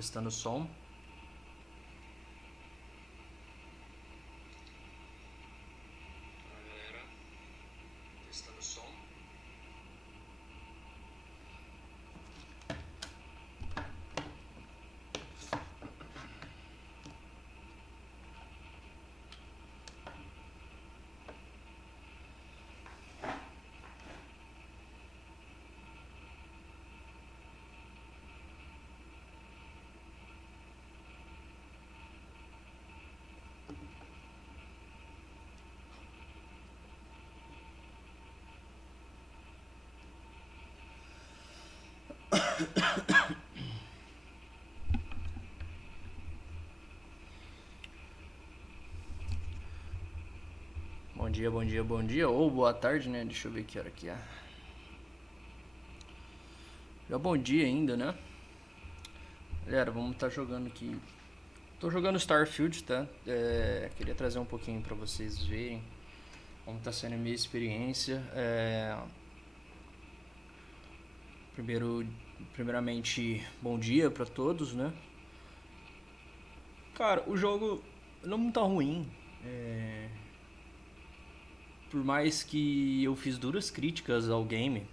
Testando o som. Galera, testando o som. Bom dia, bom dia, bom dia, ou boa tarde, né? Deixa eu ver que hora que é. Já bom dia ainda, né? Galera, vamos estar jogando aqui. Tô jogando Starfield, tá? Queria trazer um pouquinho pra vocês verem como tá sendo a minha experiência. Primeiramente, bom dia pra todos, né? Cara, o jogo não tá ruim. Por mais que eu fiz duras críticas ao game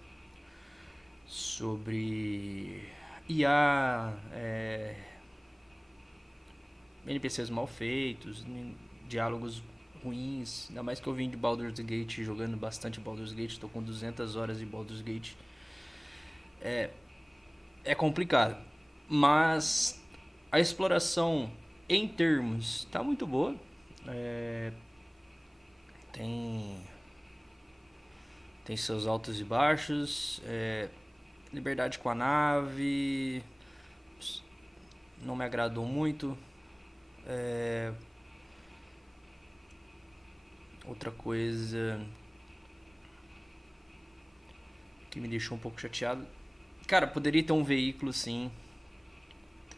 sobre IA, NPCs mal feitos, diálogos ruins, ainda mais que eu vim de Baldur's Gate, jogando bastante Baldur's Gate, tô com 200 horas de Baldur's Gate. É complicado, mas a exploração em termos tá muito boa. Tem seus altos e baixos, liberdade com a nave não me agradou muito. Outra coisa que me deixou um pouco chateado, cara, poderia ter um veículo sim.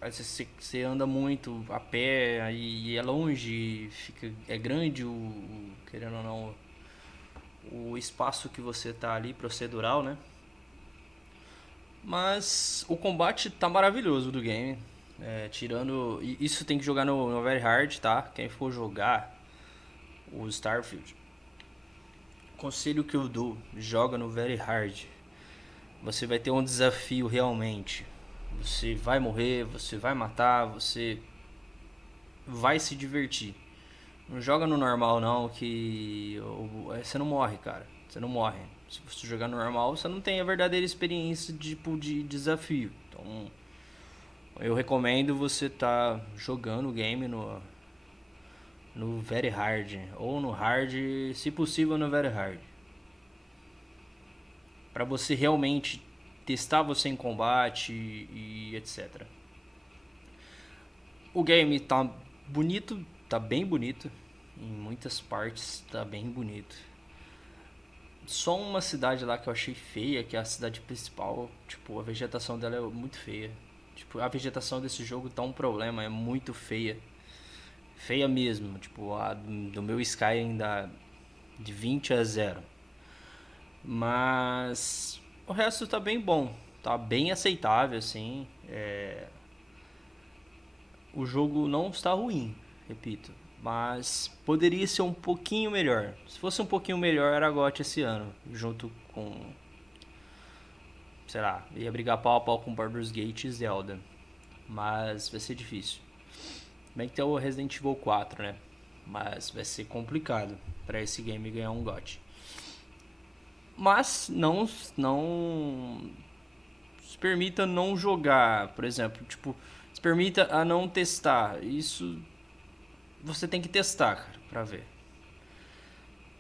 Aí você anda muito a pé, aí é longe, é grande querendo ou não, o espaço que você tá ali, procedural, né? Mas o combate tá maravilhoso do game. Tirando. Isso tem que jogar no Very Hard, tá? Quem for jogar o Starfield, conselho que eu dou: joga no Very Hard. Você vai ter um desafio realmente. Você vai morrer, você vai matar, você vai se divertir. Não joga no normal não, que você não morre, cara. Você não morre. Se você jogar no normal, você não tem a verdadeira experiência de desafio. Então, eu recomendo você estar jogando o game no Very Hard, ou no Hard, se possível no Very Hard, para você realmente testar você em combate e etc. O game tá bonito, tá bem bonito, em muitas partes tá bem bonito. Só uma cidade lá que eu achei feia, que é a cidade principal, tipo, a vegetação dela é muito feia. Tipo, a vegetação desse jogo tá um problema, é muito feia. Feia mesmo, tipo, a do meu Skyrim dá de 20 a 0. Mas o resto tá bem bom, tá bem aceitável, assim. O jogo não está ruim, repito, mas poderia ser um pouquinho melhor. Se fosse um pouquinho melhor, era GOT esse ano, junto com, sei lá, ia brigar pau a pau com Baldur's Gate e Zelda, mas vai ser difícil. Bem que tem o Resident Evil 4, né? Mas vai ser complicado para esse game ganhar um GOT. Mas não se permita não jogar, por exemplo, tipo, se permita a não testar. Isso você tem que testar, cara, pra ver.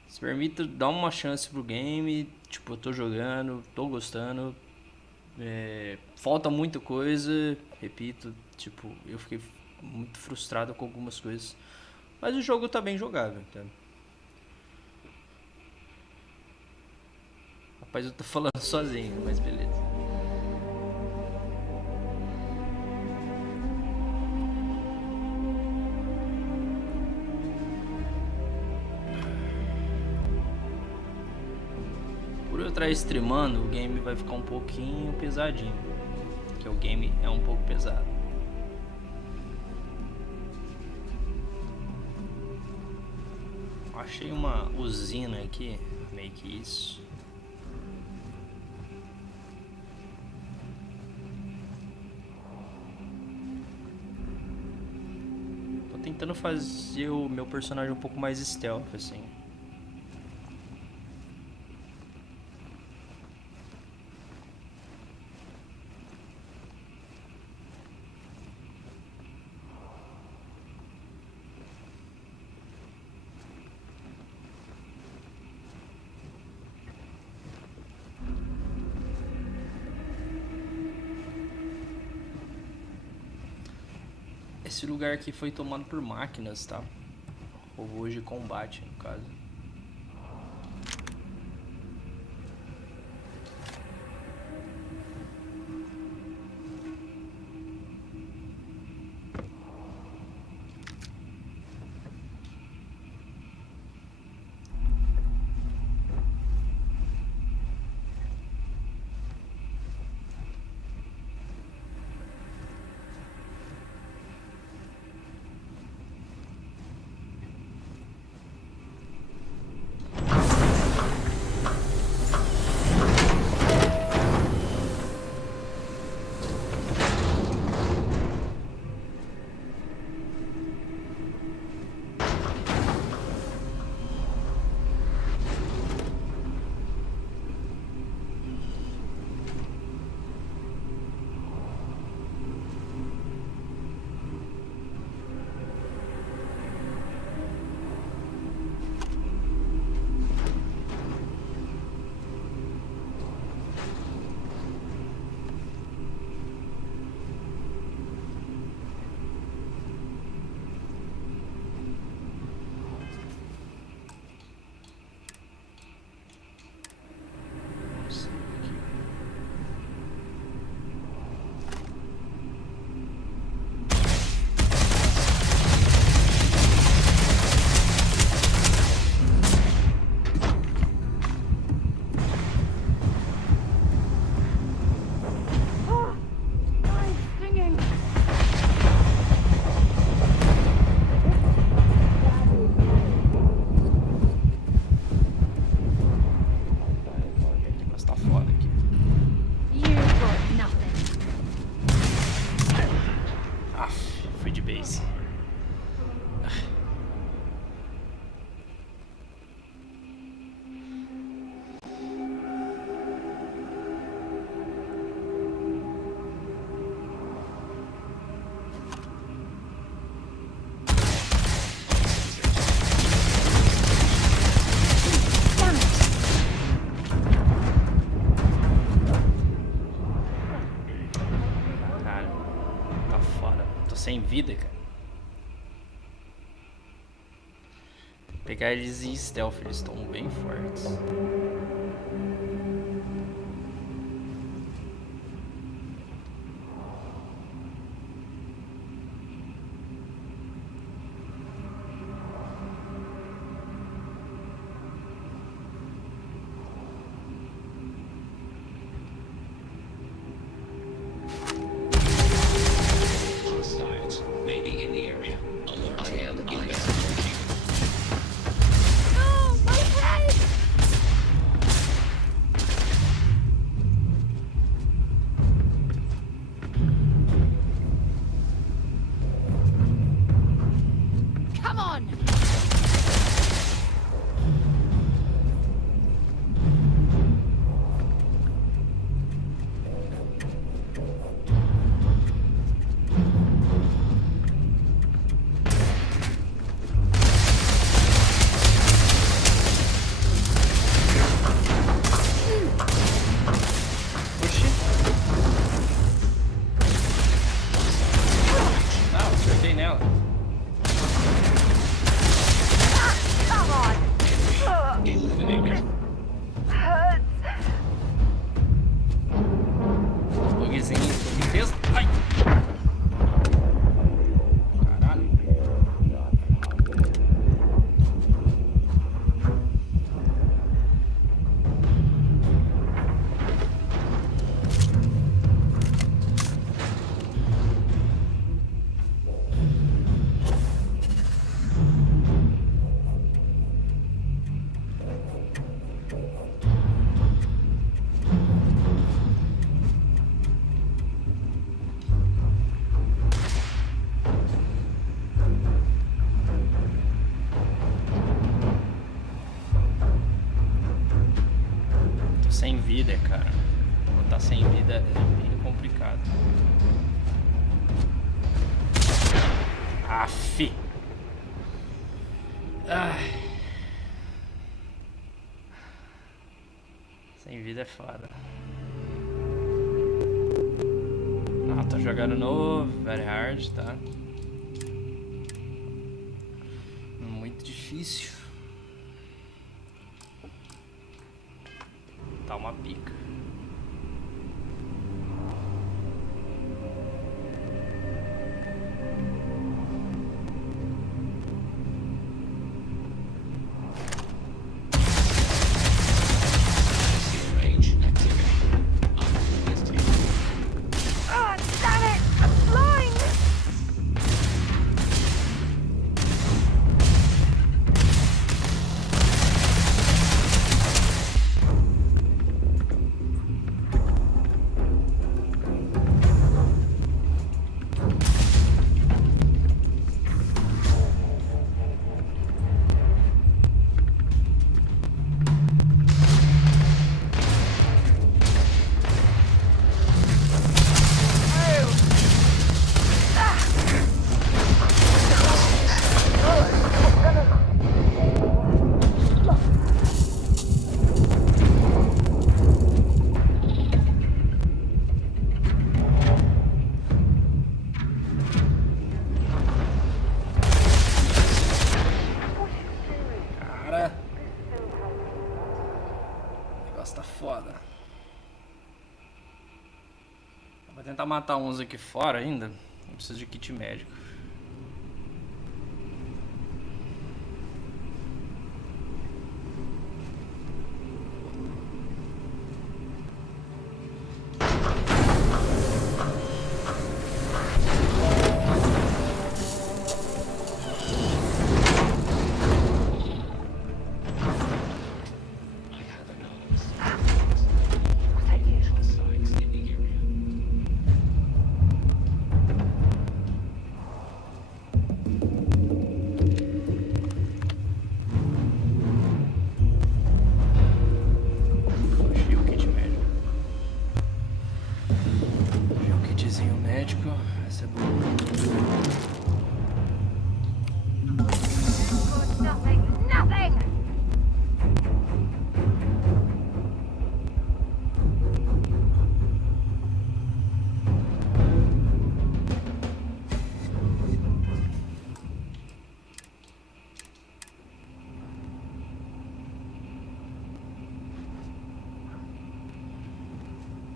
Se permita dar uma chance pro game. Tipo, eu tô jogando, tô gostando. Falta muita coisa, repito. Tipo, eu fiquei muito frustrado com algumas coisas, mas o jogo tá bem jogável, tá? Rapaz, eu tô falando sozinho, mas beleza. Por eu estar streamando, o game vai ficar um pouquinho pesadinho, porque o game é um pouco pesado. Achei uma usina aqui, meio que isso. Tô tentando fazer o meu personagem um pouco mais stealth, assim. Esse lugar aqui foi tomado por máquinas, tá? Robôs de combate, no caso. Sem vida, cara. Vou pegar eles em stealth, eles estão bem fortes. vida, cara. Quando tá sem vida é bem complicado. Aff. Ai. Sem vida é foda. Ah, tô jogando no Very Hard, tá? Muito difícil. Tá uma pica. Tá foda. Vou tentar matar uns aqui fora ainda. Eu preciso de kit médico. Essa é boa.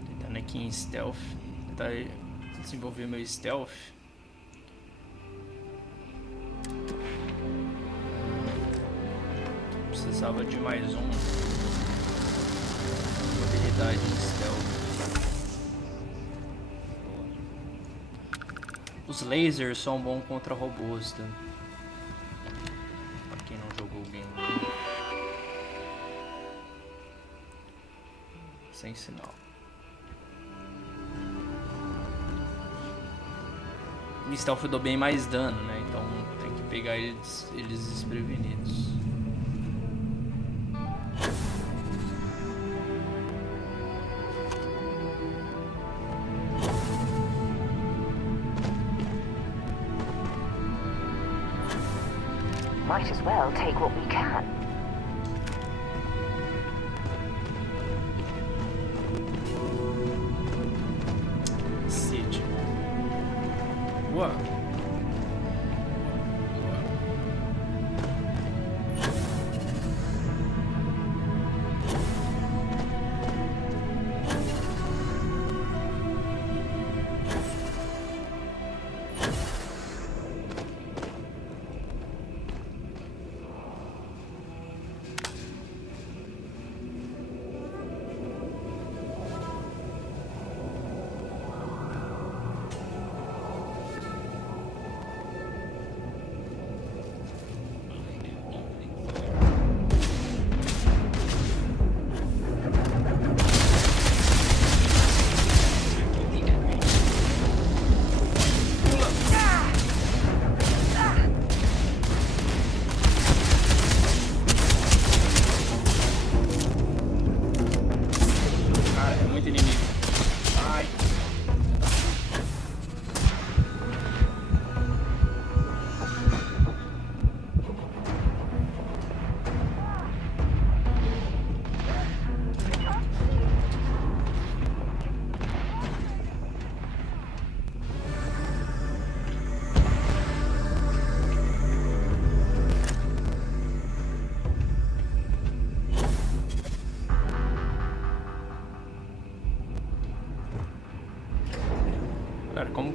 Tentando aqui em stealth. Tentar desenvolver meu stealth. Precisava de mais uma habilidade em stealth. Os lasers são bons contra robôs, tá? Pra quem não jogou o game. Sem sinal. Em stealth eu dou bem mais dano, né? Então tem que pegar eles desprevenidos. Might as well take what we can. City. Boa.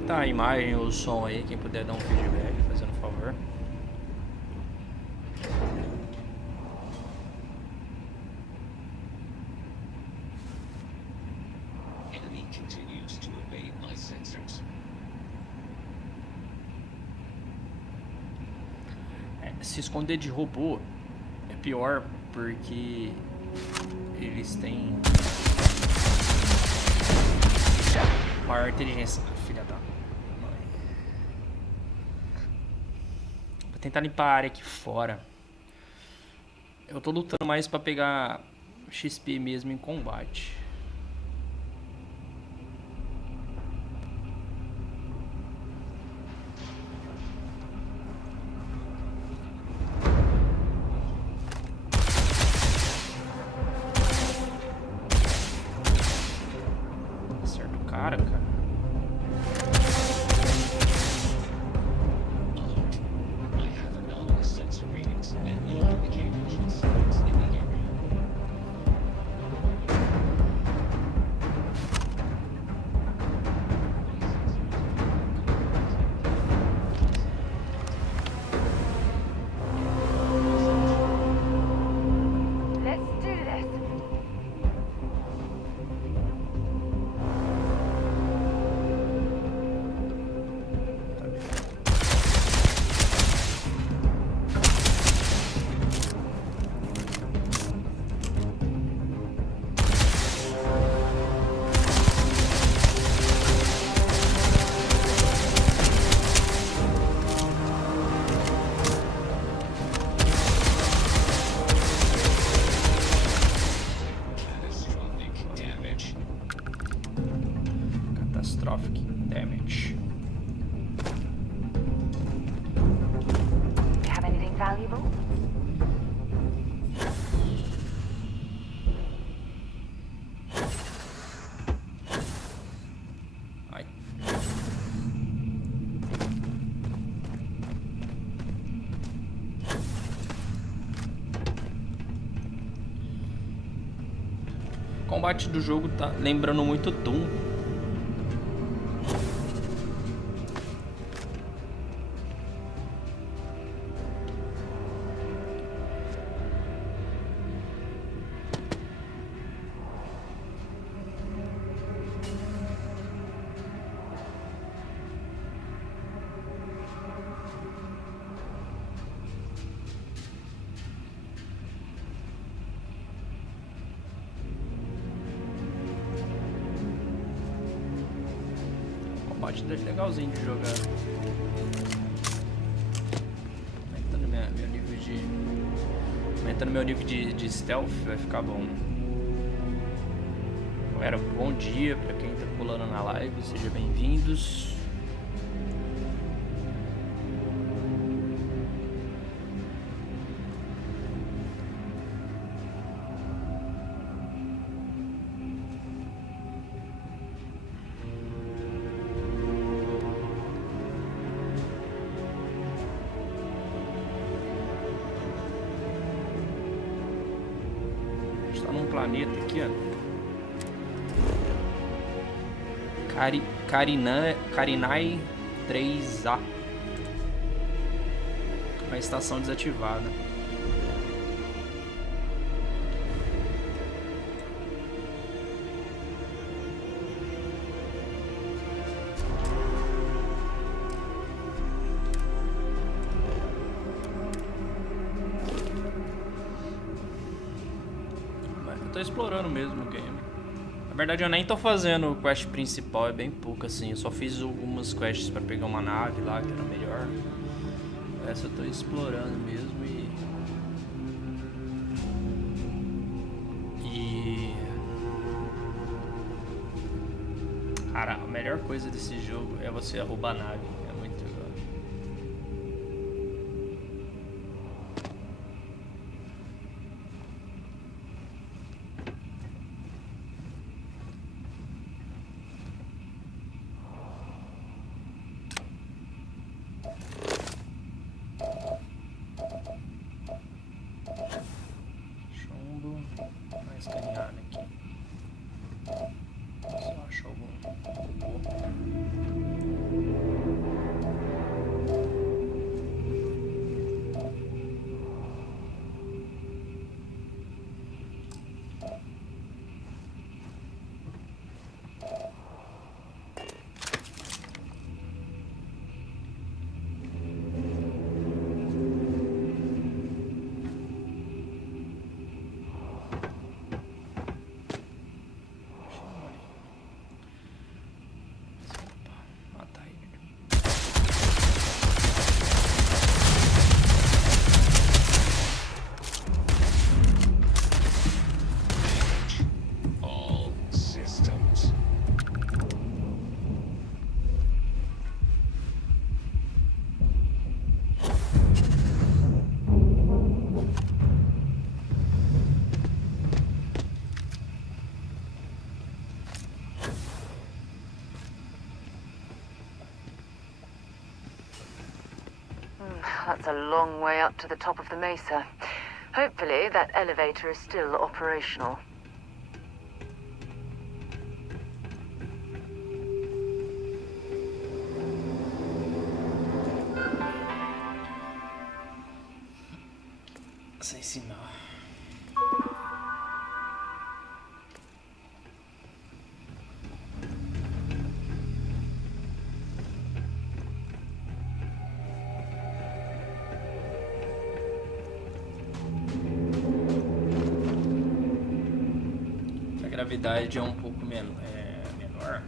tá a imagem ou o som aí, quem puder dar um feedback, fazendo um favor. Enemy continues to evade my sensors. Se esconder de robô é pior porque eles têm maior inteligência, filha da mãe. Vou tentar limpar a área aqui fora. Eu tô lutando mais pra pegar XP mesmo em combate. Acerta o cara, cara. I have anomalous sensor readings and no indication of signals in the area. Let's do this. Tá bem. Catastrophic damage. Catastrophic damage. You have anything valuable? Ai. O combate do jogo tá lembrando muito Doom. O combate dele é legalzinho de jogar. Aumentando meu nível de stealth, vai ficar bom. Galera, bom dia pra quem tá pulando na live, sejam bem-vindos. Está num planeta aqui, ó. Carinai 3A. Uma estação desativada. Mas eu tô explorando mesmo o game. Na verdade eu nem tô fazendo o quest principal, é bem pouco assim. Eu só fiz algumas quests pra pegar uma nave lá que era melhor. Essa eu tô explorando mesmo Cara, a melhor coisa desse jogo é você roubar a nave. É muito legal. Chumbo. Vai escanear aqui. Só achar algum robô. That's a long way up to the top of the mesa. Hopefully, that elevator is still operational. Sem sinal. A gravidade é um pouco menor.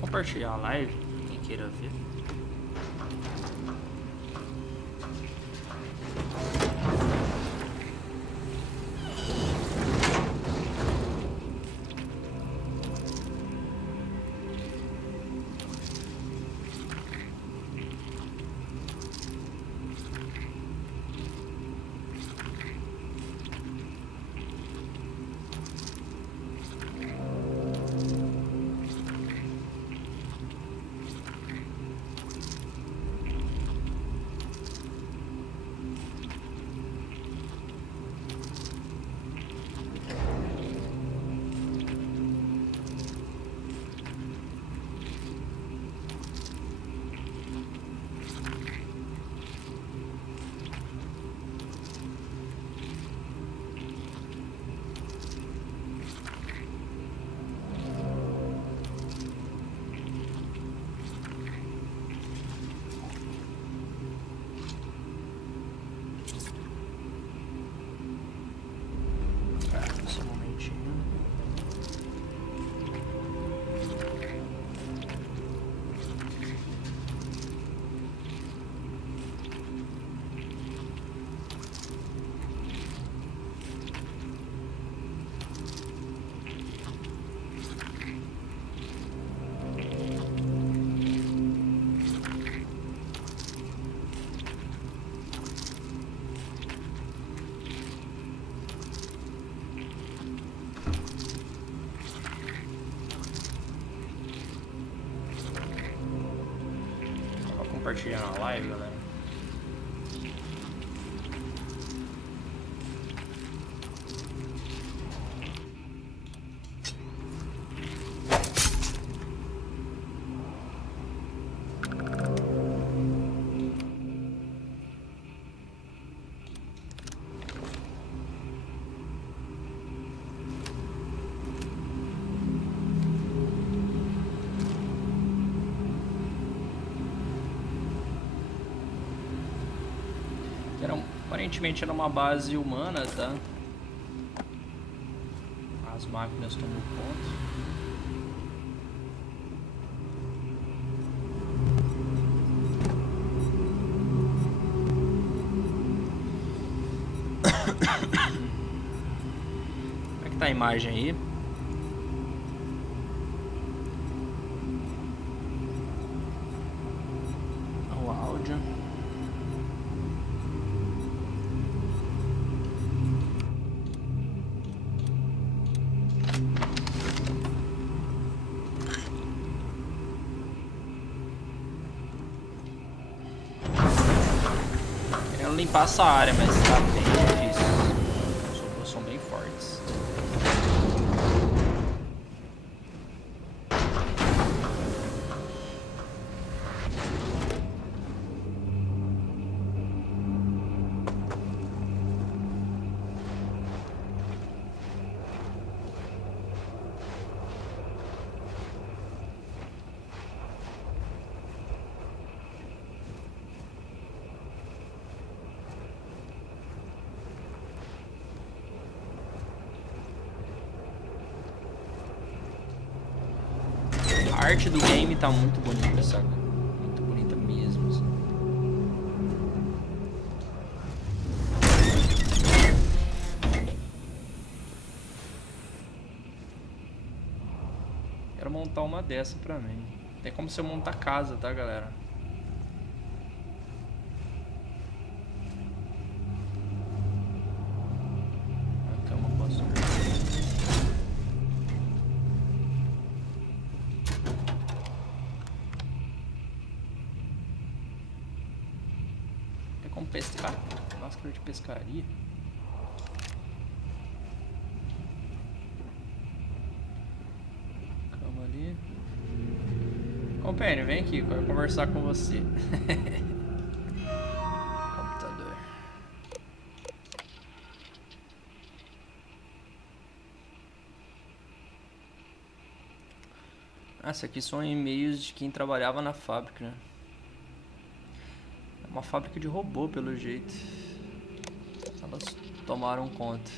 Compartilhar a live, quem queira ver. Compartilhando a live, galera. Aparentemente era uma base humana, tá? As máquinas tomam conta. Como é que tá a imagem aí? O áudio. Limpar essa área, mas tá bem difícil. Os robôs são bem fortes. A arte do game tá muito bonita, saca? Muito bonita mesmo. Assim. Quero montar uma dessa pra mim. Tem como você montar casa, tá, galera? A cama posso ver. Tem como pescar? Máscara de pescaria. Ali. Companheiro, vem aqui, eu quero conversar com você. Computador. Ah, isso aqui são e-mails de quem trabalhava na fábrica, né? É uma fábrica de robô, pelo jeito. Elas tomaram conta.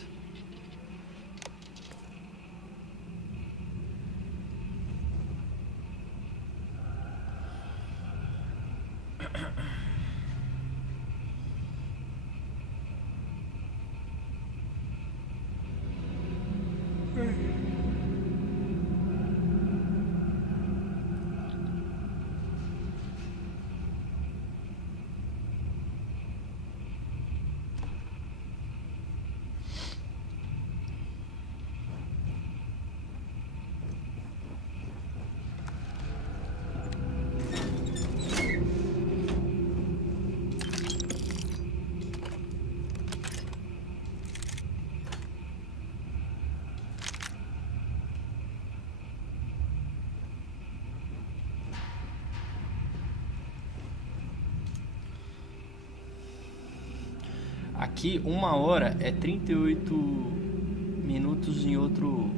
Aqui, 1 hora é 38 minutos em outro...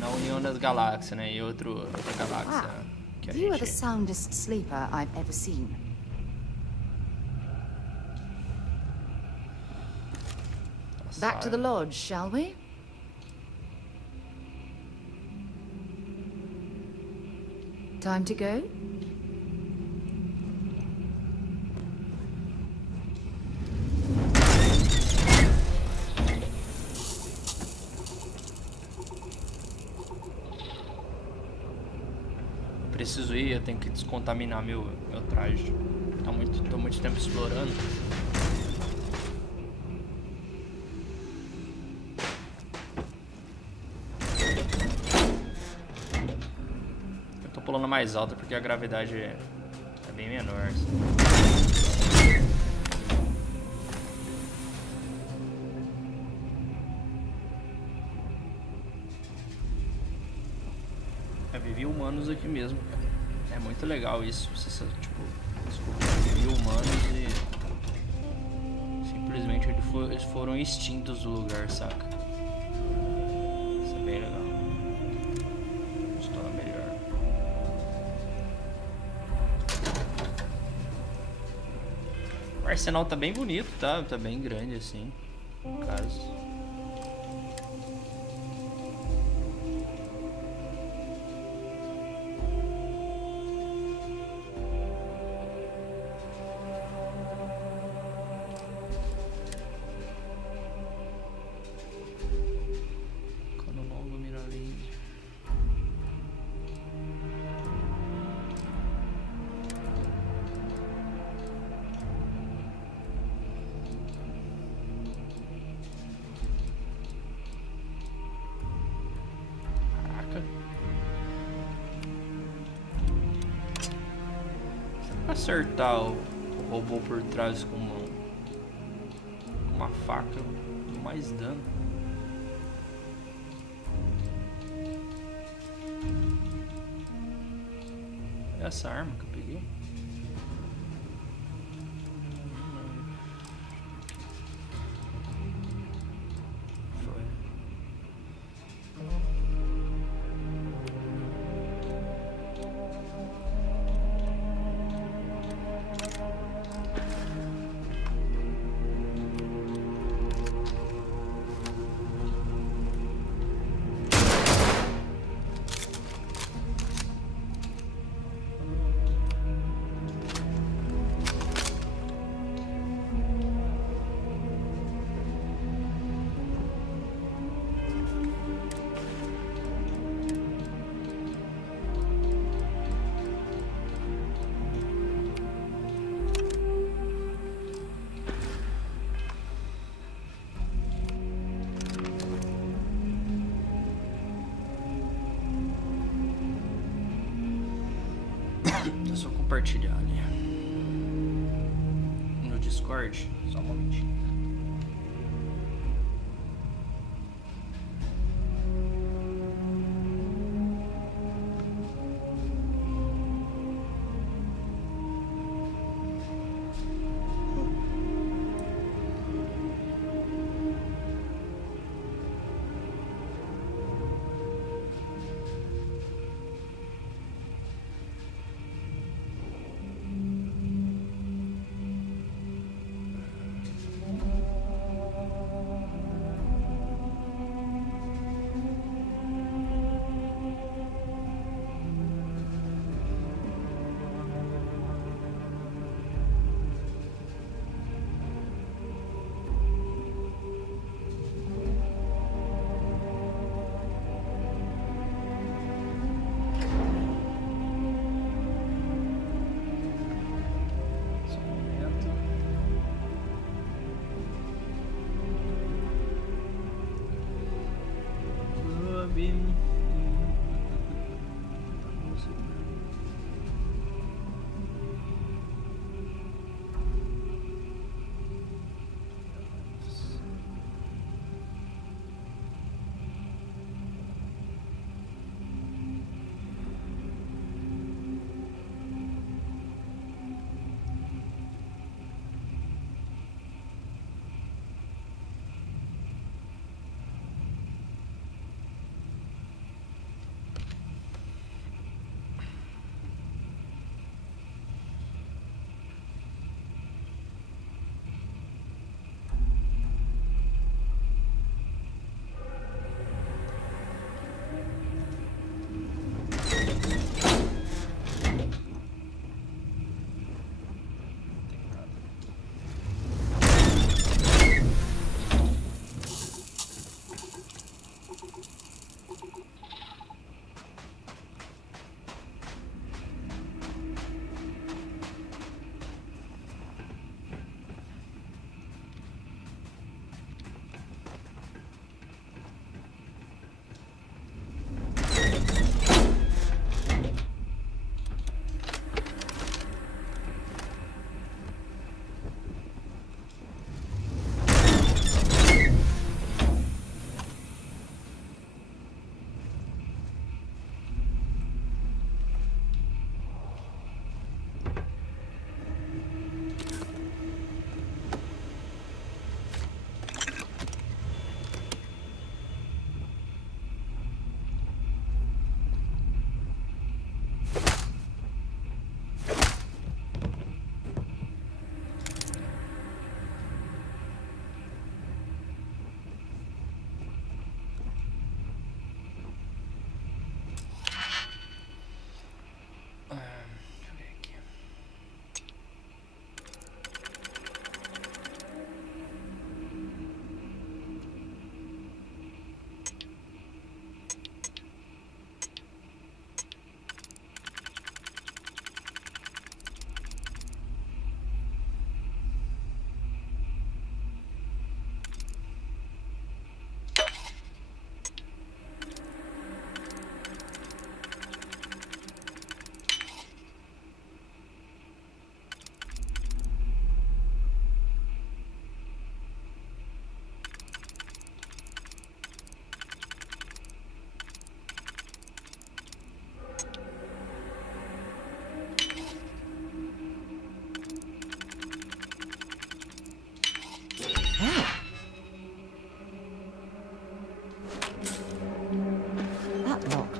Na União das Galáxias, né? Em outra galáxia que a You are the gente... soundest sleeper I've ever seen. Back to the lodge, shall we? Time to go? Preciso ir, eu tenho que descontaminar meu traje. Tô muito tempo explorando. Eu tô pulando mais alto porque a gravidade é bem menor. Assim. Vivi humanos aqui mesmo, cara. É muito legal isso. Você, tipo, vivi humanos e simplesmente eles foram extintos do lugar, saca? Isso é bem legal. História melhor. O arsenal tá bem bonito, tá? Tá bem grande assim. No caso. Acertar o robô por trás com uma faca, mais dano. É essa arma que eu peguei. É só compartilhar ali no Discord. Só um momentinho.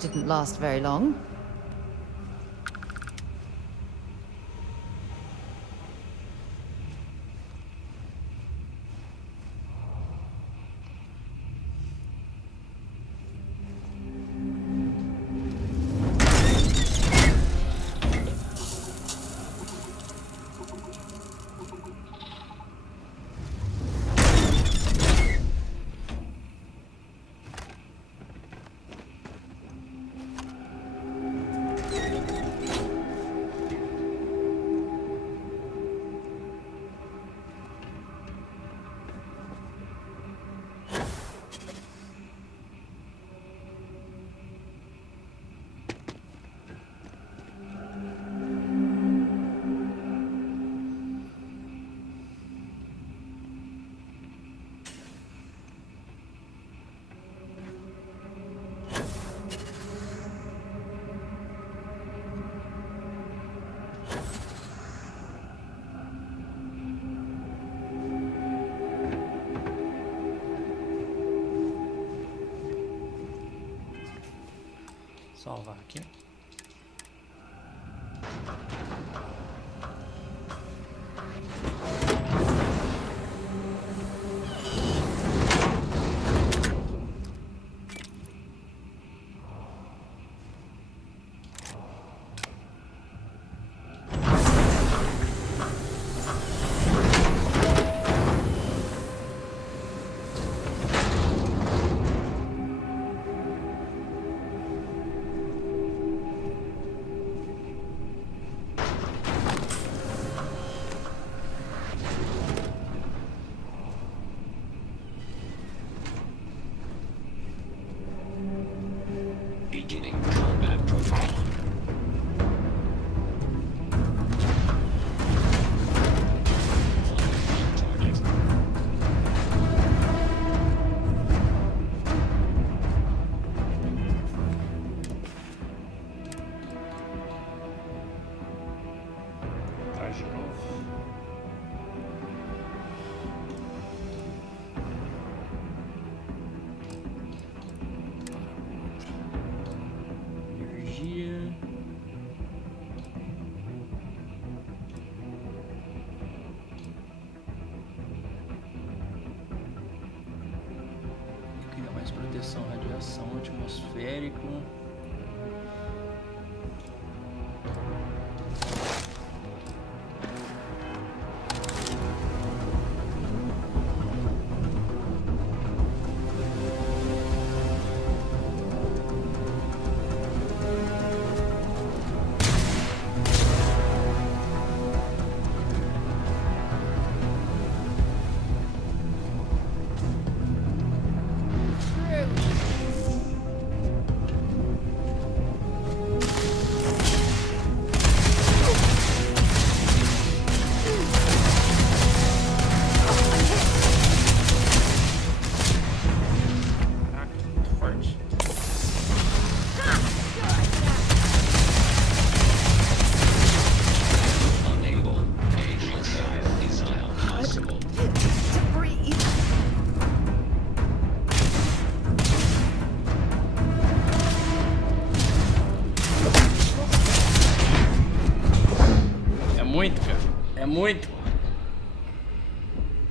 Didn't last very long. Salvar aqui. Beginning combat protocol. Target. Traz de novo. Energia. Cria mais proteção, radiação, atmosférico. Caraca, muito forte. Unable. A hostile missile possible. To breathe. É muito, cara. É muito.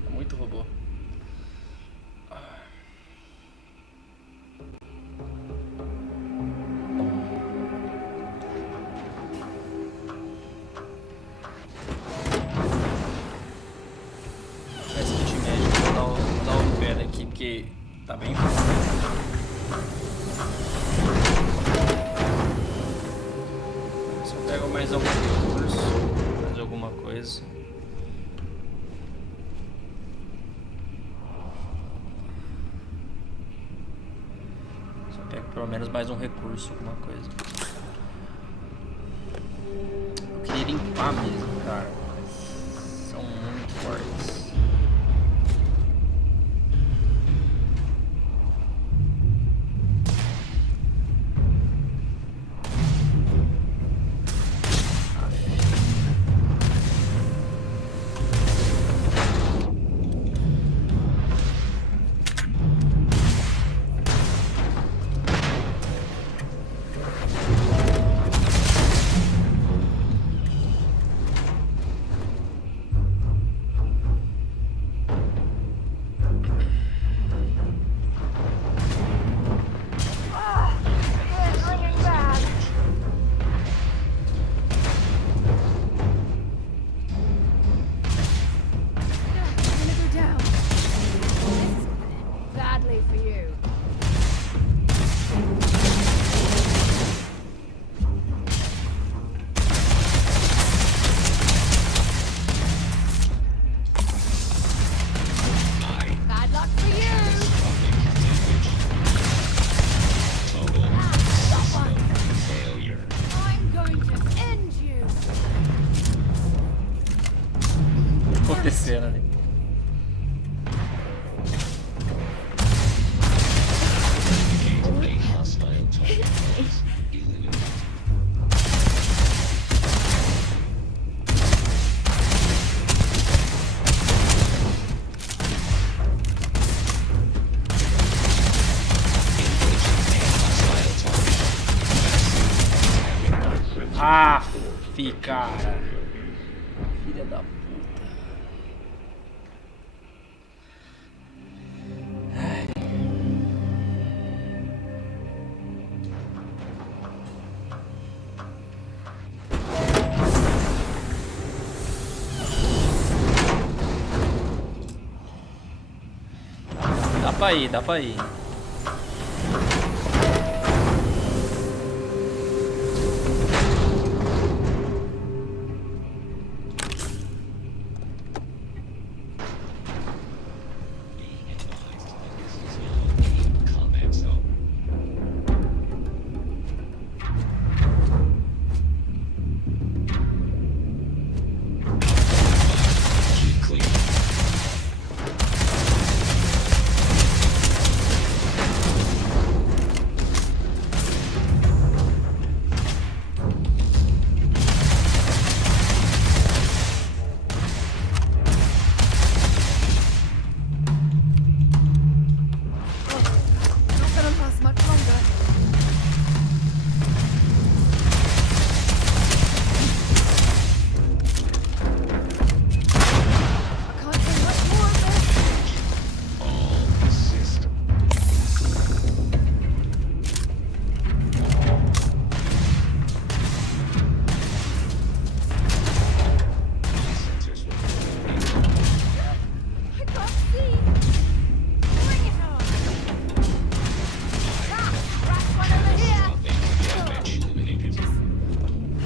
É muito robô. Esse kit médico, vou dar o pé daqui porque tá bem Se eu pego mais algum recurso, mais alguma coisa. Se eu pego pelo menos mais um recurso, alguma coisa. Eu queria limpar mesmo, cara. Mas são muito fortes. acontecendo ali. Aff, cara. Filha da puta. Dá pra ir. Combat zone. Keep clear. Not gonna last much longer. I can't take much more of this. All system. Sensors will I can't see. Bring it on. Crack one over here. bench eliminated.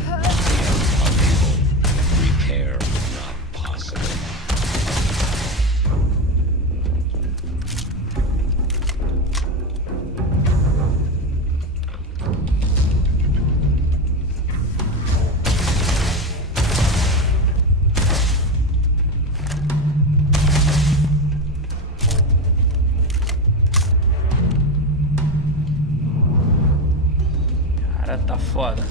Unable. Repair not possible. Cara, tá foda.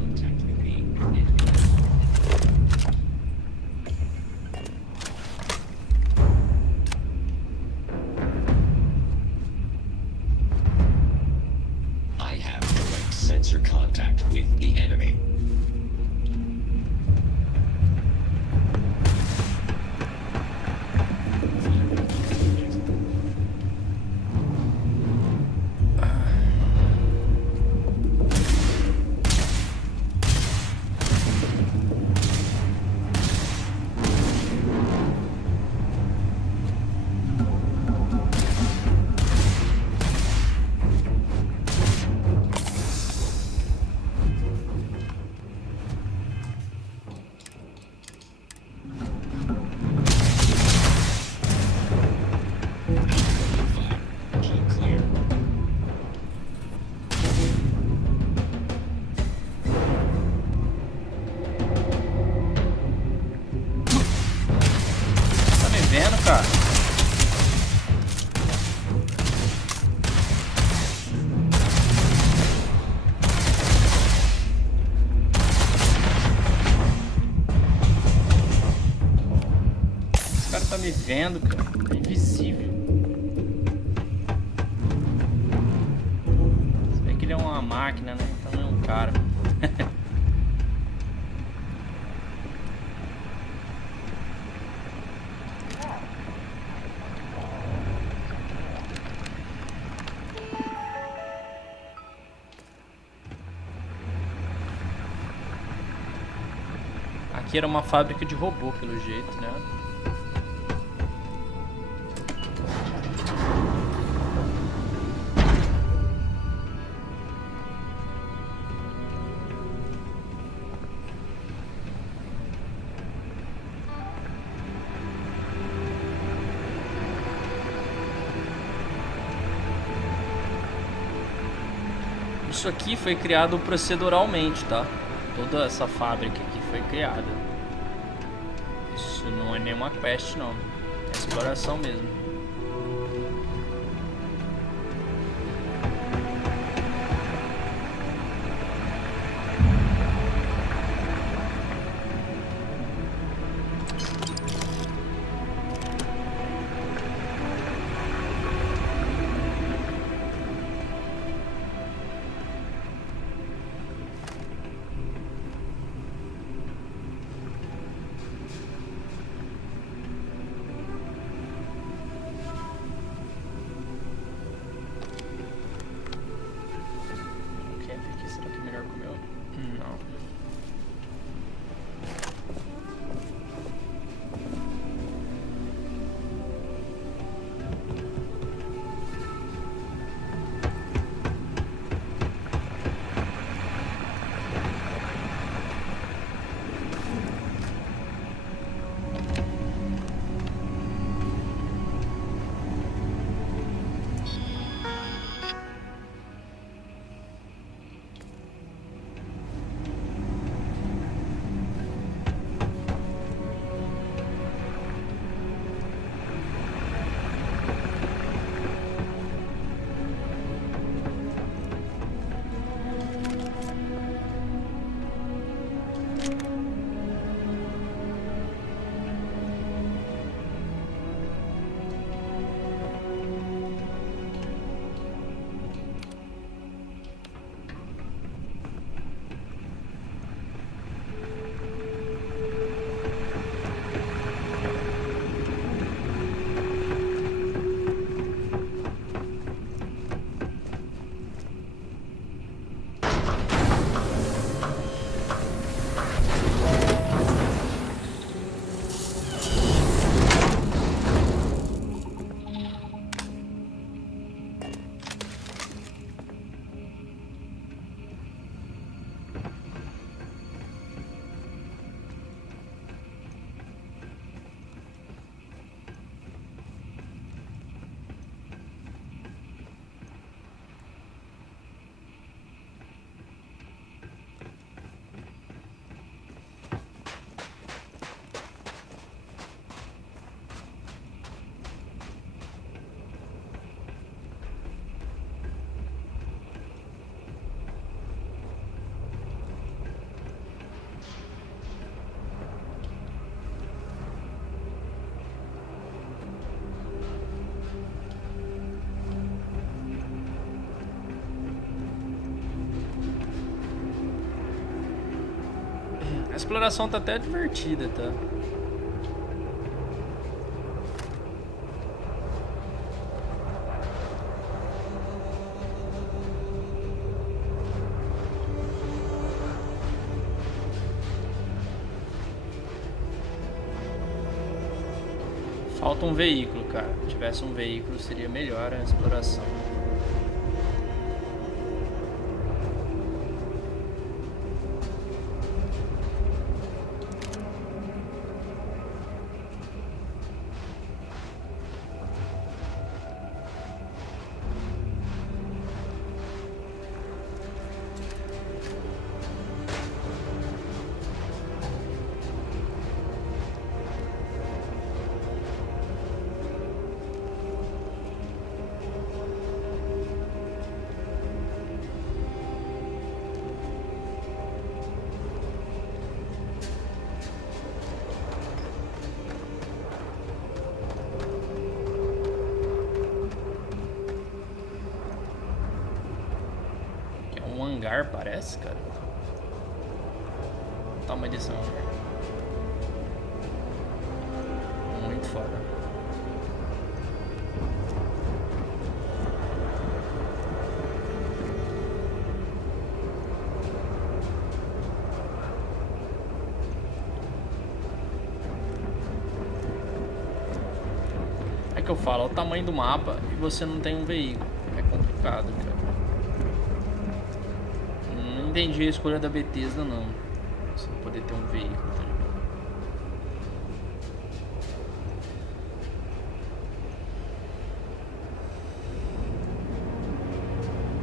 Contact with the enemy. I have direct sensor contact with the enemy. Keep clear. Tá me vendo, cara? Esse cara tá me vendo, cara. É invisível. Se bem que ele é uma máquina, né? Então não é um cara. Aqui era uma fábrica de robô, pelo jeito, né? Isso aqui foi criado proceduralmente, tá? Toda essa fábrica aqui foi criada. Isso não é nenhuma quest não, é exploração mesmo. A exploração tá até divertida, tá? Falta um veículo, cara. Se tivesse um veículo seria melhor a exploração. Hangar, parece, cara. Olha o tamanho desse hangar. Muito foda. É que eu falo, olha o tamanho do mapa e você não tem um veículo. É complicado, cara. Não entendi a escolha da Bethesda, não. Você não poder ter um veículo, tá ligado?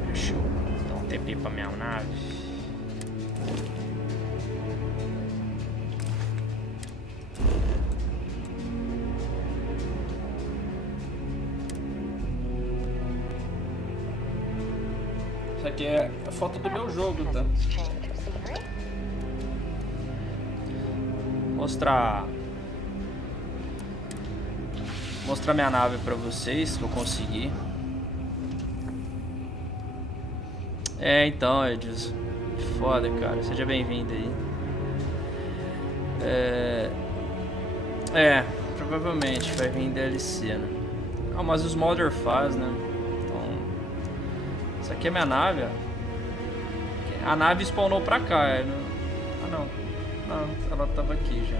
Deixa eu dar um TP pra minha nave. aqui é a foto do meu jogo, tá? Change of scenery. Mostrar minha nave pra vocês, que eu consegui. Então, Edilson. Foda, cara. Seja bem-vindo aí. Provavelmente vai vir DLC, né? Ah, mas os modder faz, né? Então... Isso aqui é minha nave, ó. A nave spawnou pra cá. Ah, não. Não, ela tava aqui já.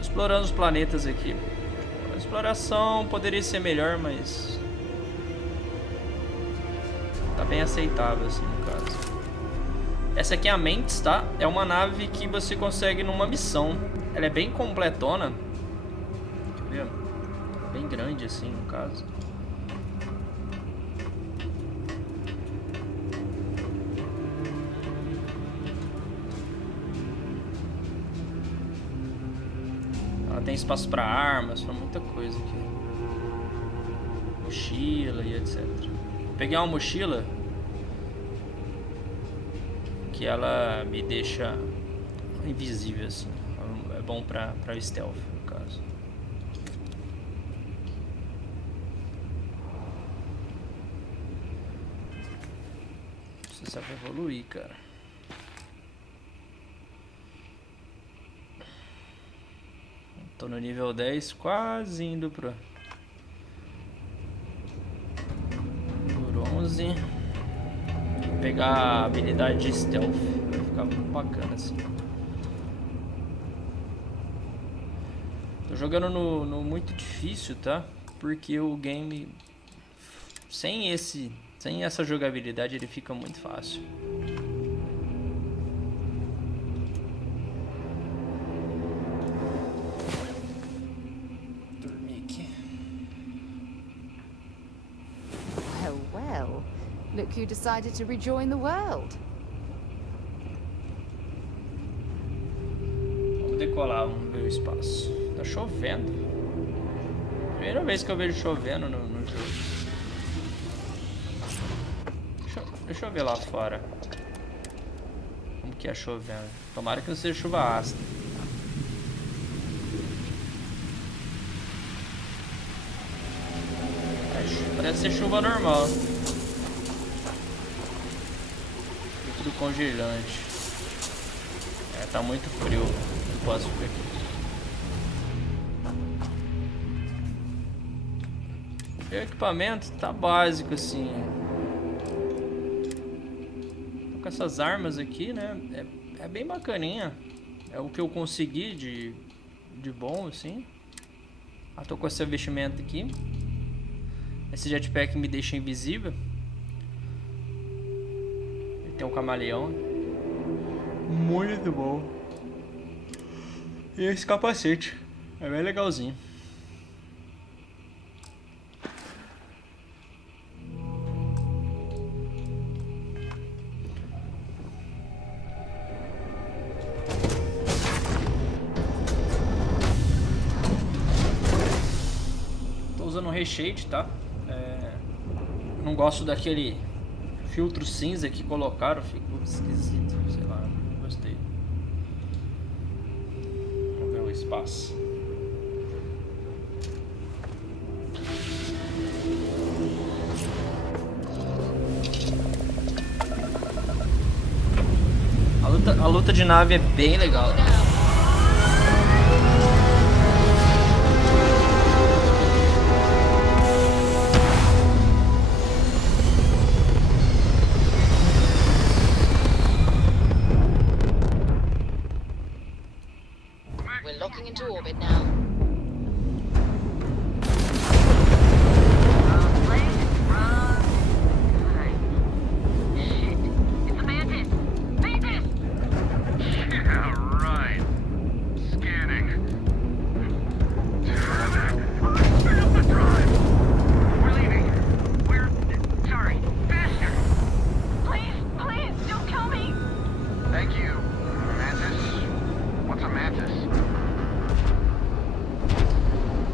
Explorando os planetas aqui. A exploração poderia ser melhor, mas... Tá bem aceitável, assim, no caso. Essa aqui é a Mentes, tá? É uma nave que você consegue numa missão. Ela é bem completona. Deixa eu ver. Bem grande, assim, no caso. Ela tem espaço para armas, para muita coisa aqui. Mochila e etc. Vou pegar uma mochila que ela me deixa invisível, assim. É bom para o stealth, no caso. Você sabe evoluir, cara. Tô no nível 10, quase indo por 11. Vou pegar a habilidade de stealth, vai ficar muito bacana assim. Tô jogando no muito difícil, tá? Porque o game sem essa jogabilidade ele fica muito fácil. Well, look who decided to rejoin the world. Vamos decolar, vamos ver o espaço. Tá chovendo. Primeira vez que eu vejo chovendo no jogo. Deixa eu ver lá fora. Como que é chovendo. Tomara que não seja chuva ácida. Parece ser chuva normal. Tudo congelante. Tá muito frio. Não posso ficar aqui. O equipamento tá básico assim. Tô com essas armas aqui, né? É bem bacaninha. É o que eu consegui de bom assim. Tô com esse vestimento aqui. Esse jetpack me deixa invisível. Ele tem um camaleão. Muito bom. E esse capacete. É bem legalzinho. Tô usando um reshade, tá? Não gosto daquele filtro cinza que colocaram, ficou esquisito, sei lá, não gostei. Vamos ver o espaço. A luta de nave é bem legal.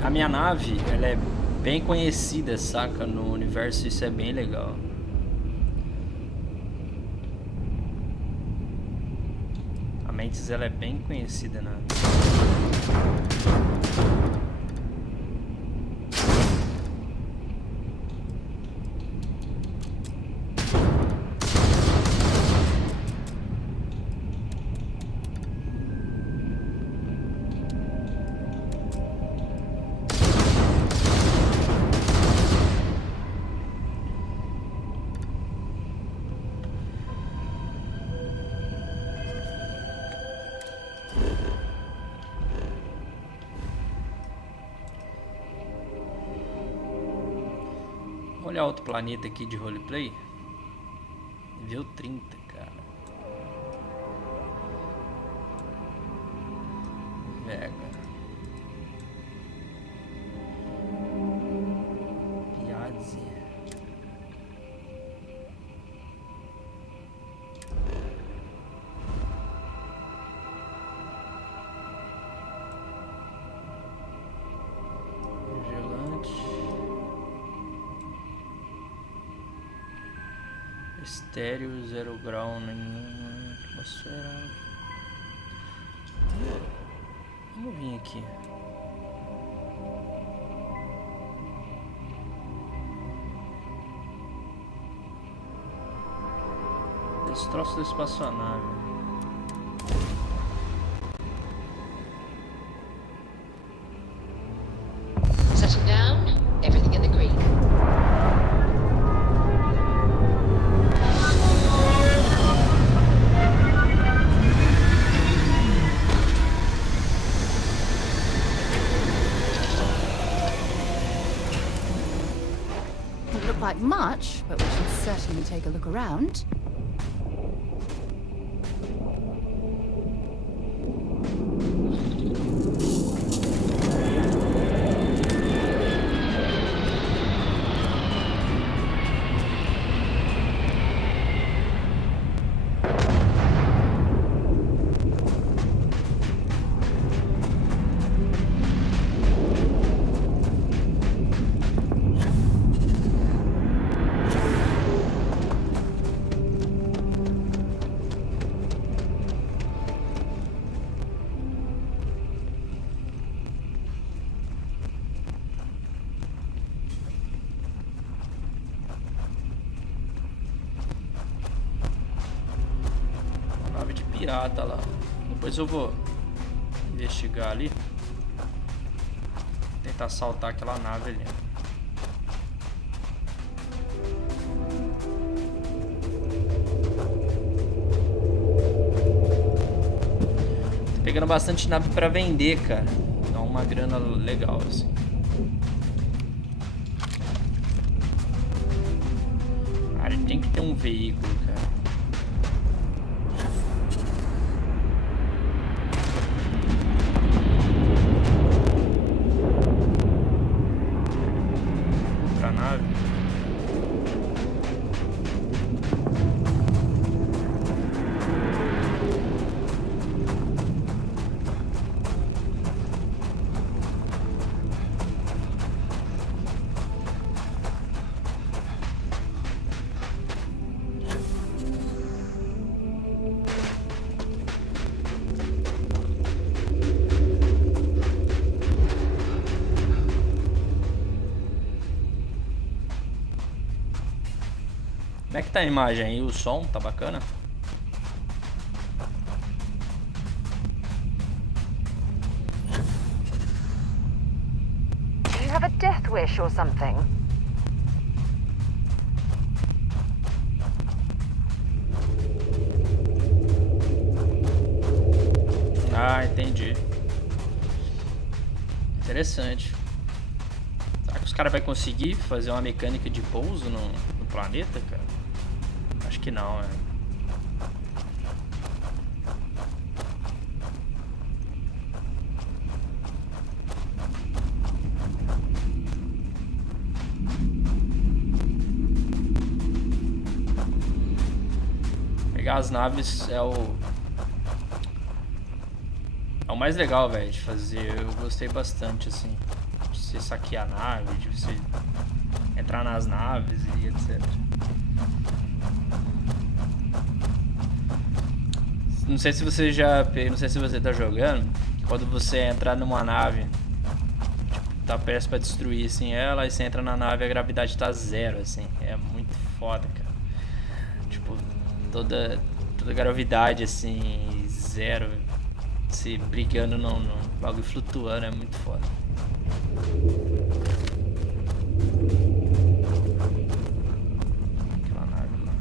A minha nave, ela é bem conhecida, saca? No universo, isso é bem legal. A Mantis, ela é bem conhecida, né? Olha outro planeta aqui de roleplay. Nível 30, cara. Vega. Piazzi. Estéreo, 0 grau, nenhuma atmosfera. Vamos vir aqui. Destroço da espaçonave. Settle down, everything in the green. Doesn't look like much, but we should certainly take a look around. Pirata lá. Depois eu vou investigar ali. Tentar saltar aquela nave ali. Tô pegando bastante nave pra vender, cara. Dá uma grana legal assim. Cara, tem que ter um veículo, cara. Como é que tá a imagem aí? O som tá bacana? Do you have a death wish or something? Ah, entendi. Interessante. Será que os caras vão conseguir fazer uma mecânica de pouso no planeta, cara? Acho que não, é. Pegar as naves é o mais legal, velho, de fazer. Eu gostei bastante, assim. você saquear a nave, de você entrar nas naves e etc. Não sei se você tá jogando, quando você entrar numa nave, tipo, tá prestes pra destruir assim ela, aí você entra na nave e a gravidade tá zero, assim. É muito foda, cara. Tipo, toda gravidade assim, zero, se brigando no bagulho flutuando, é muito foda. Aquela nave lá.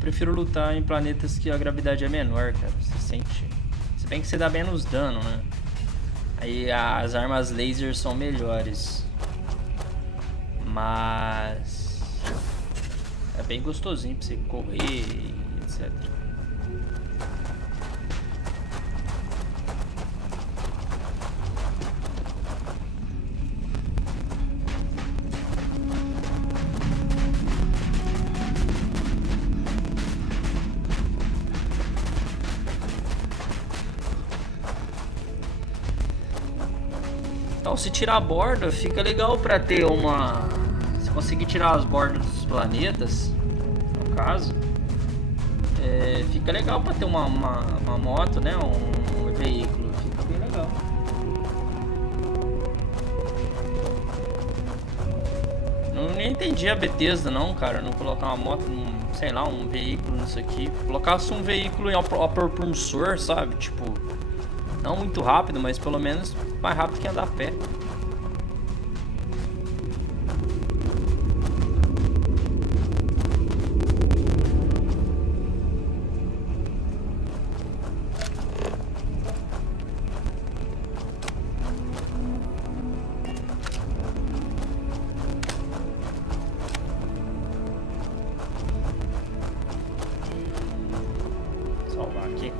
Prefiro lutar em planetas que a gravidade é menor, cara. Você sente. Se bem que você dá menos dano, né? Aí as armas laser são melhores. Mas é bem gostosinho pra você correr e etc. Então, se tirar a borda, fica legal pra ter uma... Se conseguir tirar as bordas dos planetas, no caso, fica legal pra ter uma moto, né? Um veículo, fica bem legal. Nem entendi a Bethesda não, cara, não colocar uma moto, sei lá, um veículo nisso aqui. Colocasse um veículo em propulsor, sabe? Tipo, não muito rápido, mas pelo menos mais rápido que andar a pé. Salvar aqui.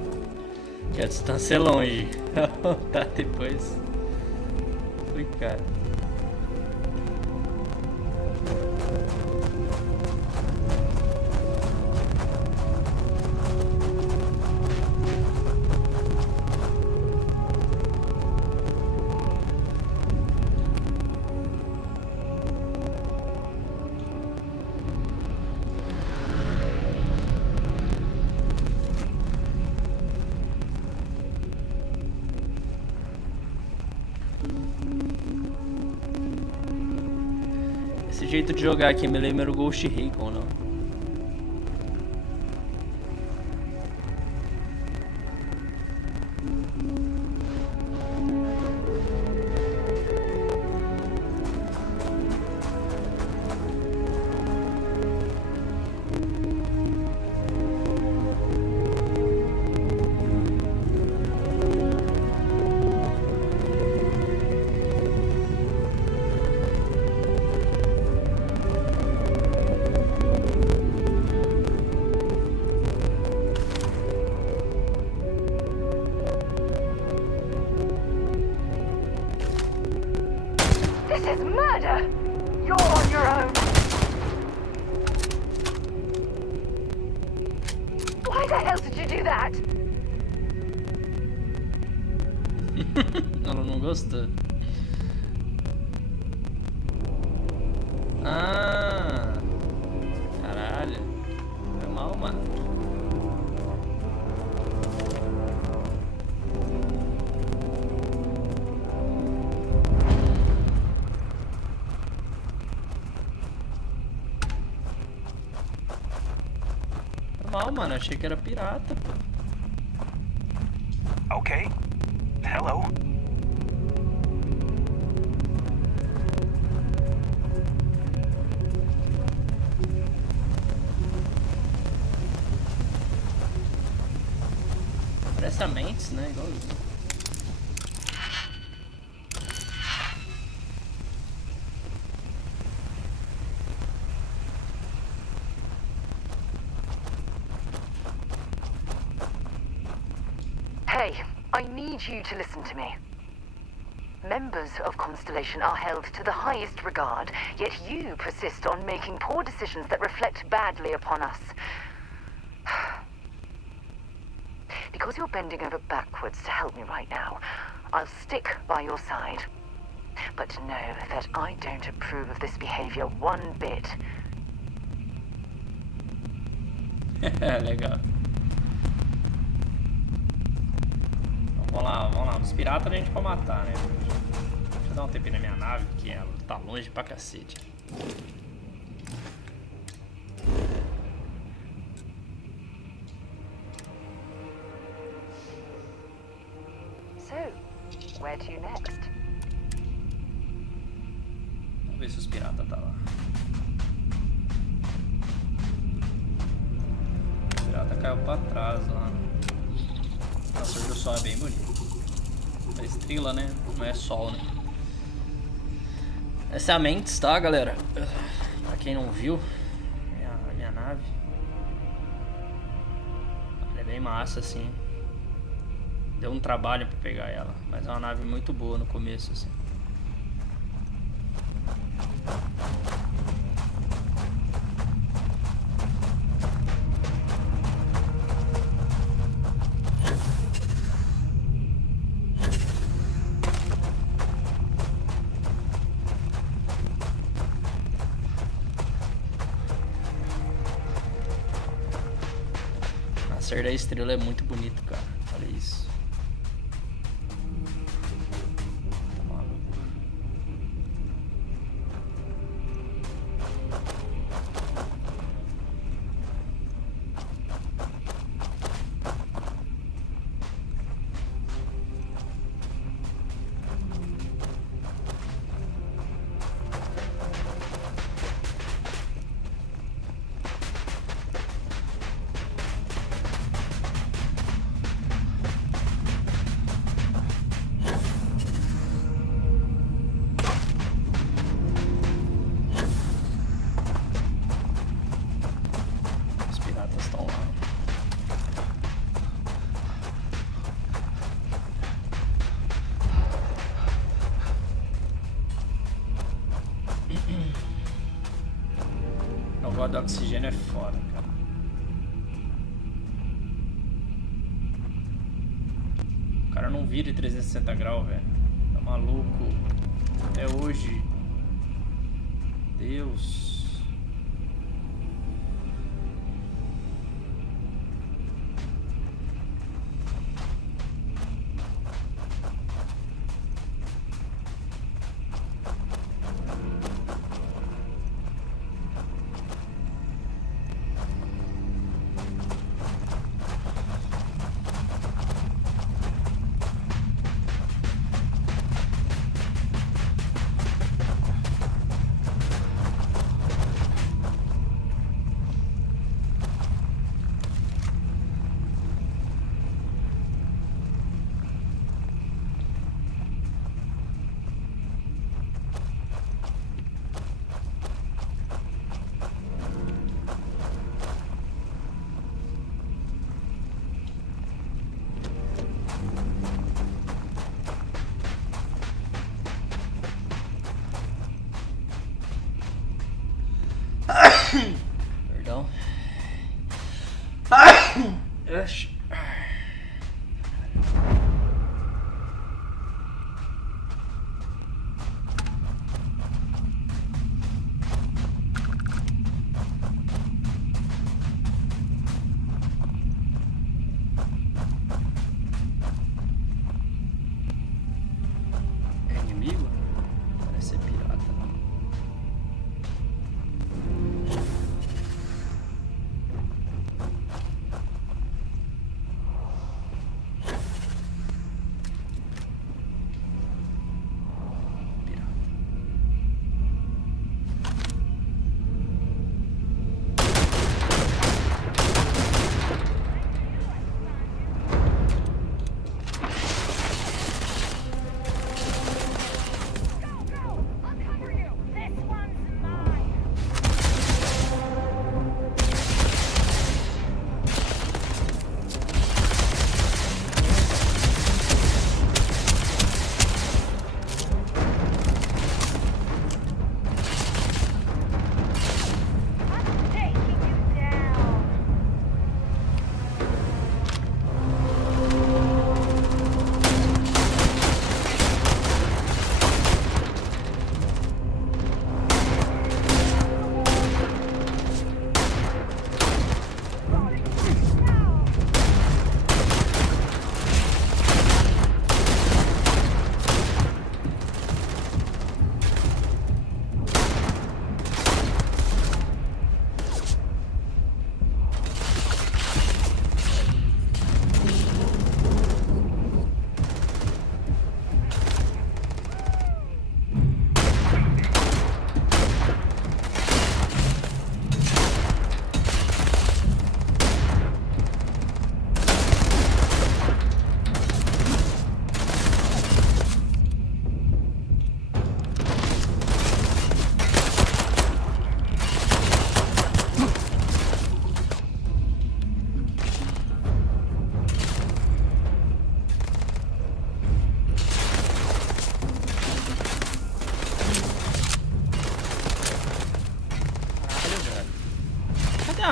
Que a distância é longe. Tá depois. Ui, cara. Esse jeito de jogar aqui me lembra o Ghost Recon, não? This is murder! You're on your own! Why the hell did you do that? Ela não gostou. Ah, caralho. Foi mal, mano. Foi mal, mano. Achei que era pirata, pô. Okay. Hello. antes, né? Igualzinho. Hey, I need you to listen to me. Members of Constellation are held to the highest regard, yet you persist on making poor decisions that reflect badly upon us. Because you're bending over backwards to help me right now, I'll stick by your side. But know that I don't approve of this behavior one bit. Legal. Então, vamos lá. Os piratas a gente pode matar, né? Deixa eu dar um TP na minha nave, que ela tá longe pra cacete. So, where to next? Vamos ver se os piratas tá lá. O pirata caiu pra trás lá. O nascer do sol é bem bonito. A estrela, né? Não é sol, né? Essa é a Mentes, tá, galera? Pra quem não viu, minha nave. Ela é bem massa, assim. Deu um trabalho pra pegar ela, mas é uma nave muito boa no começo, assim. O nascer da estrela é muito bonito, cara. Olha isso. Tá maluco. Os piratas estão lá. O negócio do oxigênio é foda, cara. O cara não vira em 360 graus, velho. Tá maluco. Até hoje. Deus. Perdão. Oxi. É inimigo? Parece ser pirata.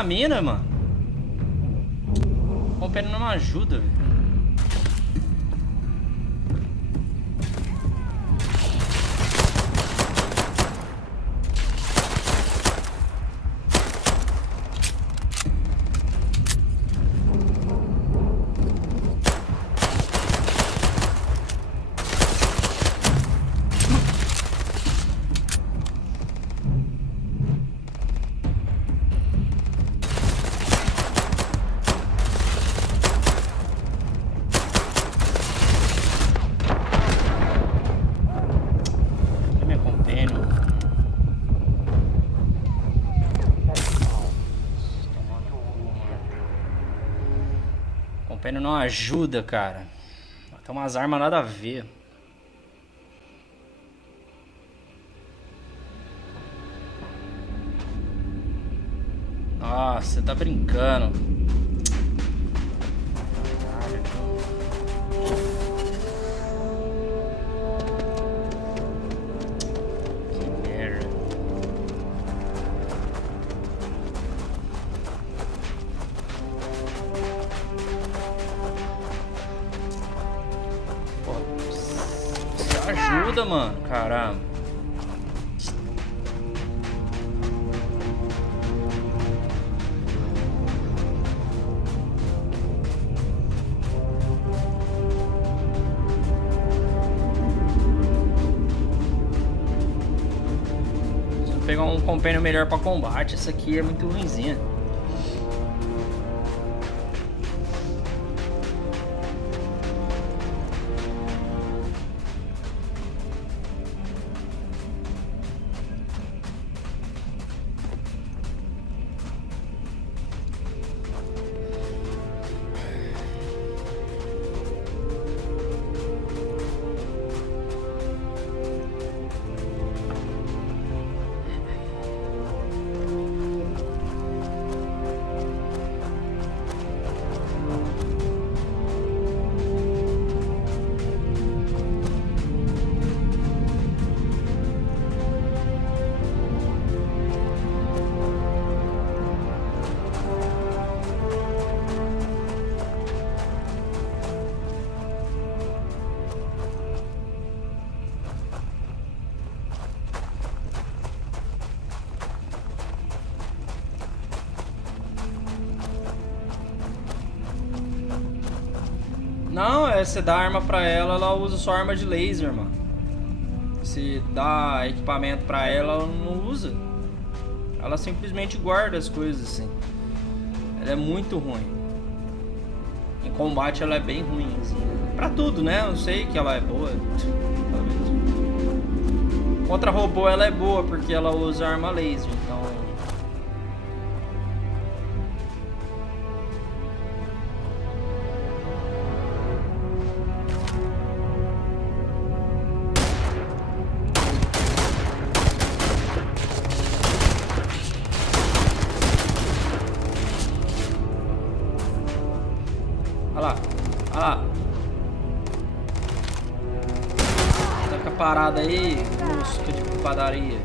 na mina, mano. O companheiro não ajuda, velho. Não ajuda, cara. Tem umas armas nada a ver. Nossa, você tá brincando. Que merda. Ajuda, mano. Caramba. Preciso pegar um companion melhor pra combate. Essa aqui é muito ruinzinha. Não, você dá arma pra ela, ela usa só arma de laser, mano. Se dá equipamento pra ela, ela não usa. Ela simplesmente guarda as coisas assim. Ela é muito ruim. Em combate ela é bem ruim, assim. Pra tudo, né? Eu sei que ela é boa. Contra robô ela é boa porque ela usa arma laser, então... Olha lá, olha lá. Fica parada aí, mosca de padaria.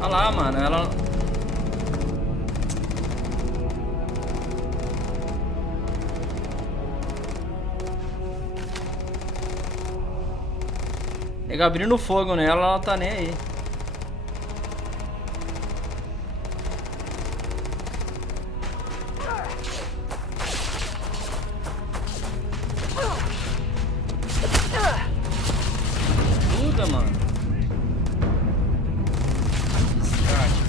Olha lá, mano, ela... Ele abrindo fogo nela, ela tá nem aí. Ajuda, mano. Descarte.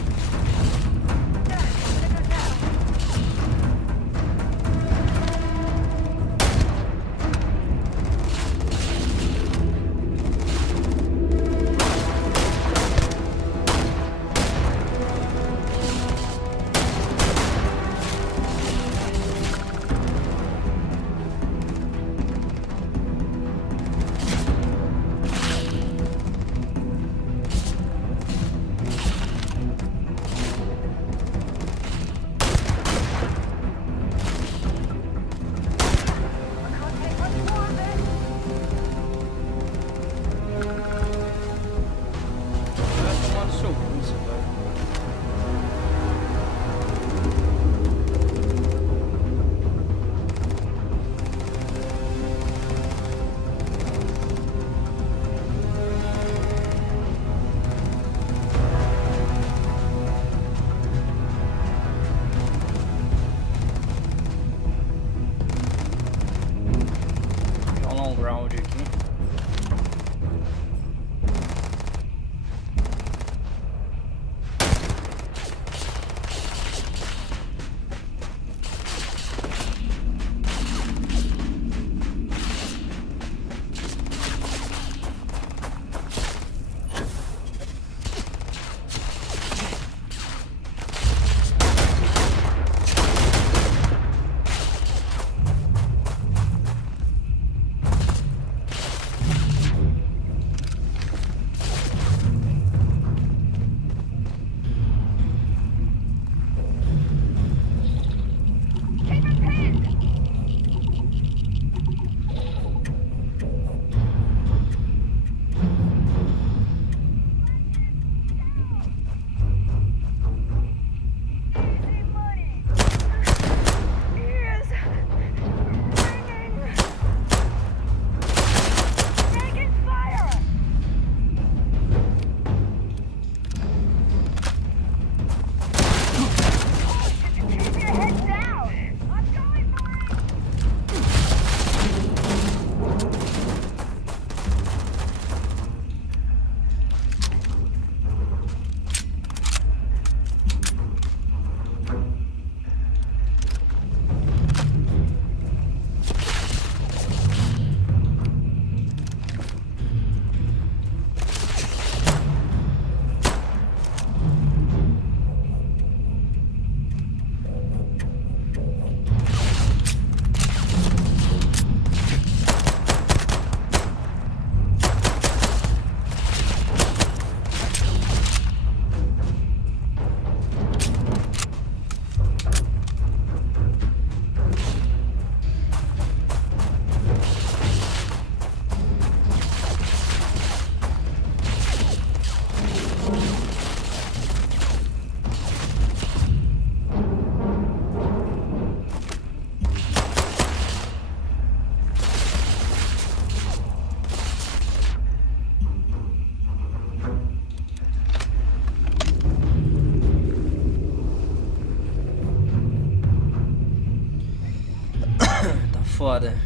foda.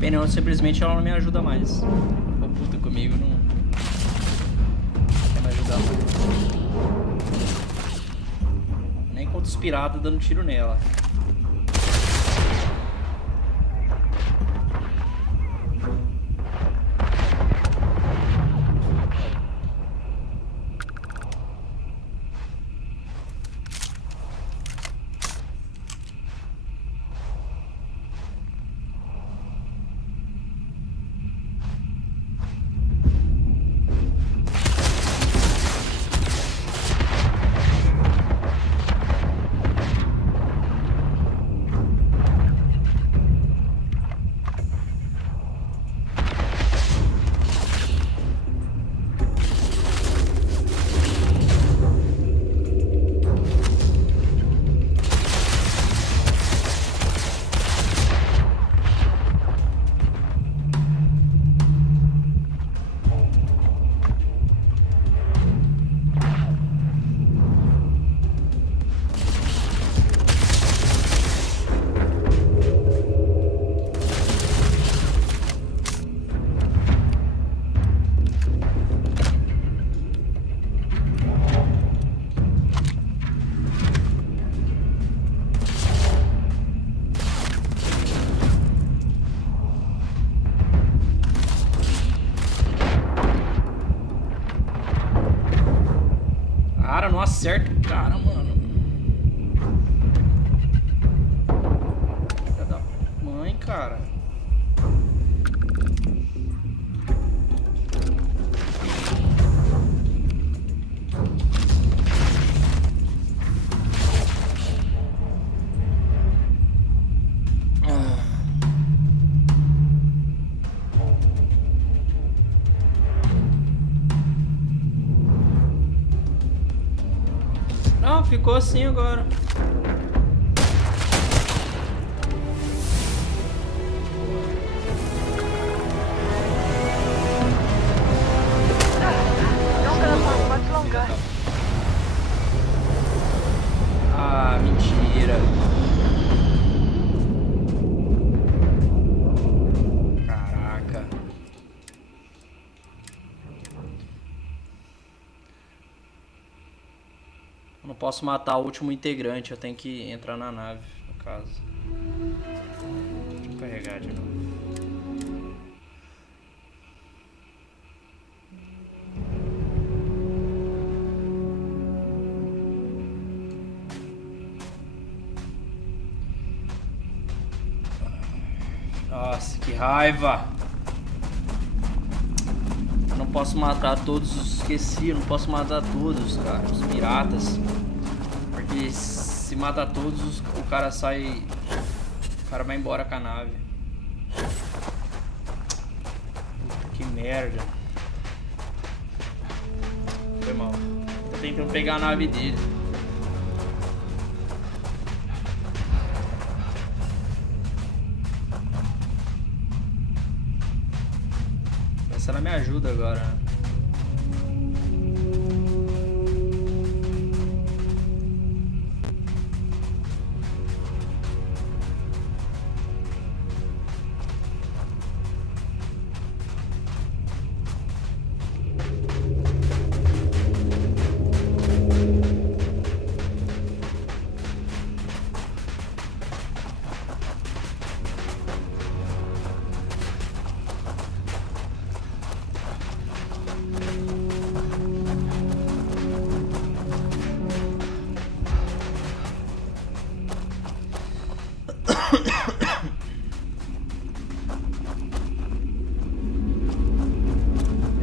Pena, simplesmente ela não me ajuda mais. Ficou puta comigo, não quer me ajudar mais. Nem contra os piratas dando tiro nela. Cara, não acerta o cara, mano. Filha da mãe, cara. Não, ficou assim agora. Not gonna last much longer. Ah, mentira. Caraca. Eu não posso matar o último integrante, eu tenho que entrar na nave, no caso. Deixa eu carregar de novo. Nossa, que raiva! Eu não posso matar todos os... Esqueci, eu não posso matar todos, cara, os piratas. Porque se matar todos, o cara sai... O cara vai embora com a nave. Que merda. Foi mal. Tô tentando pegar a nave dele. Se ela me ajuda agora, né?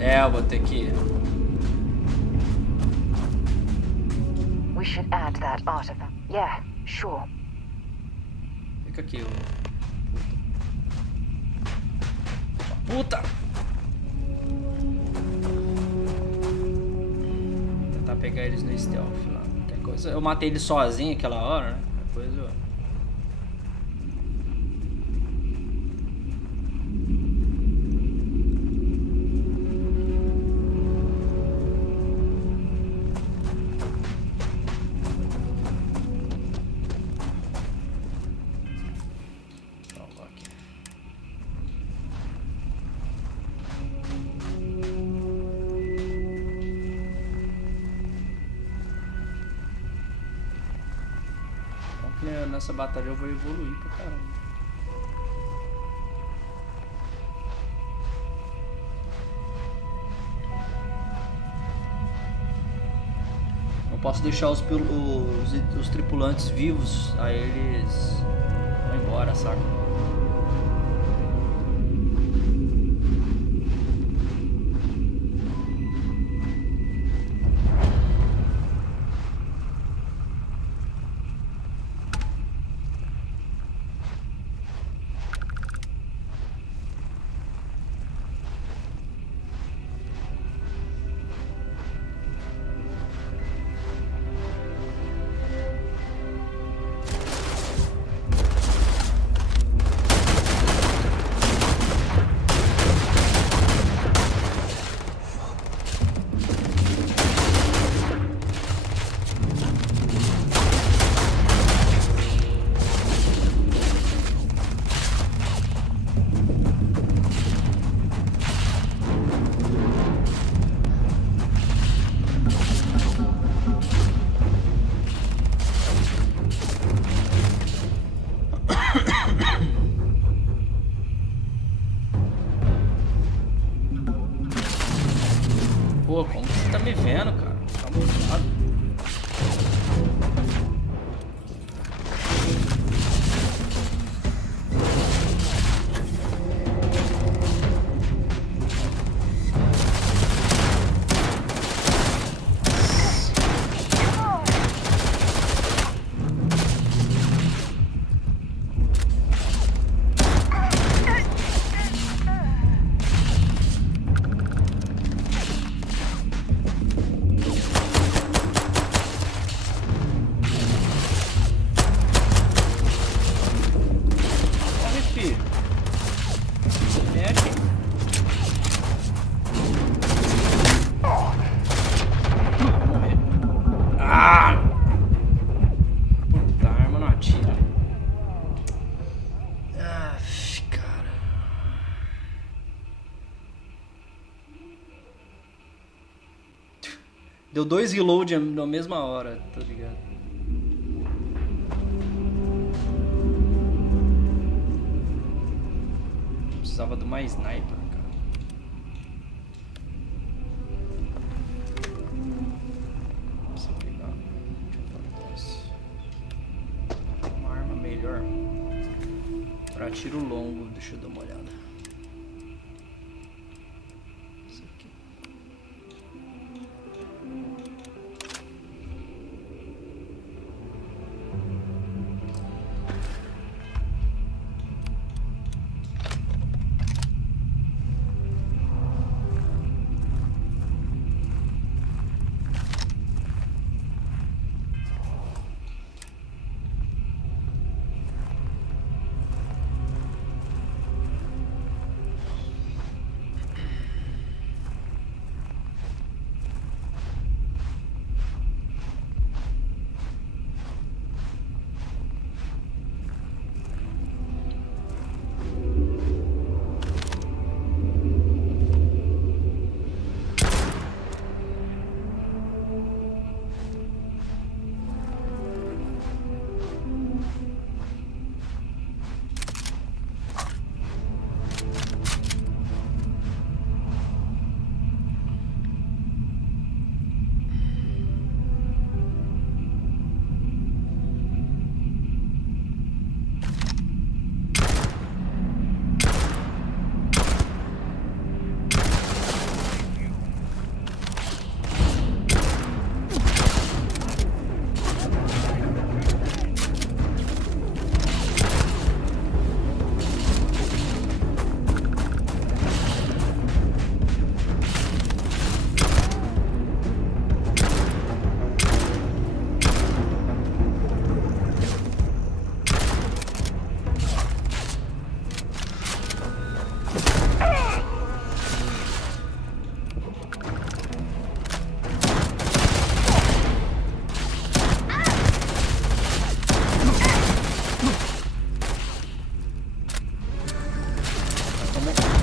É, eu vou ter que... We should add that artifact. Yeah, sure. Fica aqui, puta! Vou tentar pegar eles no stealth lá. Qualquer coisa. Eu matei ele sozinho aquela hora, né? Depois eu. Nessa batalha eu vou evoluir pra caramba. Não posso deixar os tripulantes vivos, aí eles vão embora, saca? Pô, como você tá me vendo, cara? Tá mudado. Deu 2 reload na mesma hora, tá ligado? Precisava de uma sniper, cara. Preciso pegar. Deixa eu fazer isso. Uma arma melhor. Pra tiro longo, deixa eu dar uma olhada.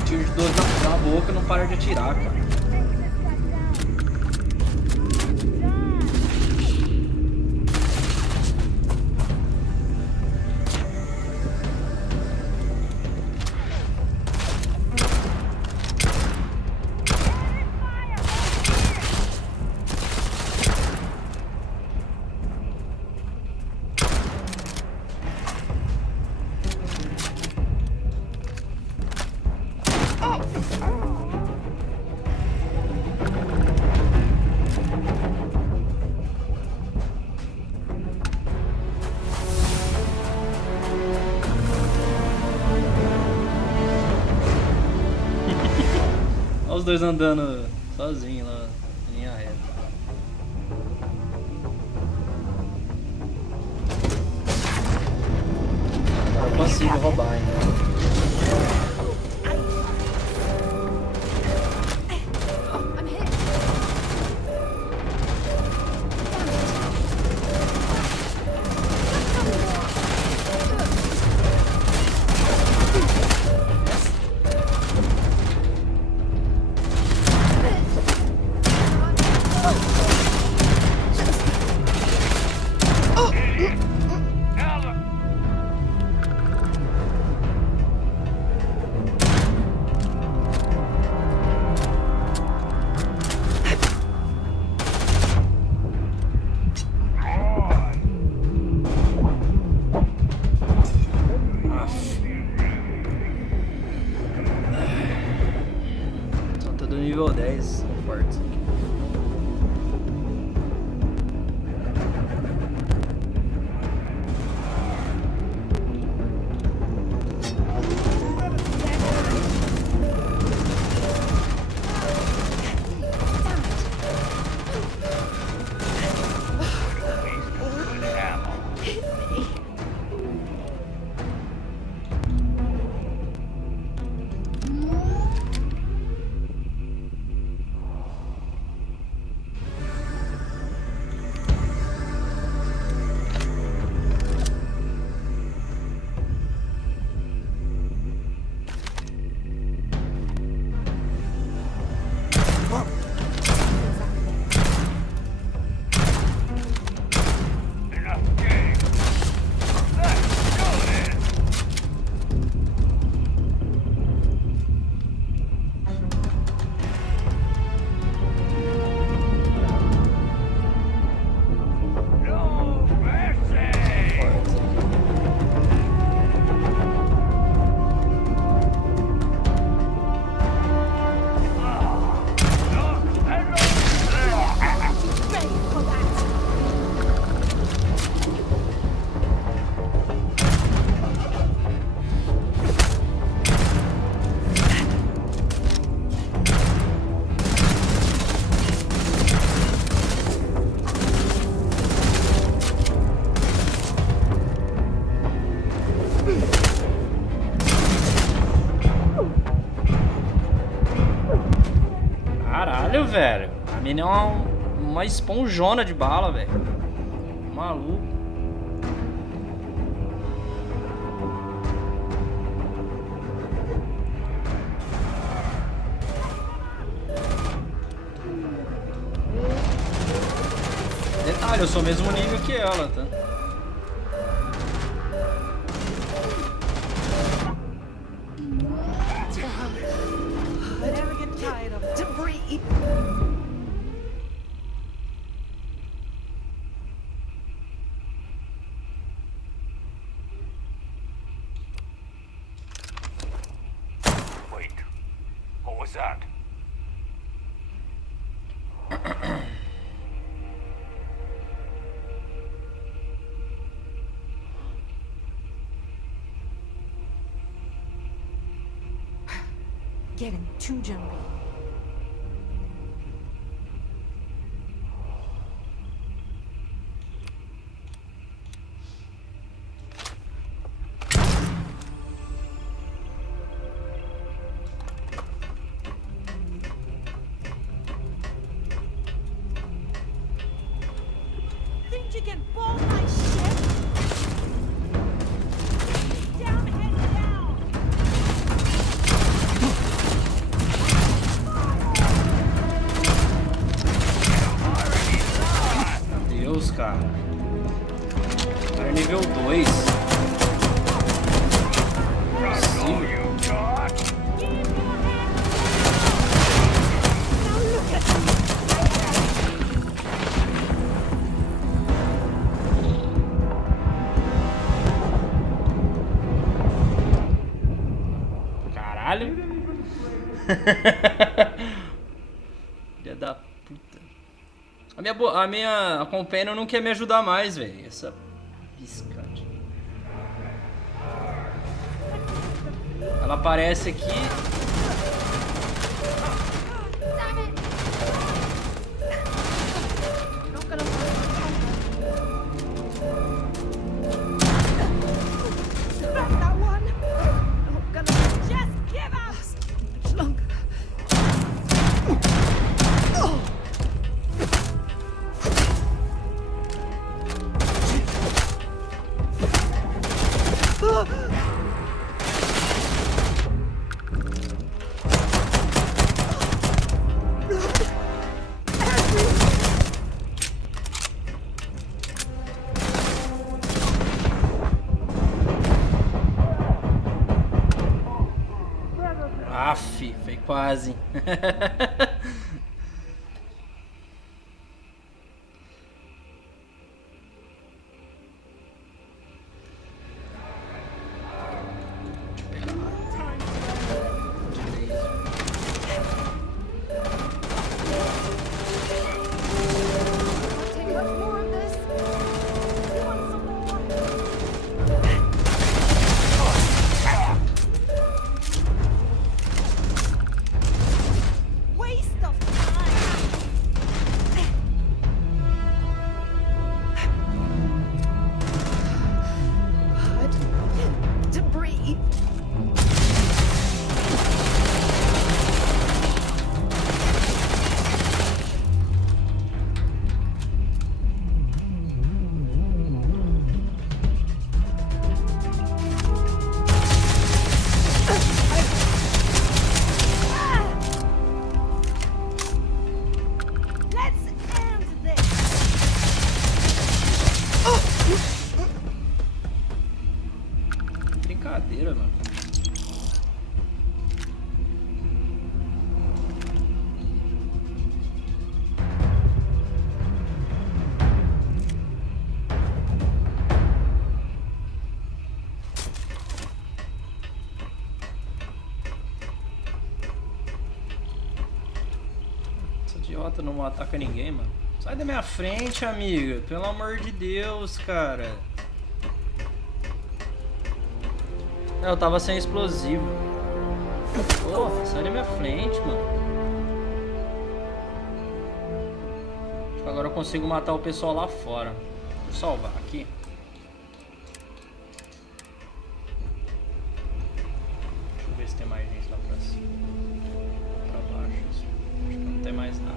Tiro de 12 na boca e não para de atirar, cara. Olha os dois andando sozinhos lá, em linha reta. Agora eu consigo roubar ainda. I'm hit. Só tô do nível 10, são fortes aqui. Caralho, velho. A mina é uma esponjona de bala, velho. Maluco. Detalhe, eu sou o mesmo nível que ela, tá? I never get tired of debris. Wait. What was that? Getting too jumpy. Think you can blow my ship? Down, head down. Caralho. Filha da puta. A minha companion não quer me ajudar mais, velho. Essa biscate. Ela aparece aqui. Not gonna work. Grab that one. Not gonna just give up. Much longer. Aff, foi quase. Take much more of this. You want some more? Waste of time. Hard to breathe. Let's end this. Brincadeira, mano. Essa idiota não ataca ninguém, mano. Sai da minha frente, amiga. Pelo amor de Deus, cara. Eu tava sem explosivo. Porra, sai da minha frente, mano. Acho que agora eu consigo matar o pessoal lá fora. Vou salvar aqui. Deixa eu ver se tem mais gente lá pra cima. Pra baixo, assim. Acho que não tem mais nada.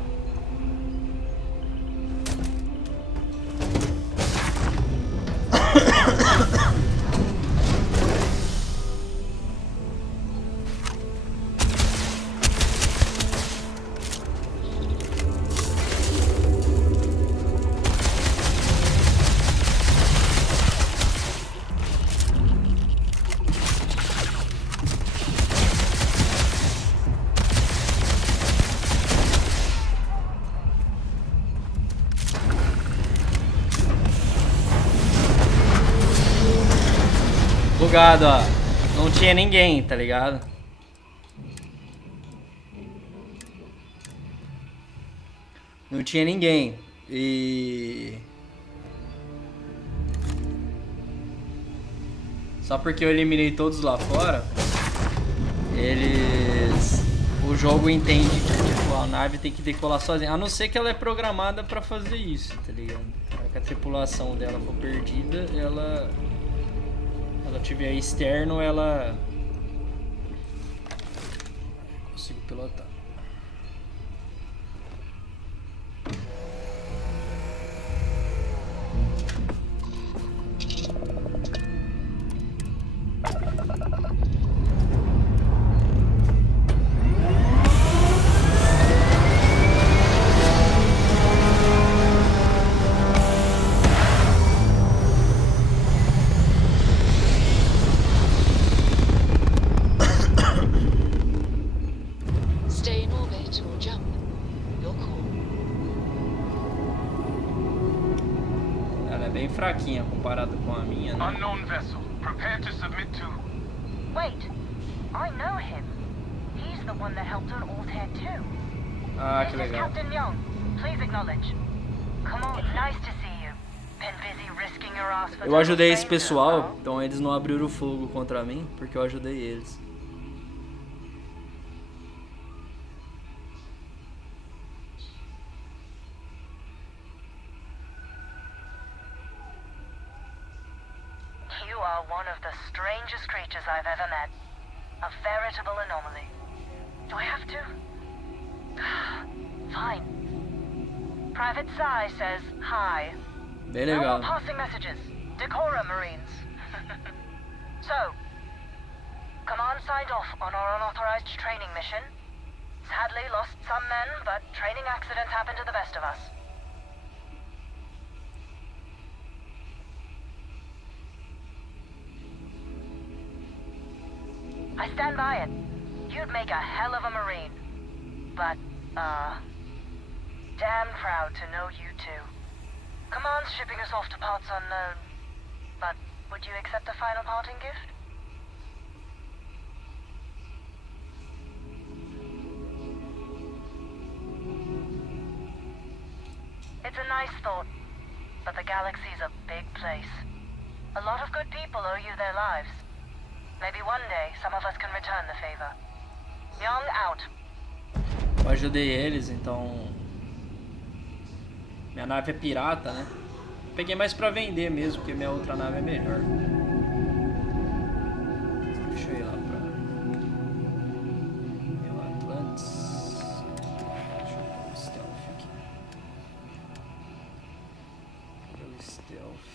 Bugado, ó. Não tinha ninguém, tá ligado? Não tinha ninguém. E... só porque eu eliminei todos lá fora, eles... o jogo entende que tipo, a nave tem que decolar sozinha. A não ser que ela é programada pra fazer isso, tá ligado? Que a tripulação dela for perdida, ela tiver externo, ela consigo pilotar. Stay in orbit or jump. Your call. Ela é bem fraquinha comparada com a minha, né? Unknown vessel. Prepare to submit to... Wait, I know him. the one that helped on Altair 2. Ah, que This is legal. Captain Young. Please acknowledge. Come on, nice to see you. Been busy risking your ass for Eu ajudei esse total pessoal, strangers, huh? então eles não abriram fogo contra mim, porque eu ajudei eles. You are one of the strangest creatures I've ever met. A veritable anomaly. Do I have to? Fine. Private Psy says hi. Bem No legal. more passing messages. Decorum, Marines. So, Command signed off on our unauthorized training mission. Sadly lost some men, but training accidents happen to the best of us. I stand by it. You'd make a hell of a Marine. But, damn proud to know you two. Command's shipping us off to parts unknown. But would you accept a final parting gift? It's a nice thought, but the galaxy's a big place. A lot of good people owe you their lives. Maybe one day some of us can return the favor. Young out. Eu ajudei eles, então... Minha nave é pirata, né? Peguei mais pra vender mesmo, porque minha outra nave é melhor. Deixa eu ir lá pra... Meu Atlantis. Deixa eu ver o stealth aqui. Cadê o stealth?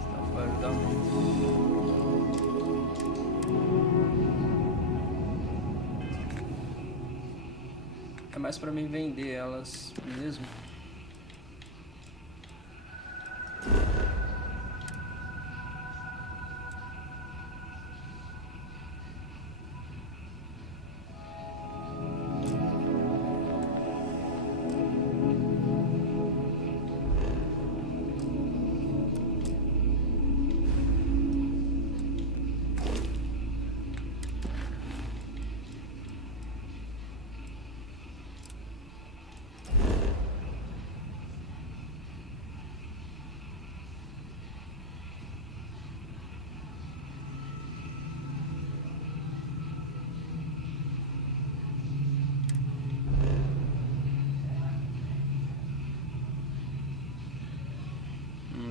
Stealth vai ajudar muito. É mais pra mim vender elas mesmo.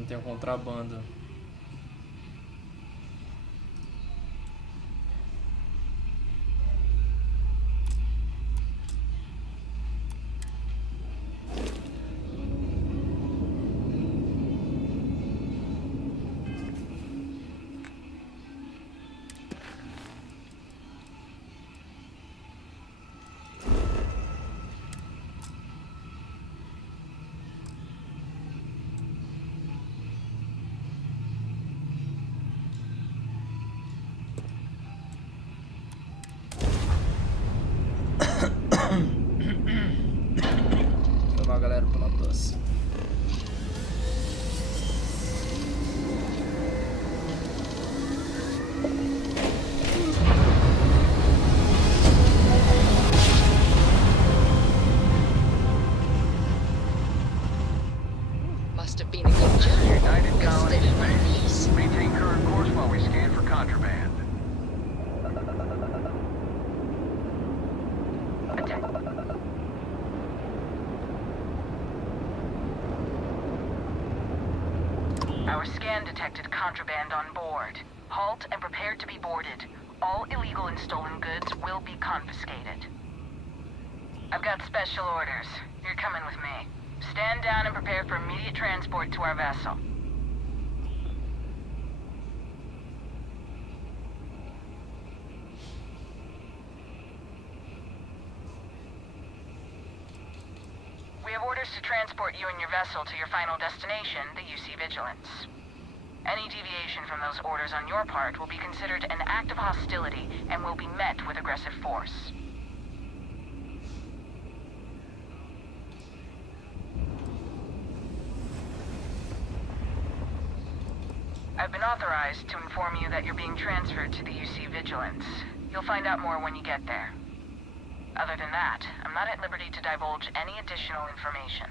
Tem um contrabando. Foi mal, galera, pela tosse. Must have been a good journey. United Because Colony they were on peace. Space. Maintain current course while we scan for contraband. Our scan detected contraband on board. Halt and prepare to be boarded. All illegal and stolen goods will be confiscated. I've got special orders. You're coming with me. Stand down and prepare for immediate transport to our vessel. We have orders to transport you and your vessel to your final destination, the UC Vigilance. Any deviation from those orders on your part will be considered an act of hostility and will be met with aggressive force. I've been authorized to inform you that you're being transferred to the UC Vigilance. You'll find out more when you get there. Other than that, I'm not at liberty to divulge any additional information.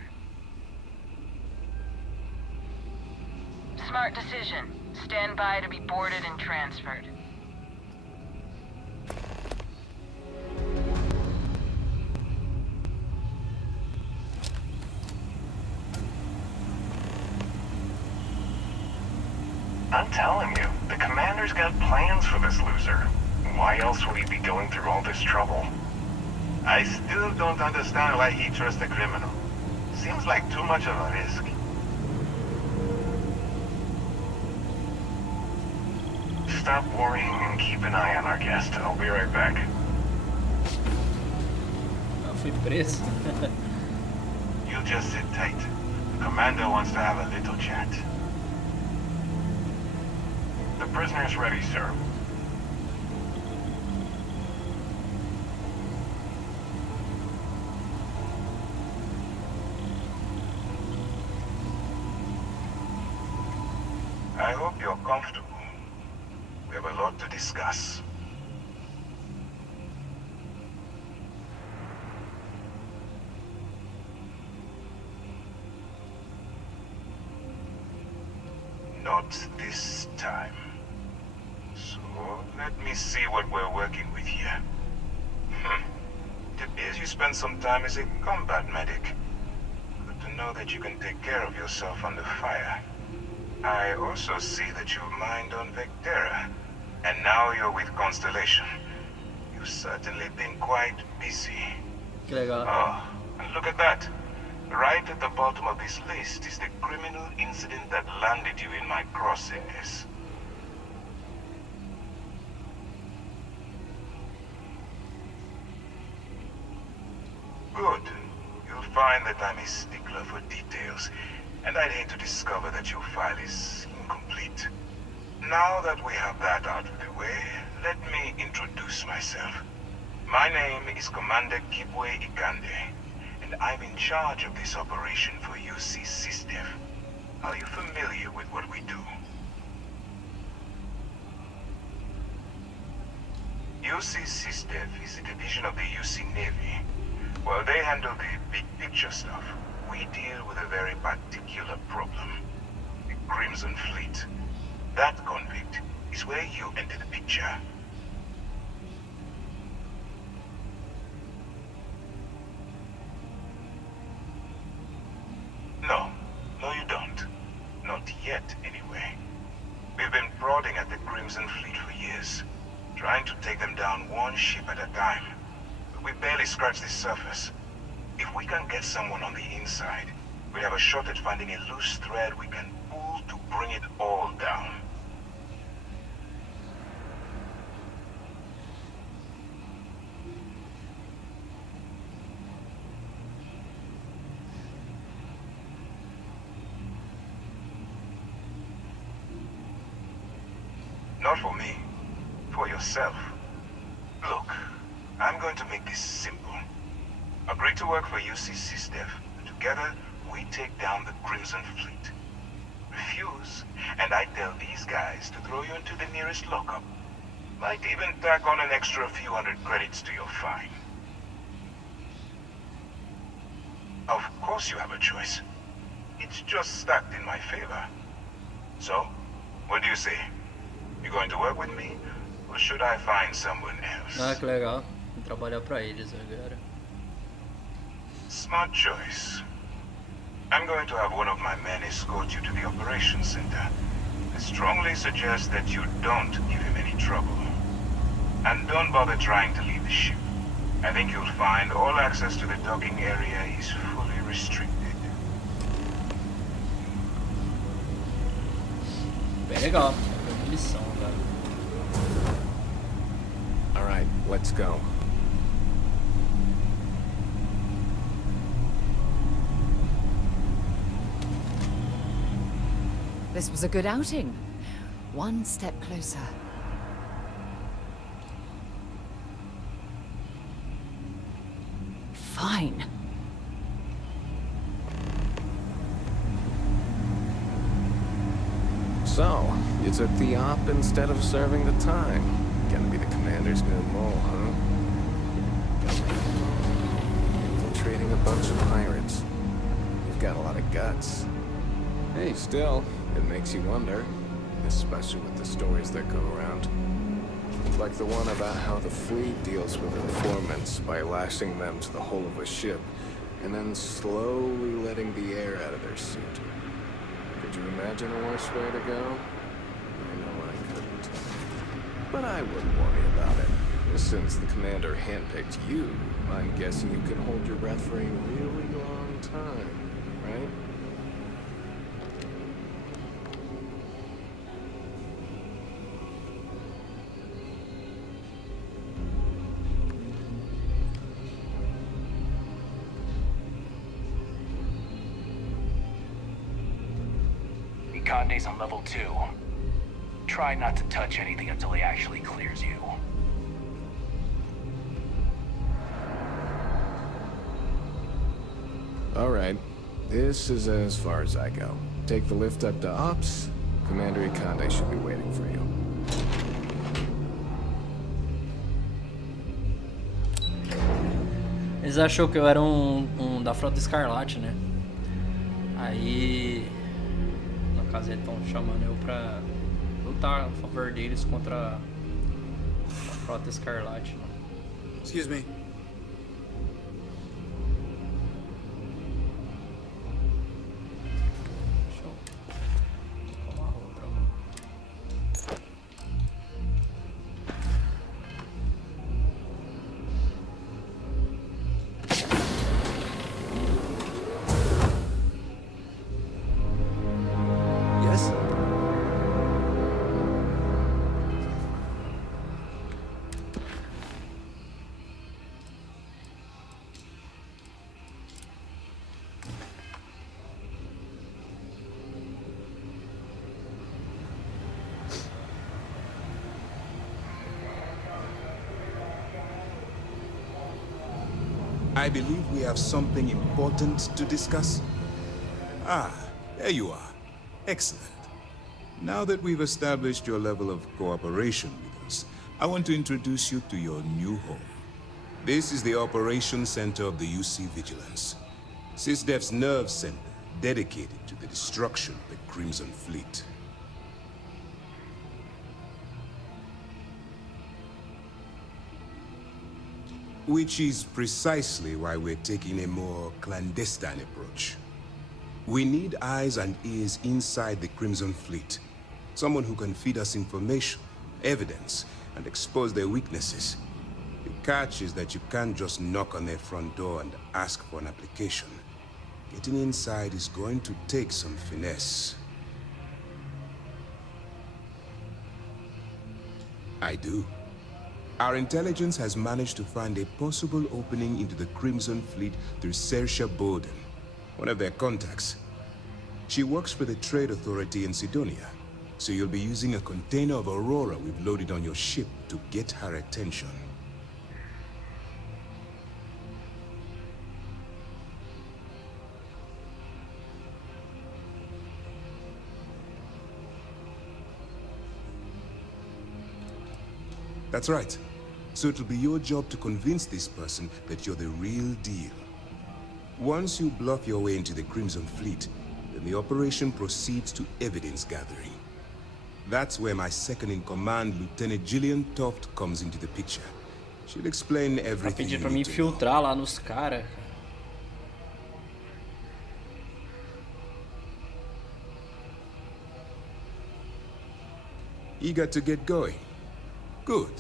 Smart decision. Stand by to be boarded and transferred. I'm telling you, the commander's got plans for this loser. Why else would he be going through all this trouble? I still don't understand why he trusts a criminal. Seems like too much of a risk. Stop worrying and keep an eye on our guest. I'll be right back. Ah, fui preso. You just sit tight. The commander wants to have a little chat. The prisoner's ready, sir. I hope you're comfortable. We have a lot to discuss. Not this time. So, let me see what we're working with here. It appears you spent some time as a combat medic. Good to know that you can take care of yourself under fire. I also see that you've mined on Vectera, and now you're with Constellation. You've certainly been quite busy. Que legal. Oh, and look at that. Right at the bottom of this list is the criminal incident that landed you in my crosshairs. Good. You'll find that I'm a stickler for details, and I'd hate to discover that your file is incomplete. Now that we have that out of the way, let me introduce myself. My name is Commander Kibwe Ikande, and I'm in charge of this operation for UC System. Are you familiar with what we do? UC System is a division of the UC Navy. Well, they handle the big picture stuff. We deal with a very particular problem. The Crimson Fleet. That convict is where you enter the picture. No, you don't. Not yet, anyway. We've been prodding at the Crimson Fleet for years, trying to take them down one ship at a time. But we barely scratched the surface. If we can get someone on the inside, we have a shot at finding a loose thread we can pull to bring it all down. Not for me. For yourself. Look, I'm going to make this simple. Agree to work for UC System. Together, we take down the Crimson Fleet. Refuse, and I tell these guys to throw you into the nearest lockup. Might even tack on an extra few hundred credits to your fine. Of course you have a choice. It's just stacked in my favor. So, what do you say? You going to work with me, or should I find someone else? Ah, que legal. Vou trabalhar pra eles agora. Smart choice. I'm going to have one of my men escort you to the operations center. I strongly suggest that you don't give him any trouble. And don't bother trying to leave the ship. I think you'll find all access to the docking area is fully restricted. Bem legal. Missão, cara. All right, let's go. This was a good outing. One step closer. Fine. So, you took the op instead of serving the time. Gonna be the commander's new mole, huh? Infiltrating a bunch of pirates. You've got a lot of guts. Hey, still, it makes you wonder, especially with the stories that go around. Like the one about how the fleet deals with informants by lashing them to the hull of a ship and then slowly letting the air out of their suit. Could you imagine a worse way to go? I know I couldn't. But I wouldn't worry about it. Since the commander handpicked you, I'm guessing you can hold your breath for a really long time, right? Conde's on level 2. Try not to touch anything until he actually clears you. All right. This is as far as I go. Take the lift up to Ops. Commander Conde should be waiting for you. Eles achou que eu era um da Frota Escarlate, né? Aí, no caso, eles estão chamando eu pra lutar a favor deles contra a Frota Escarlate. Né? Excuse me. Deixa eu tomar outra. Yes? I believe we have something important to discuss. Ah, there you are. Excellent. Now that we've established your level of cooperation with us, I want to introduce you to your new home. This is the Operations Center of the UC Vigilance. SysDef's nerve center, dedicated to the destruction of the Crimson Fleet. Which is precisely why we're taking a more clandestine approach. We need eyes and ears inside the Crimson Fleet. Someone who can feed us information, evidence, and expose their weaknesses. The catch is that you can't just knock on their front door and ask for an application. Getting inside is going to take some finesse. I do. Our intelligence has managed to find a possible opening into the Crimson Fleet through Saoirse Bowden, one of their contacts. She works for the Trade Authority in Sidonia, so you'll be using a container of Aurora we've loaded on your ship to get her attention. That's right. So it'll be your job to convince this person that you're the real deal. Once you bluff your way into the Crimson Fleet, then the operation proceeds to evidence gathering. That's where my second-in-command, Lieutenant Gillian Toft, comes into the picture. She'll explain Pra everything pedir you pra me need to know. infiltrar lá nos caras. Eager to get going? Good.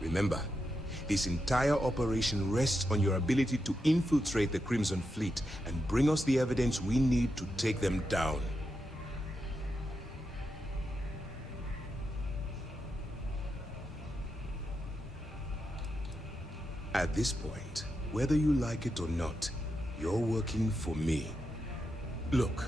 Remember, this entire operation rests on your ability to infiltrate the Crimson Fleet and bring us the evidence we need to take them down. At this point, whether you like it or not, you're working for me. Look,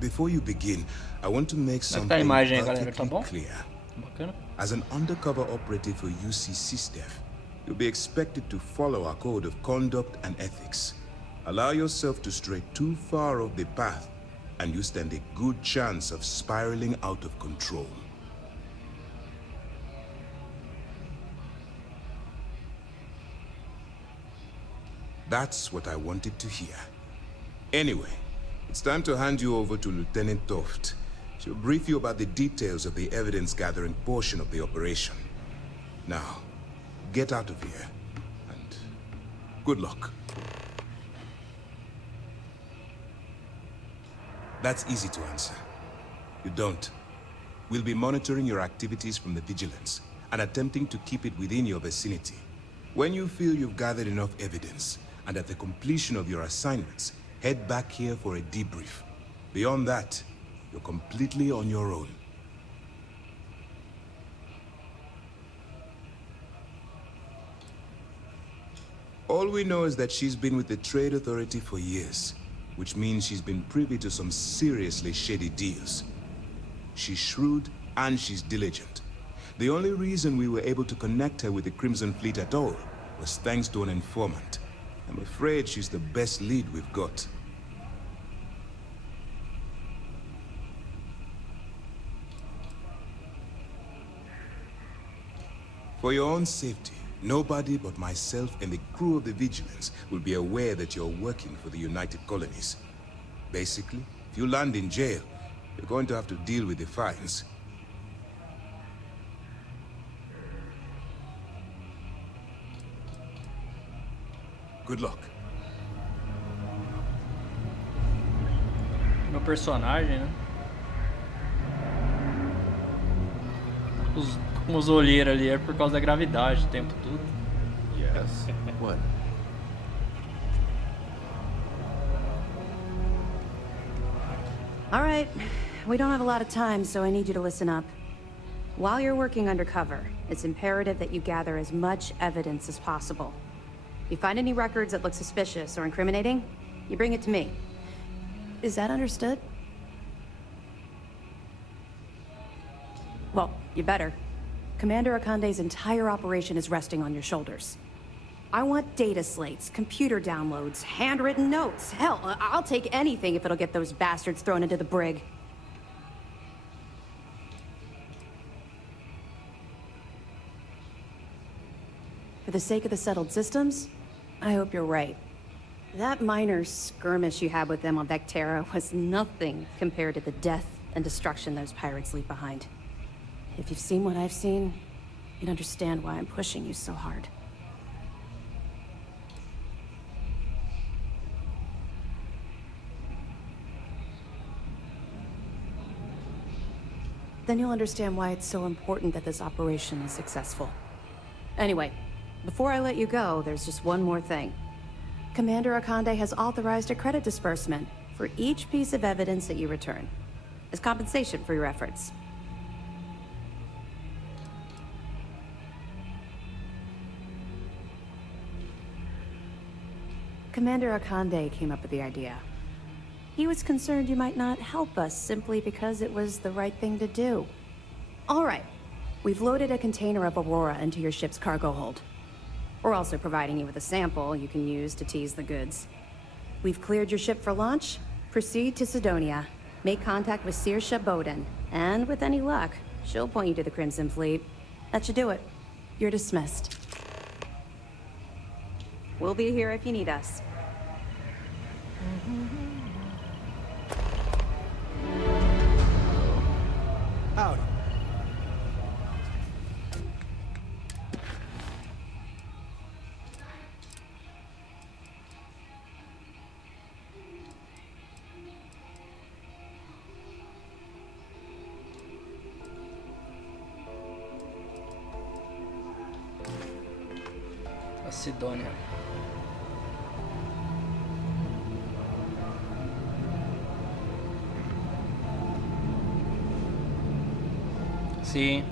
before you begin, I want to make Como é que tá a something imagem aí, galera? Tá perfectly bom? clear. Bacana. As an undercover operative for UC SysDef, you'll be expected to follow our code of conduct and ethics. Allow yourself to stray too far off the path, and you stand a good chance of spiraling out of control. That's what I wanted to hear. Anyway, it's time to hand you over to Lieutenant Toft. She'll brief you about the details of the evidence-gathering portion of the operation. Now, get out of here, and good luck. That's easy to answer. You don't. We'll be monitoring your activities from the vigilance and attempting to keep it within your vicinity. When you feel you've gathered enough evidence, and at the completion of your assignments, head back here for a debrief. Beyond that, you're completely on your own. All we know is that she's been with the Trade Authority for years, which means she's been privy to some seriously shady deals. She's shrewd and she's diligent. The only reason we were able to connect her with the Crimson Fleet at all was thanks to an informant. I'm afraid she's the best lead we've got. For your own safety, nobody but myself and the crew of the Vigilance will be aware that you're working for the United Colonies. Basically, if you land in jail, you're going to have to deal with the fines. Good luck. Meu personagem, né? Com os olheiros ali é por causa da gravidade o tempo todo. Yes. What? All right, we don't have a lot of time, so I need you to listen up. While you're working undercover, it's imperative that you gather as much evidence as possible. If you find any records that look suspicious or incriminating, you bring it to me. Is that understood? Well, you better. Commander Akande's entire operation is resting on your shoulders. I want data slates, computer downloads, handwritten notes. Hell, I'll take anything if it'll get those bastards thrown into the brig. For the sake of the settled systems, I hope you're right. That minor skirmish you had with them on Vectera was nothing compared to the death and destruction those pirates leave behind. If you've seen what I've seen, you'd understand why I'm pushing you so hard. Then you'll understand why it's so important that this operation is successful. Anyway, before I let you go, there's just one more thing. Commander Akande has authorized a credit disbursement for each piece of evidence that you return, as compensation for your efforts. Commander Akande came up with the idea. He was concerned you might not help us simply because it was the right thing to do. All right, we've loaded a container of Aurora into your ship's cargo hold. We're also providing you with a sample you can use to tease the goods. We've cleared your ship for launch. Proceed to Sidonia. Make contact with Saoirse Bowden. And with any luck, she'll point you to the Crimson Fleet. That should do it. You're dismissed. We'll be here if you need us. Howdy. A Sidonia. Sim.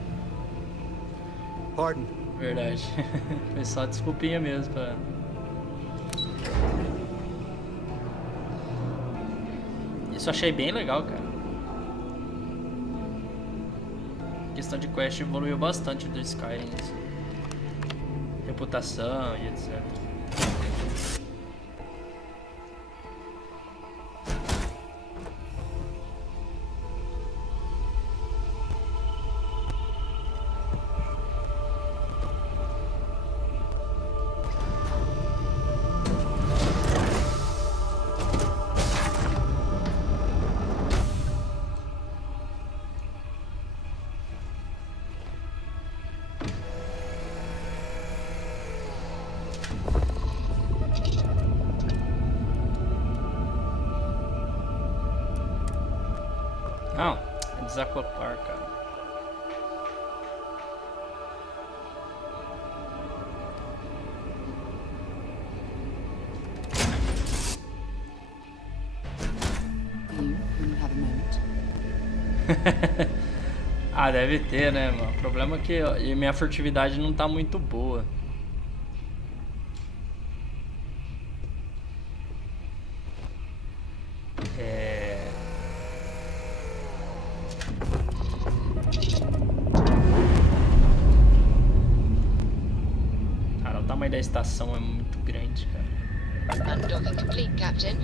Pardon. Verdade. Foi só desculpinha mesmo pra... Isso eu achei bem legal, cara. A questão de quest evoluiu bastante do Skyrim. Assim. Reputação e etc. Não, é desacoplar, cara. Ah, deve ter, né, mano? O problema é que minha furtividade não tá muito boa. Cara, o tamanho da estação é muito grande, cara. Undocking complete, Captain.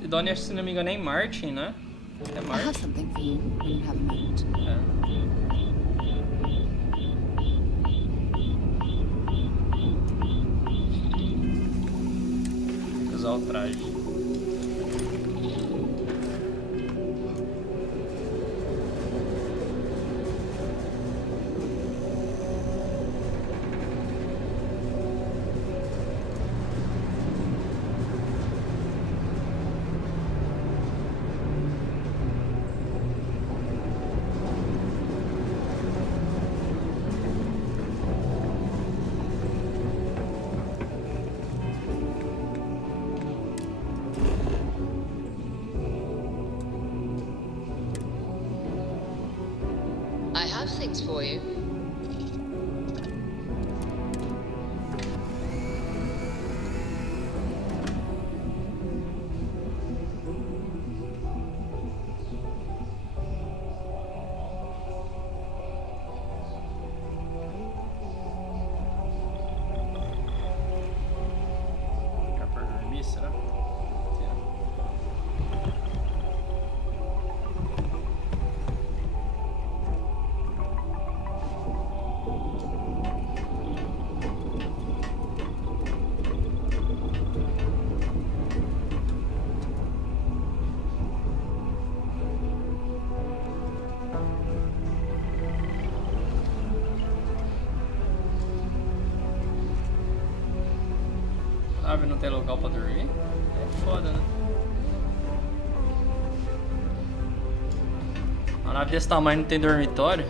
Sidonia, se não me engano, é em Martin, né? É I have Martin. something for you when you have a moment. Tem que usar o traje. I have things for you. Dá pra dormir, será? Nave não tem local pra dormir? É foda, né? Uma nave desse tamanho não tem dormitório?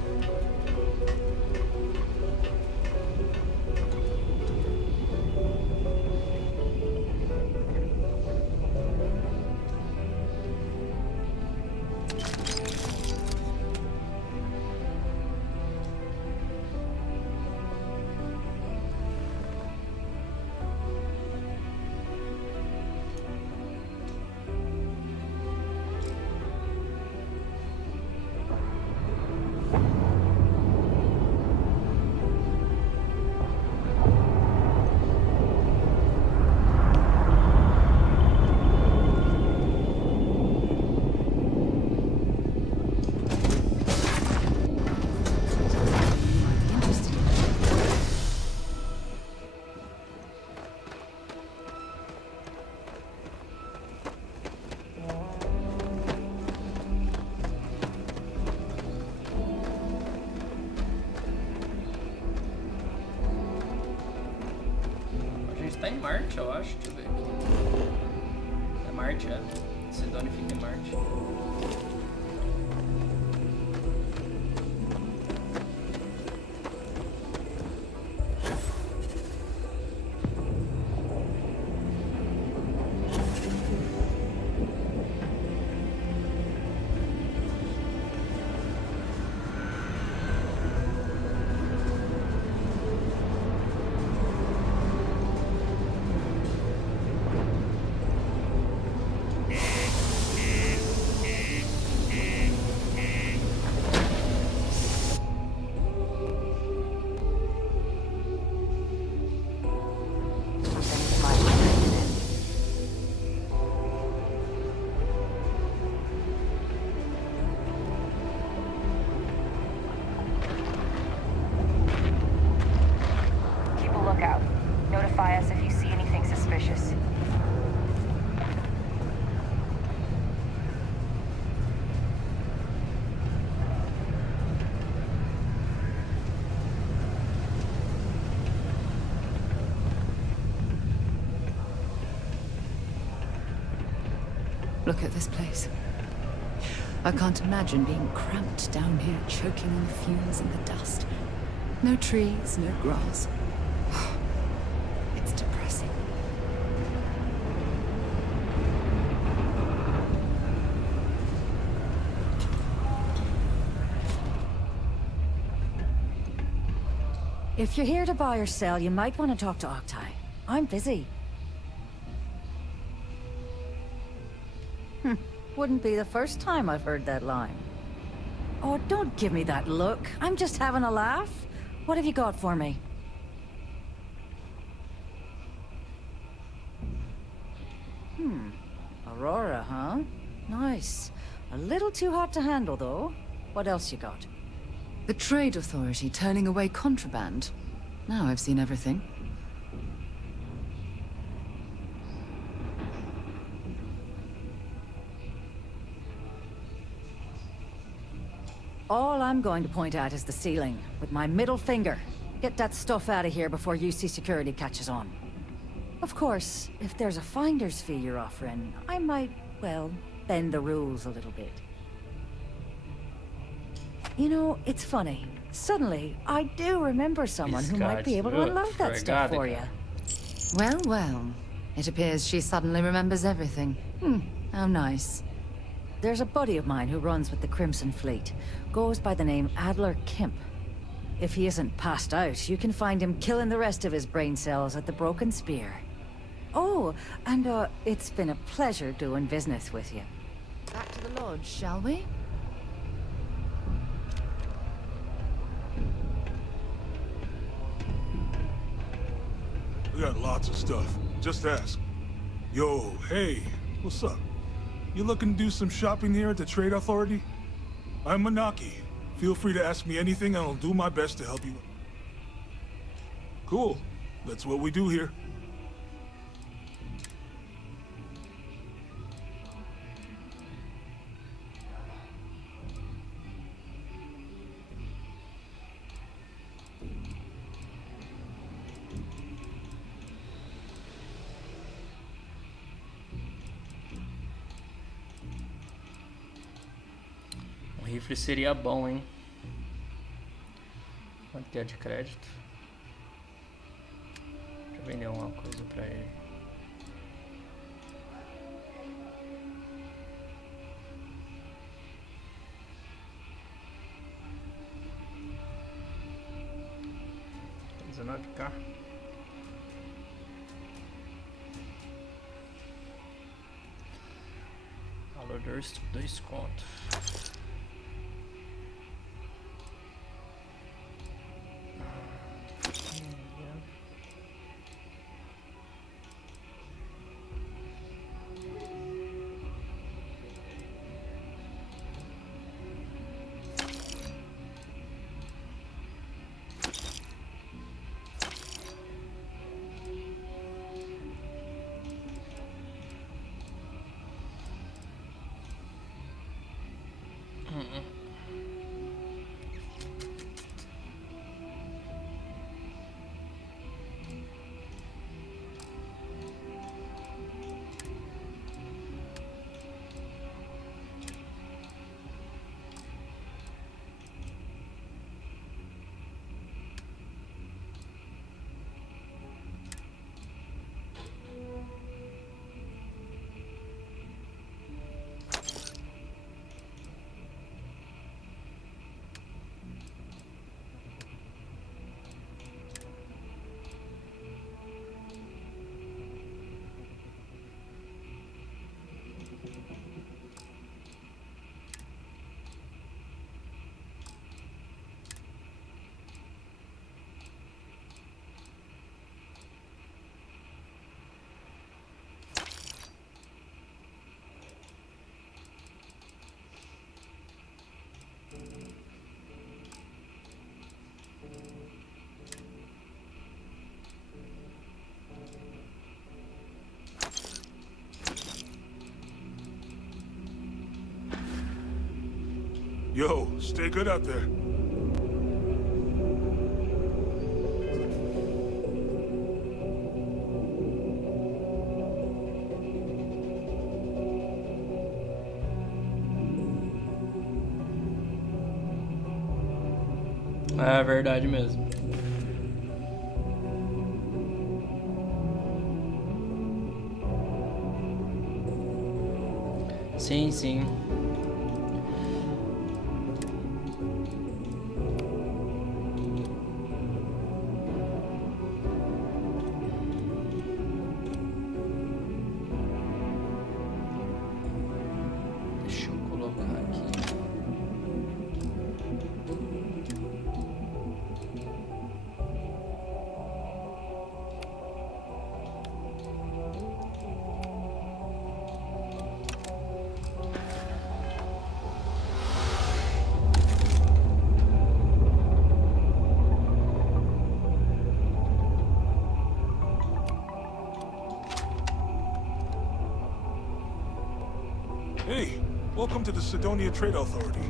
Tá em Marte, eu acho. Deixa eu ver aqui. É Marte, é. Sidonia fica em Marte. Look at this place. I can't imagine being cramped down here, choking on the fumes and the dust. No trees, no grass. It's depressing. If you're here to buy or sell, you might want to talk to Octai. I'm busy. Wouldn't be the first time I've heard that line. Oh, don't give me that look. I'm just having a laugh. What have you got for me? Aurora, huh? Nice. A little too hot to handle, though. What else you got? The Trade Authority turning away contraband. Now I've seen everything. All I'm going to point at is the ceiling, with my middle finger. Get that stuff out of here before UC security catches on. Of course, if there's a finder's fee you're offering, I might, well, bend the rules a little bit. You know, it's funny. Suddenly, I do remember someone who might be able to unload that stuff for you. Well, well. It appears she suddenly remembers everything. How nice. There's a buddy of mine who runs with the Crimson Fleet. Goes by the name Adler Kemp. If he isn't passed out, you can find him killing the rest of his brain cells at the Broken Spear. Oh, and it's been a pleasure doing business with you. Back to the lodge, shall we? We got lots of stuff. Just ask. Yo, hey, what's up? You looking to do some shopping here at the Trade Authority? I'm Manaki. Feel free to ask me anything and I'll do my best to help you. Cool. That's what we do here. Rifle seria bom, hein? Quanto que é de crédito? Deixa eu vender uma coisa pra ele. $19K. Valor 2 conto. Yo, stay good out there. É verdade mesmo. Sim, sim. Deixa eu colocar aqui. Hey, welcome to the Sidonia Trade Authority.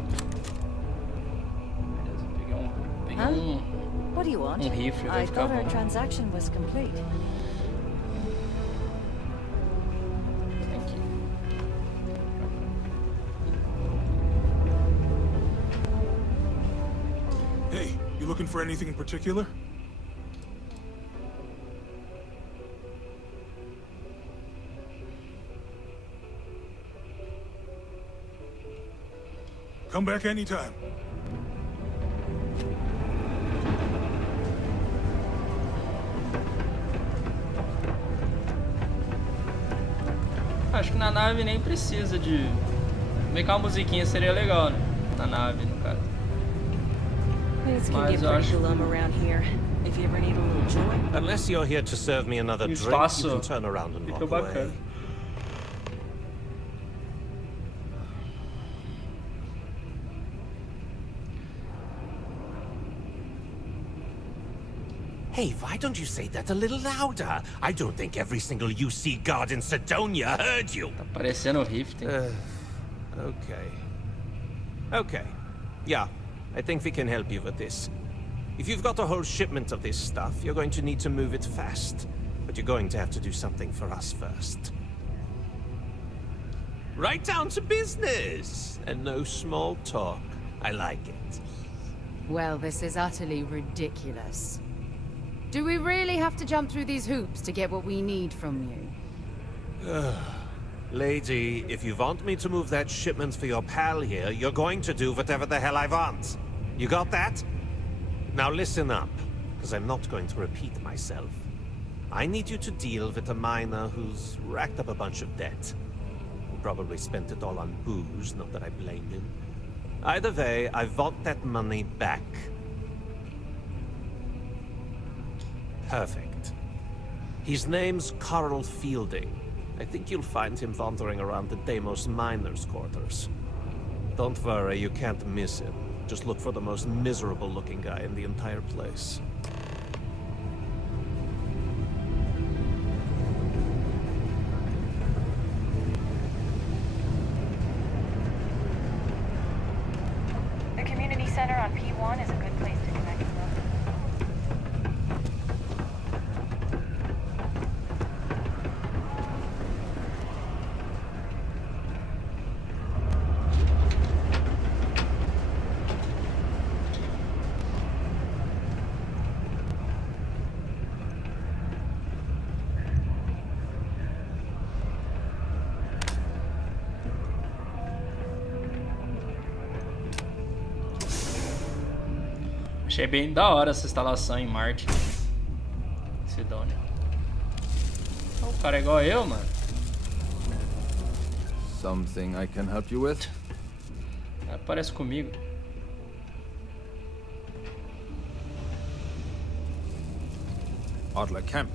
Peguei Huh? um What do you want? rifle, vai I ficar thought our bom. transaction was complete. Thank you. Hey, you looking for anything in particular? Come back anytime. Acho que na nave nem precisa de... Meio que uma musiquinha seria legal, né? Na nave, no caso. Things can Mas get eu pretty acho... glum around here. If you ever need a little joy. Unless you're here to serve me another O drink, you espaço can turn around and fica walk bacana. away. Hey, why don't you say that a little louder? I don't think every single UC guard in Sidonia heard you. Tá parecendo o Rift, hein? Okay. Okay. Yeah, I think we can help you with this. If you've got a whole shipment of this stuff, you're going to need to move it fast. But you're going to have to do something for us first. Right down to business! And no small talk. I like it. Well, this is utterly ridiculous. Do we really have to jump through these hoops to get what we need from you? Lady, if you want me to move that shipment for your pal here, you're going to do whatever the hell I want. You got that? Now listen up, because I'm not going to repeat myself. I need you to deal with a miner who's racked up a bunch of debt. He probably spent it all on booze, not that I blame him. Either way, I want that money back. Perfect. His name's Carl Fielding. I think you'll find him wandering around the Deimos miners' quarters. Don't worry, you can't miss him. Just look for the most miserable-looking guy in the entire place. The community center on P1 is a good place to connect with them. Achei bem da hora essa instalação em Marte. Sidonia. O cara é igual eu, mano. Something I can help you with? Parece comigo. Adler Camp.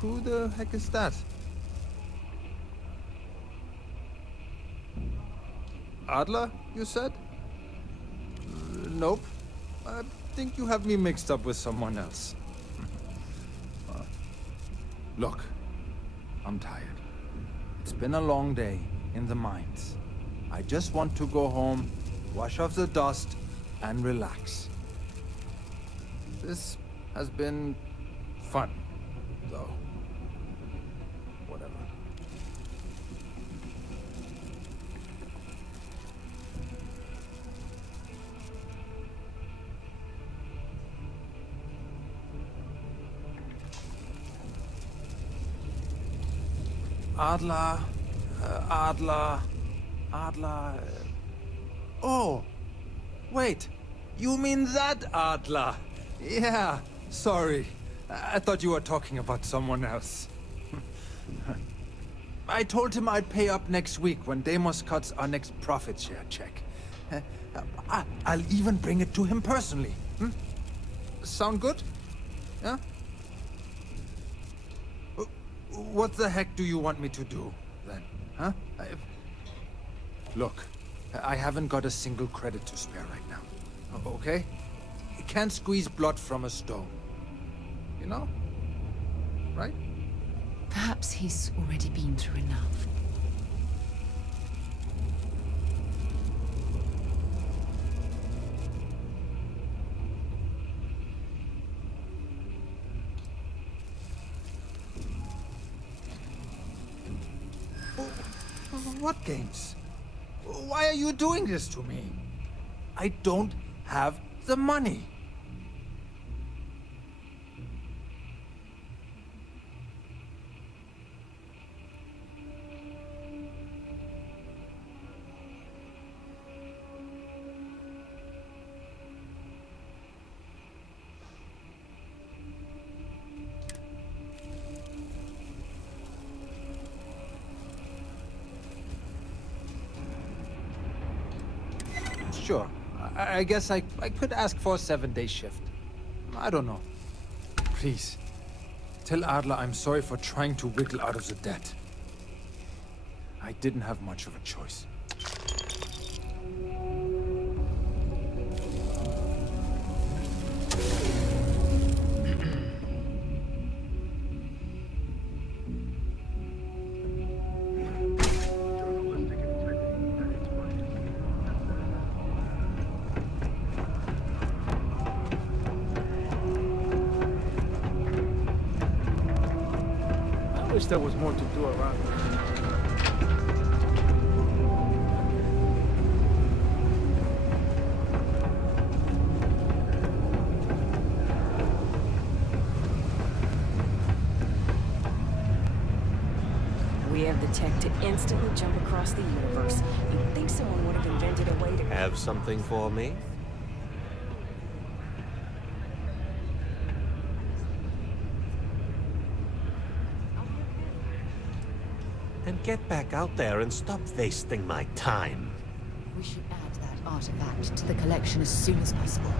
Who the heck is that? Adler, you said? Nope. I think you have me mixed up with someone else. Look, I'm tired. It's been a long day in the mines. I just want to go home, wash off the dust, and relax. This has been fun, though. Whatever. Adler. Oh, wait. You mean that Adler? Yeah, sorry. I thought you were talking about someone else. I told him I'd pay up next week when Deimos cuts our next profit share check. I'll even bring it to him personally. Sound good? Yeah? What the heck do you want me to do, then? Huh? Look, I haven't got a single credit to spare right now. Okay? You can't squeeze blood from a stone. You know? Right? Perhaps he's already been through enough. What games? Why are you doing this to me? I don't have the money. Sure. I guess I could ask for a 7-day shift. I don't know. Please, tell Adler I'm sorry for trying to wiggle out of the debt. I didn't have much of a choice. I wish there was more to do around here. We have the tech to instantly jump across the universe. You'd think someone would have invented a way to... Have something for me? And get back out there and stop wasting my time. We should add that artifact to the collection as soon as possible.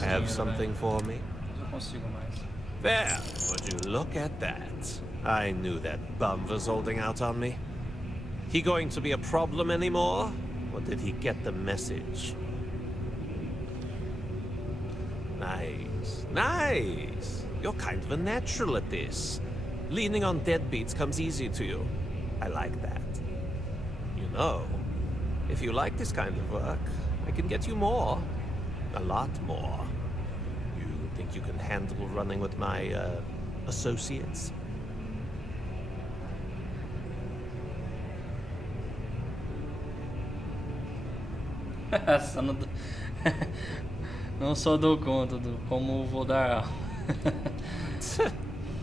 Have something for me? Não consigo mais. There, would you look at that? I knew that bum was holding out on me. He going to be a problem anymore? Or did he get the message? Nice, nice. You're kind of a natural at this. Leaning on deadbeats comes easy to you. I like that. You know, if you like this kind of work, I can get you more. A lot more. You think you can handle running with my, associates? Só não, não só dou conta do como vou dar.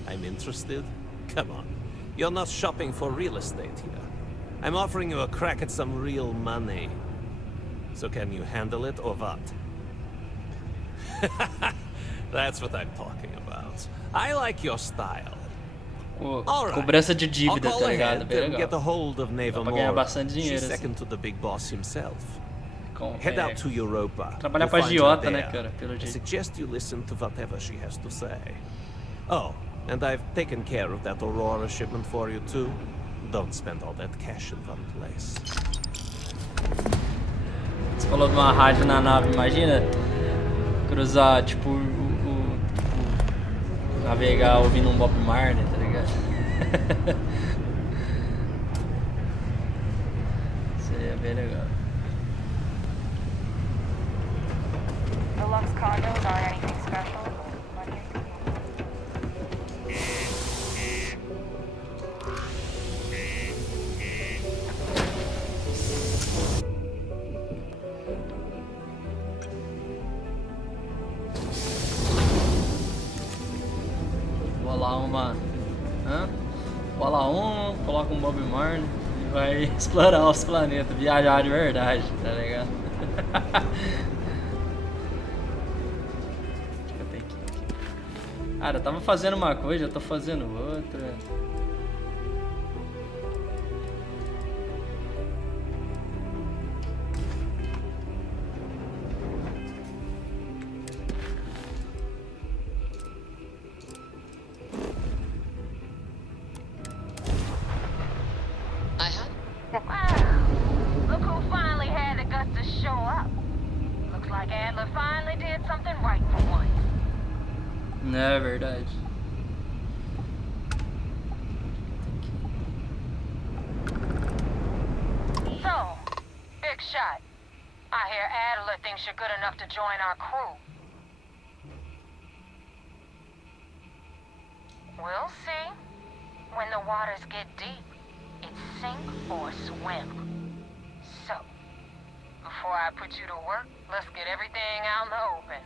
I'm interested. Come on. You're not shopping for real estate here. I'm offering you a crack at some real money. So can you handle it or what? That's what I'm talking about. I like your style. Cobrança de dívida, I'll tá call ligado? ahead Bem and get a legal. hold of Dá pra ganhar Memória. bastante dinheiro, She's assim. second to the big boss himself. Com, Head out to Europa. Trabalhar You'll pra find her agiota, né, there. cara? Pelo I jeito. suggest you listen to whatever she has to say. Oh, and I've taken care of that Aurora shipment for you too. Don't spend all that cash in one place. Você falou de uma rádio na nave, imagina cruzar, tipo, navegar ouvindo um Bob Marley, tá ligado? Seria bem legal. The Lux condos aren't anything special, but uma... Hã? Bola 1, coloca um Bob Marley e vai explorar os planetas, viajar de verdade, tá ligado? Acho que eu tenho que ir aqui. Cara, eu tava fazendo uma coisa, eu tô fazendo outra. Look who finally had the guts to show up. Looks like Adler finally did something right for once. Não é verdade. So, big shot. I hear Adler thinks you're good enough to join our crew. We'll see. When the waters get deep, it's sink or swim. So, before I put you to work, let's get everything out in the open.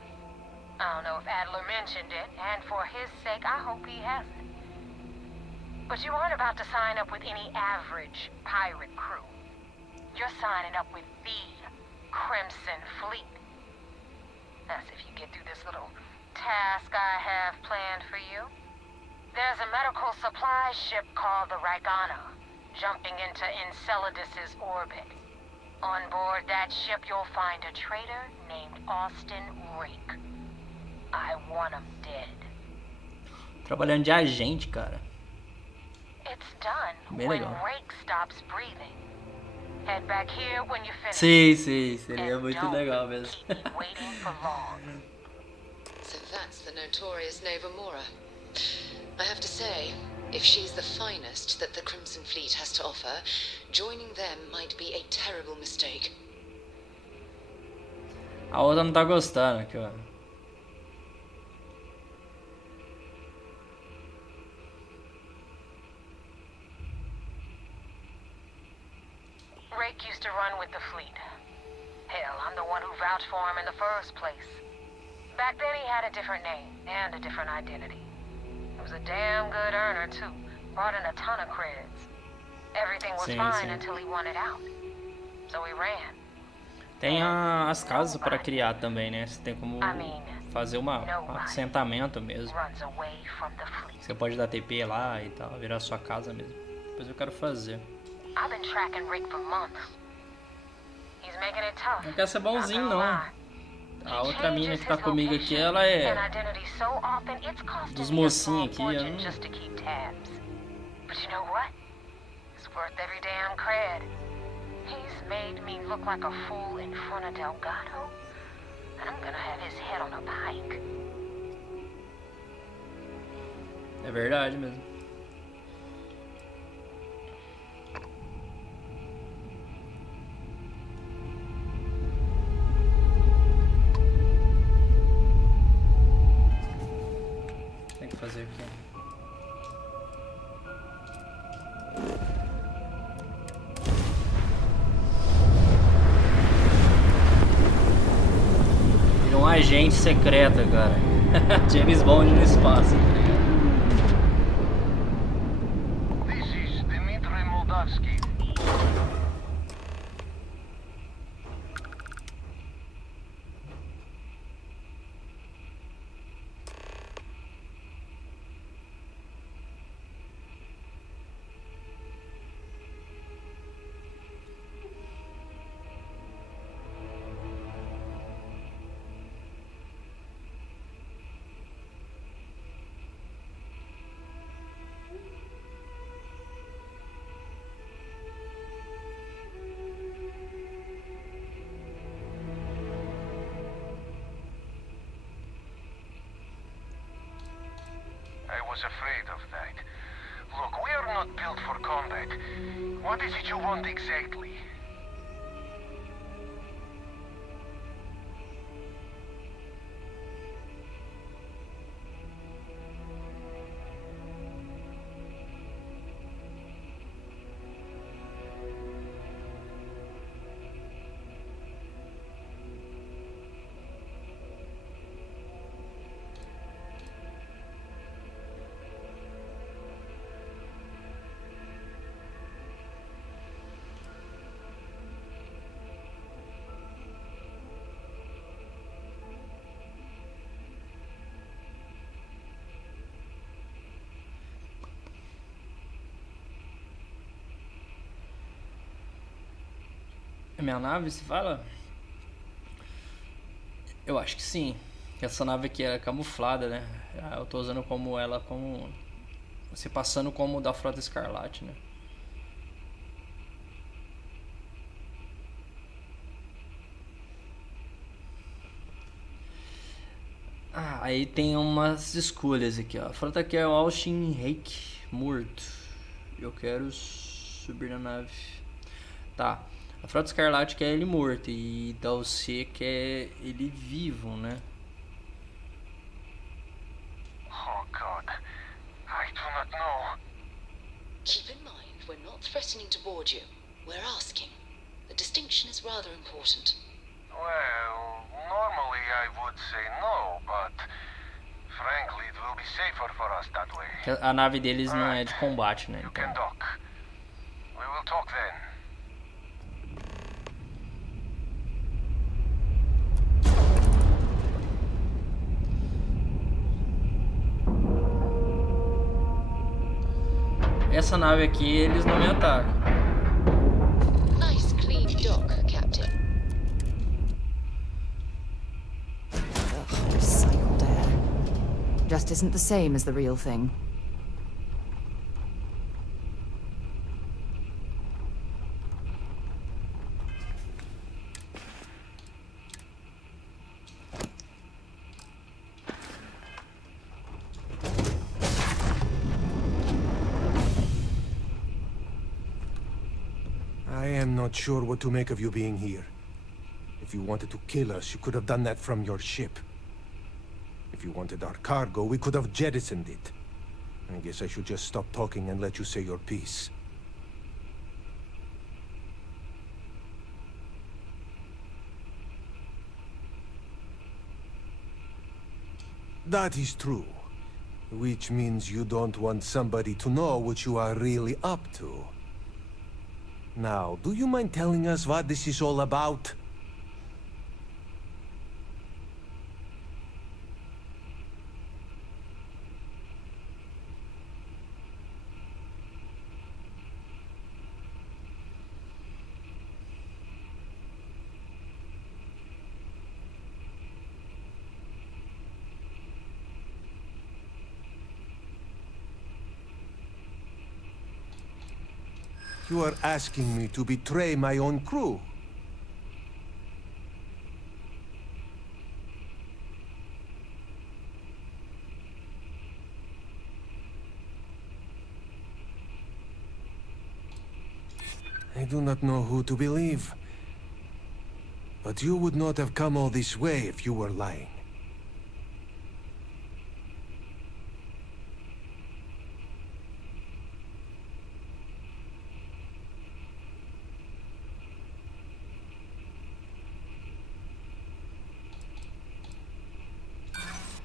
I don't know if Adler mentioned it, and for his sake, I hope he hasn't. But you aren't about to sign up with any average pirate crew. You're signing up with the Crimson Fleet. That's if you get through this little task I have planned for you. There's a medical supply ship called the Ragana, jumping into Enceladus's orbit. On board that ship, you'll find a traitor named Austin Rake. I want him dead. Trabalhando de agente, cara. It's done Bem when legal. Rake stops breathing. Head back here when you finish. Sim, sim, seria muito legal mesmo. Waiting for long. So that's the notorious Nova Mora. I have to say, if she's the finest that the Crimson Fleet has to offer, joining them might be a terrible mistake. A outra não tá gostando aqui, ó. Rake used to run with the fleet. Hell, I'm the one who vouched for him in the first place. Back then he had a different name and a different identity. He was a damn good earner too. Brought in a ton of creds. Everything was fine until he wanted out. So he ran. Tem as casas para criar também, né? Você tem como fazer um assentamento mesmo. Você pode dar TP lá e tal, virar sua casa mesmo. Depois eu quero fazer. I've been tracking Rick for months. He's making it tough. Não quer ser bonzinho, não. A outra mina que tá comigo aqui, ela é dos mocinhos aqui. Eu não... But you know what? It's worth every damn cred. He's made me look like a fool in front of Delgado, and I'm gonna have his head on a pike. É verdade mesmo. Tem que fazer aqui. Virou um agente secreto agora. James Bond no espaço, tá ligado? I was afraid of that. Look, we are not built for combat. What is it you want exactly? minha nave, você fala? Eu acho que sim. Essa nave aqui é camuflada, né? Eu tô usando como ela como... se passando como da Frota Escarlate, né? Aí tem umas escolhas aqui, ó. A frota aqui é o Austin Reik morto. Eu quero subir na nave. Tá. A Frota Escarlate quer ele morto e da UC quer ele vivo, né? Oh God, I do not know. Keep in mind, we're not threatening to board you. We're asking. The distinction is rather important. Well, normally I would say no, but frankly, it will be safer for us that way. A nave deles não é de combate, né? You can dock. We will talk then. Essa nave aqui, eles não me atacam. Nice clean dock, Captain. Recycled air. Just isn't the same as the real thing. I am not sure what to make of you being here. If you wanted to kill us, you could have done that from your ship. If you wanted our cargo, we could have jettisoned it. I guess I should just stop talking and let you say your piece. That is true. Which means you don't want somebody to know what you are really up to. Now, do you mind telling us what this is all about? You are asking me to betray my own crew. I do not know who to believe. But you would not have come all this way if you were lying.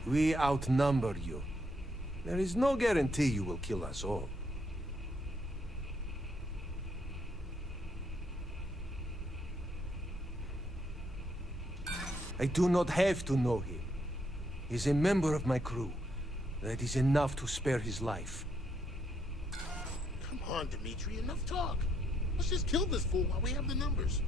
We outnumber you. There is no guarantee you will kill us all. I do not have to know him. He's a member of my crew. That is enough to spare his life. Come on, Dimitri, enough talk. Let's just kill this fool while we have the numbers.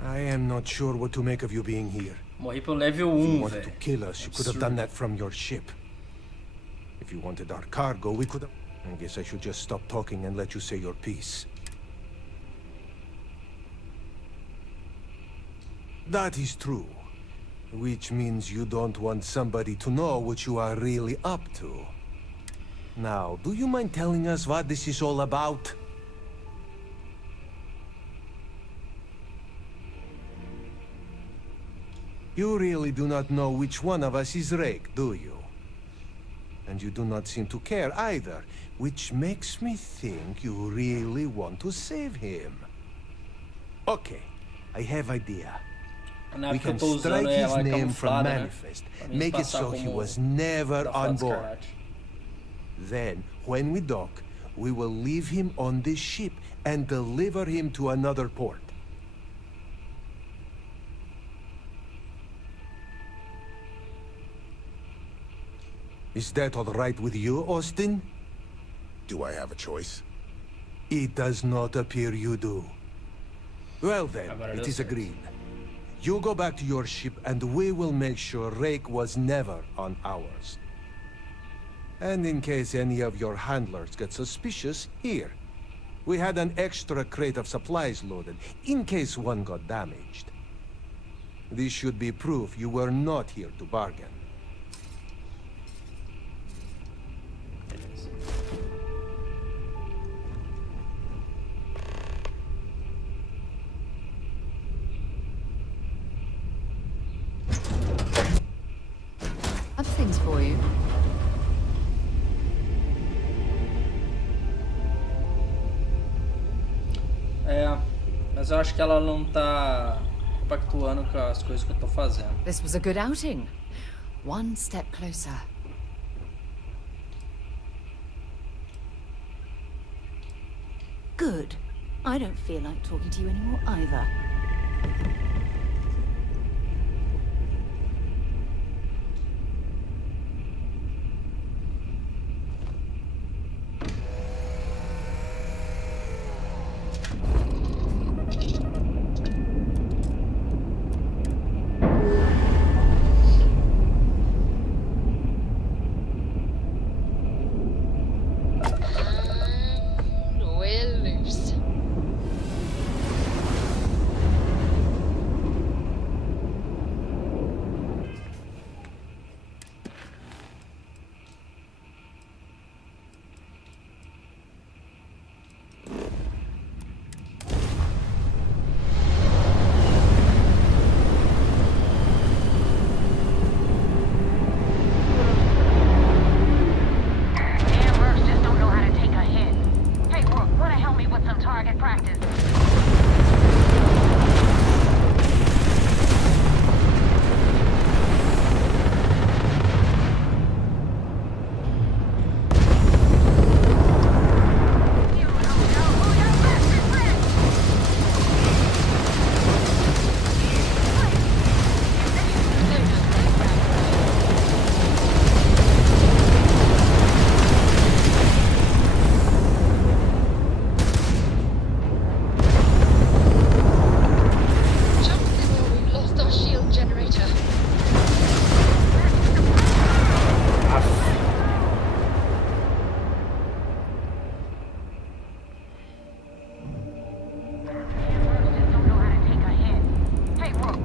I am not sure what to make of you being here. Morri pro level If you 1, wanted to kill us, you could have done that from your ship. If you wanted our cargo, we could have... I guess I should just stop talking and let you say your piece. That is true. Which means you don't want somebody to know what you are really up to. Now, do you mind telling us what this is all about? You really do not know which one of us is Rake, do you? And you do not seem to care either, which makes me think you really want to save him. Okay, I have idea. We can strike his name from Manifest, make it so he was never on board. Then, when we dock, we will leave him on this ship and deliver him to another port. Is that all right with you, Austin? Do I have a choice? It does not appear you do. Well then, it is agreed. You go back to your ship and we will make sure Rake was never on ours. And in case any of your handlers get suspicious, here. We had an extra crate of supplies loaded, in case one got damaged. This should be proof you were not here to bargain. I've things for you. Mas eu acho que ela não tá compactuando com as coisas que eu tô fazendo. This was a good outing. One step closer. Good. I don't feel like talking to you anymore either.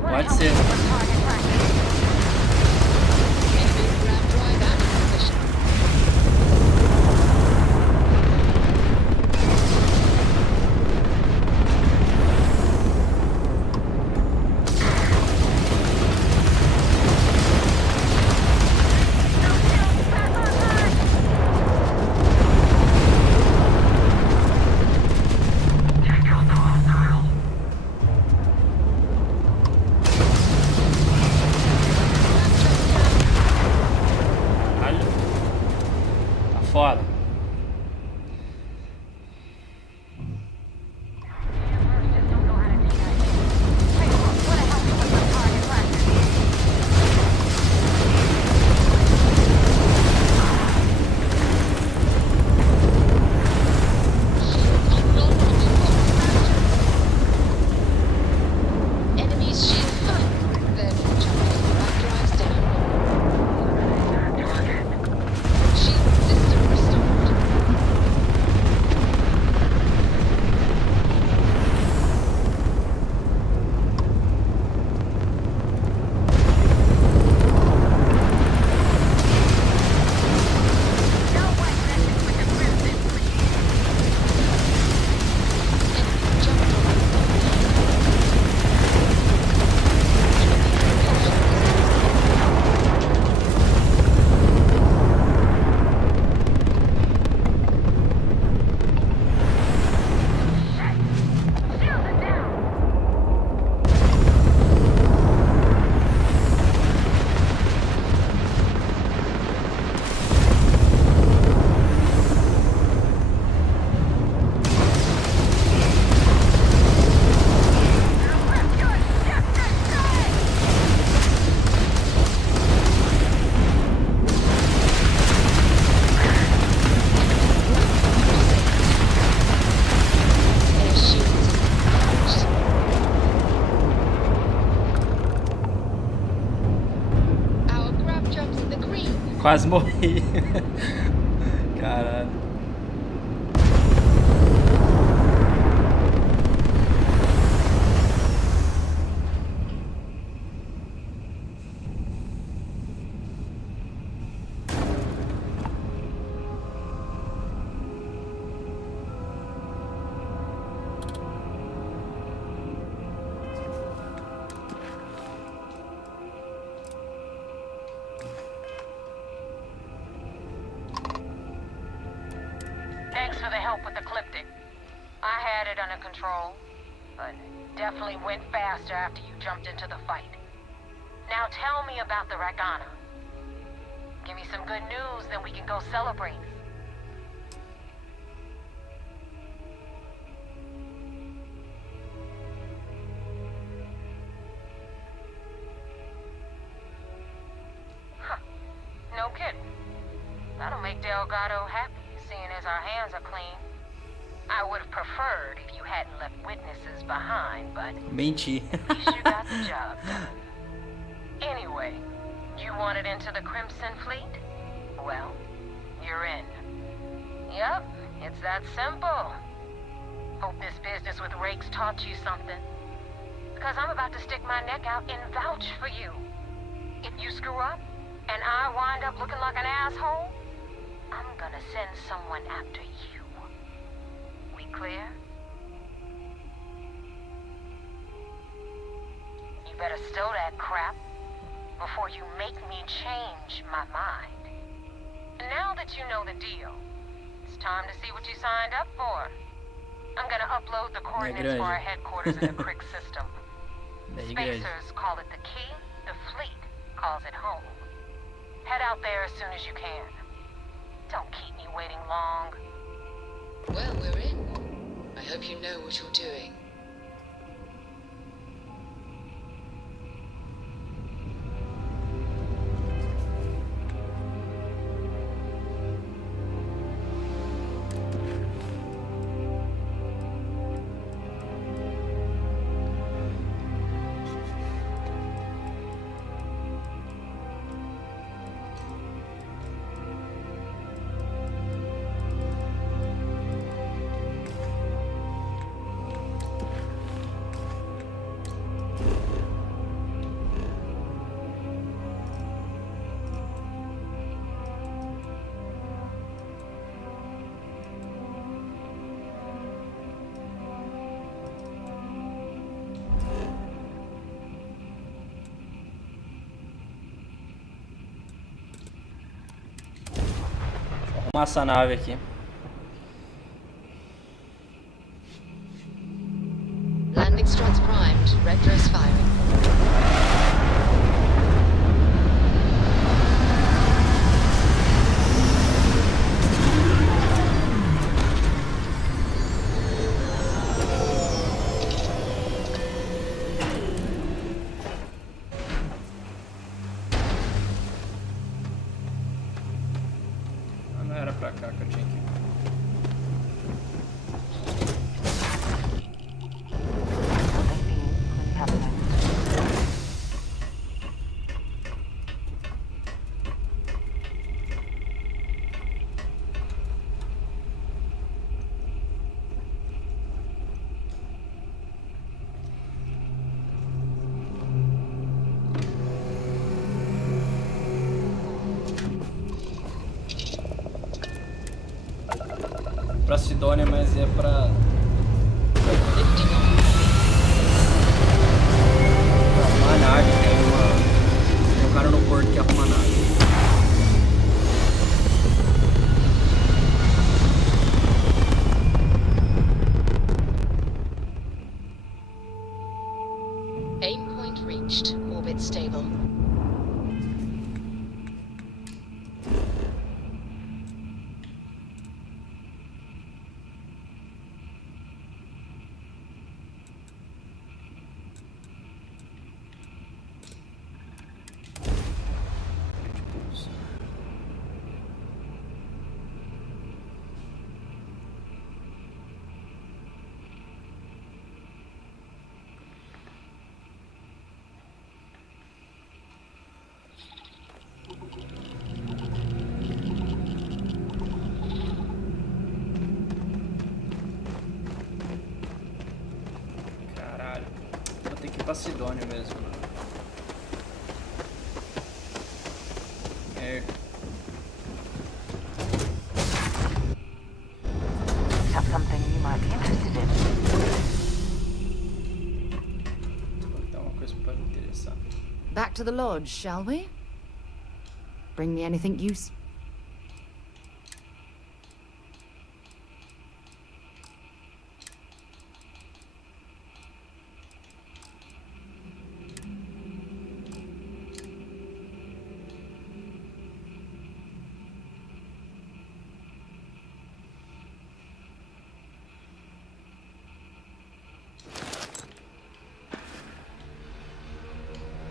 Pode ser. Foda. Enemy's shield. Then drives down. Shield system restored. Quase morri. Caralho. Thanks for the help with the Ecliptic. I had it under control, but definitely went faster after you jumped into the fight. Now tell me about the Ragana. Give me some good news, then we can go celebrate. Huh. No kidding. That'll make Delgado happy, seeing as our hands are clean. I would have preferred if you hadn't left witnesses behind, but Menti. at least you got the job done. Anyway, you wanted into the Crimson Fleet? Well, you're in. Yep, it's that simple. Hope this business with Rakes taught you something. Because I'm about to stick my neck out and vouch for you. If you screw up, and I wind up looking like an asshole, I'm gonna send someone after you. We clear? You better stow that crap before you make me change my mind. And now that you know the deal, it's time to see what you signed up for. I'm gonna upload the coordinates for our headquarters in the Crick system. Spacers call it the key, the fleet calls it home. Head out there as soon as you can. Don't keep me waiting long. Well, we're in. I hope you know what you're doing. Arrumar essa nave aqui. Landing struts primed, retros firing. Não era pra cá que eu tinha que ir. Pra Sidônia, mas é pra... arrumar a nave. Tem um cara no porto que arruma a nave. Aim point reached. Orbit stable. pra Sidônia mesmo. Merda. Have something you might be interested in. Vou dar uma coisa pra me interessar. Back to the lodge, shall we? Bring me anything useful.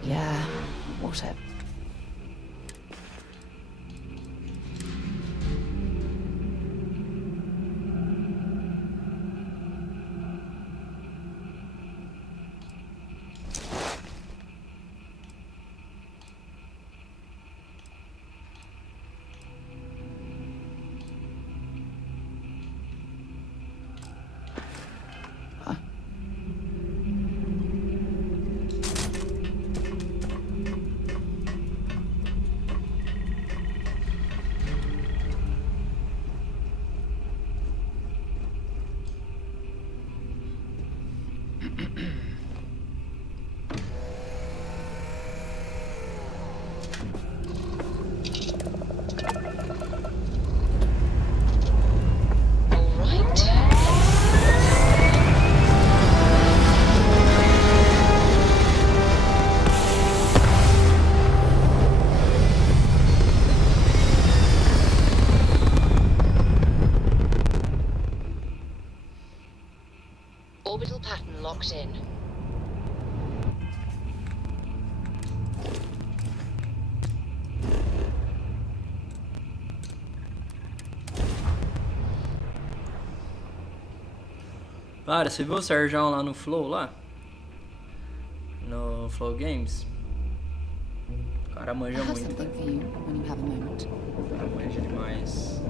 Yeah, what a... Orbital pattern locked in. Cara, você viu o Serjão lá no Flow lá? No Flow Games? O cara manja muito. O cara manja demais.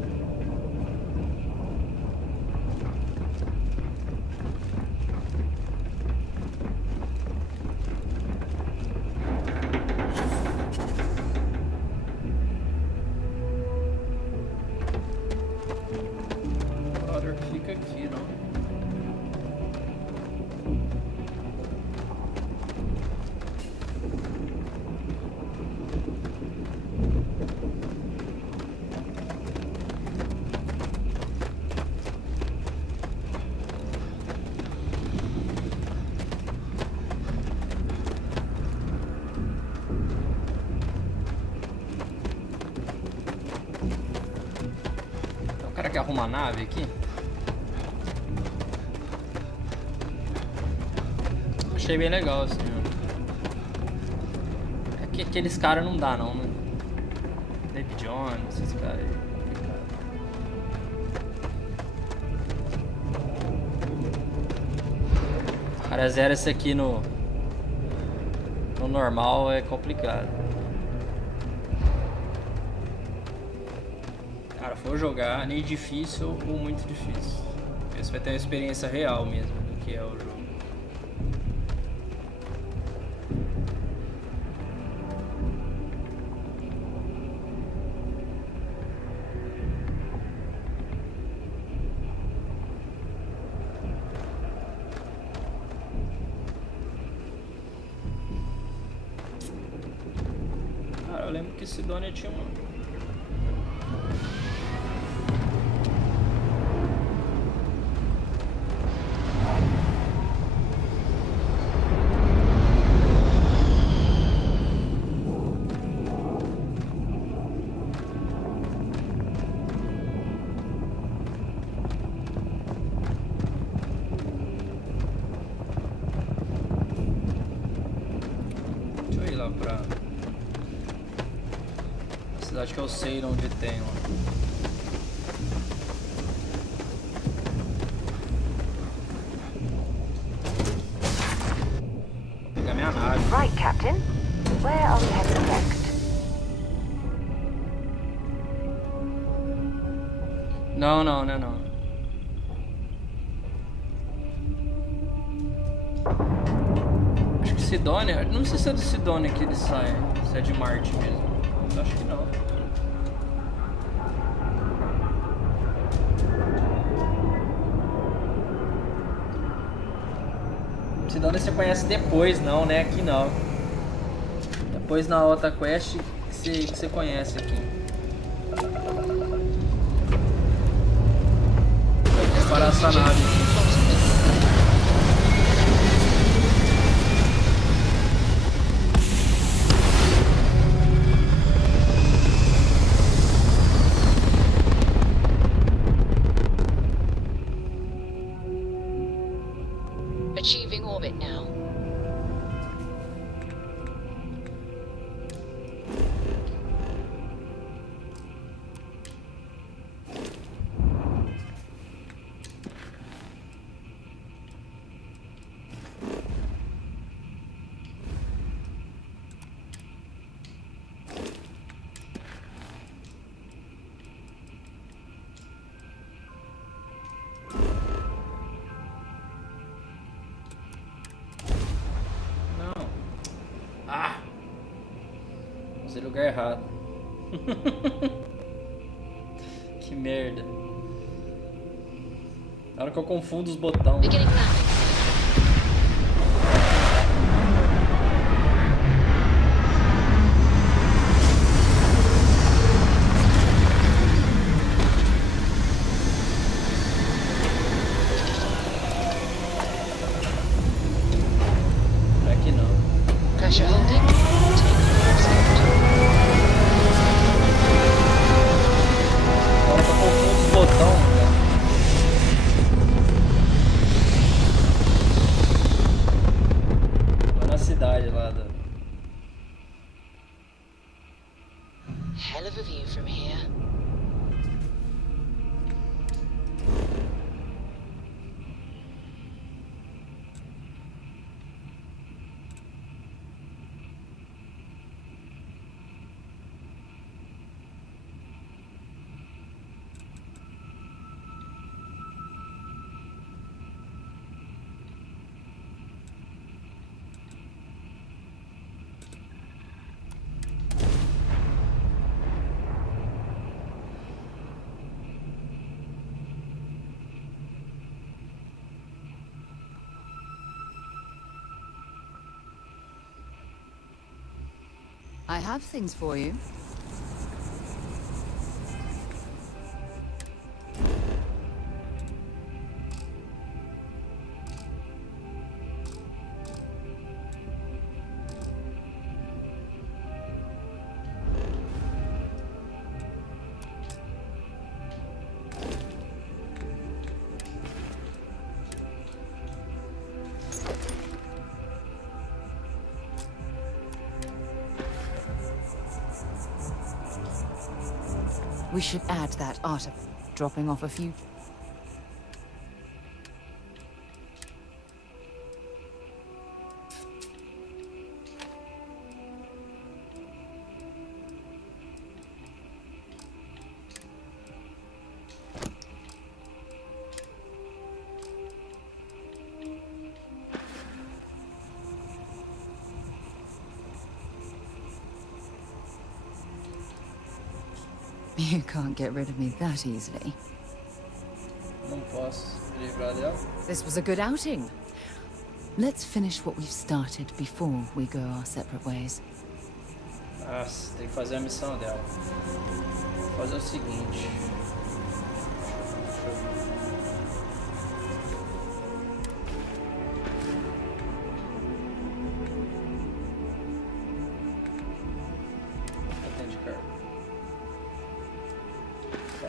O brother fica aqui, não? Que arruma a nave aqui. Achei bem legal assim, ó. É que aqueles caras não dá não, né? David Jones, esses caras aí. O cara zera esse aqui no normal é complicado. Cara, for jogar nem difícil ou muito difícil. Você vai ter uma experiência real mesmo do que é o jogo. Cara, eu lembro que Sidônia tinha uma... Pra a cidade que eu sei onde tem lá. Vou pegar minha nave. Right, Captain. Where are we heading next? Não. Acho que Sidônia? Não sei se é do Sidônia que ele sai. Se é de Marte mesmo. Eu acho que não. Sidônia você conhece depois, não, né? Aqui não. Depois na outra quest que você conhece aqui. Vai preparar essa nave aqui. Achieving orbit now. Lugar errado. Que merda. Na hora que eu confundo os botões. Aqui não. Pressure holding. Hell of a view from here. I have things for you. We should add that artifact, dropping off a few. You can't get rid of me that easily. Não posso livrar dela. This was a good outing. Let's finish what we've started before we go our separate ways. Nossa, tem que fazer a missão dela. Vou fazer o seguinte. Atende carga. Tá.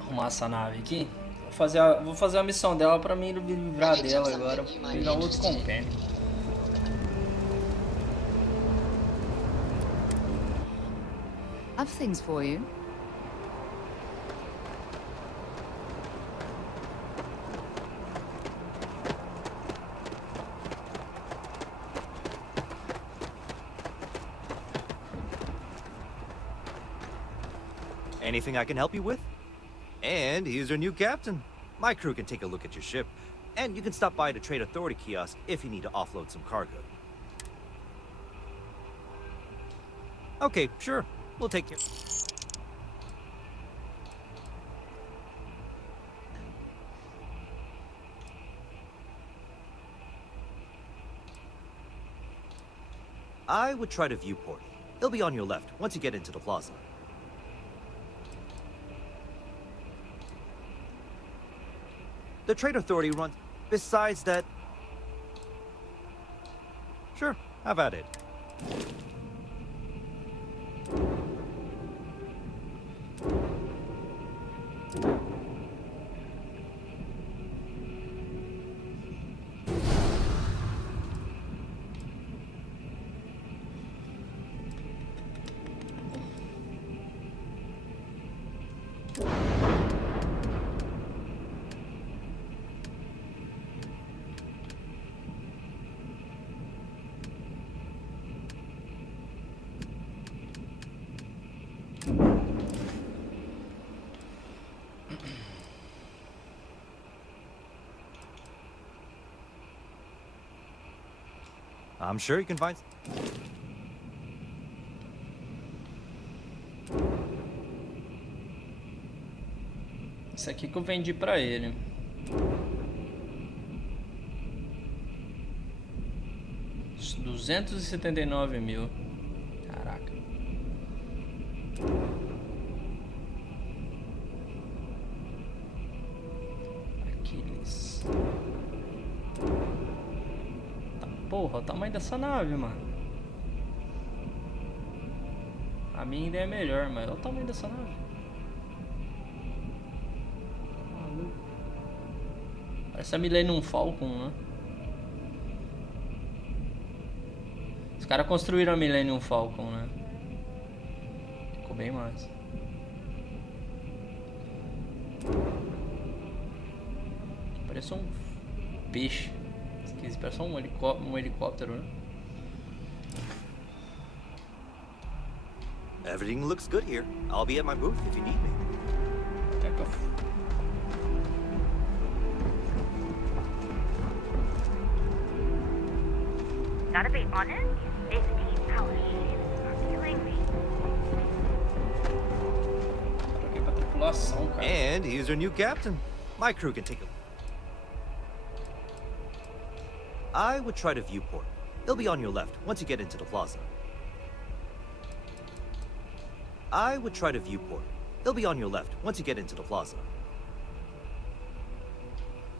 Arrumar essa nave aqui. Vou fazer a missão dela pra mim livrar dela agora. Vou pegar outro compêndio. I've things for you. Anything I can help you with? And here's your new captain. My crew can take a look at your ship, and you can stop by the Trade Authority kiosk if you need to offload some cargo. Okay, sure. We'll take care. I would try the viewport. It'll be on your left once you get into the plaza. The Trade Authority runs. Besides that... Sure, have at it. I'm sure you can find... Esse aqui que eu vendi pra ele. $279.000. Caraca. Aquiles. Tá, porra, olha o tamanho dessa nave, mano. A minha ainda é melhor, mas olha o tamanho dessa nave. Parece a Millennium Falcon, né? Os caras construíram a Millennium Falcon, né? Ficou bem mais. Parece um peixe. Esqueci, parece um helicóptero, né? Everything looks good here. I'll be at my booth if you need me. Gotta be honest, 15-hour shifts are killing me. And here's our new captain. My crew can take a look. I would try the viewport. It'll be on your left once you get into the plaza. I would try the viewport. It'll be on your left once you get into the plaza.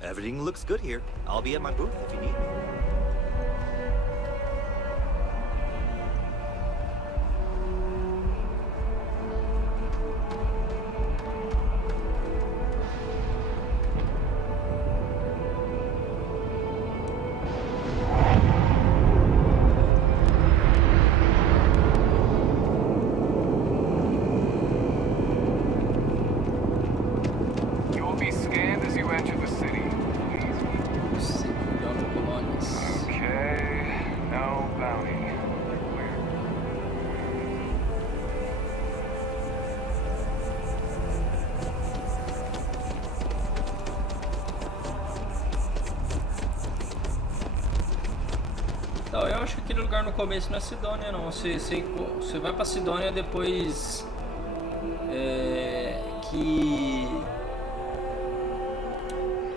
Everything looks good here. I'll be at my booth if you need me. Então, eu acho que aquele lugar no começo não é Sidônia, não. Você vai pra Sidônia depois que...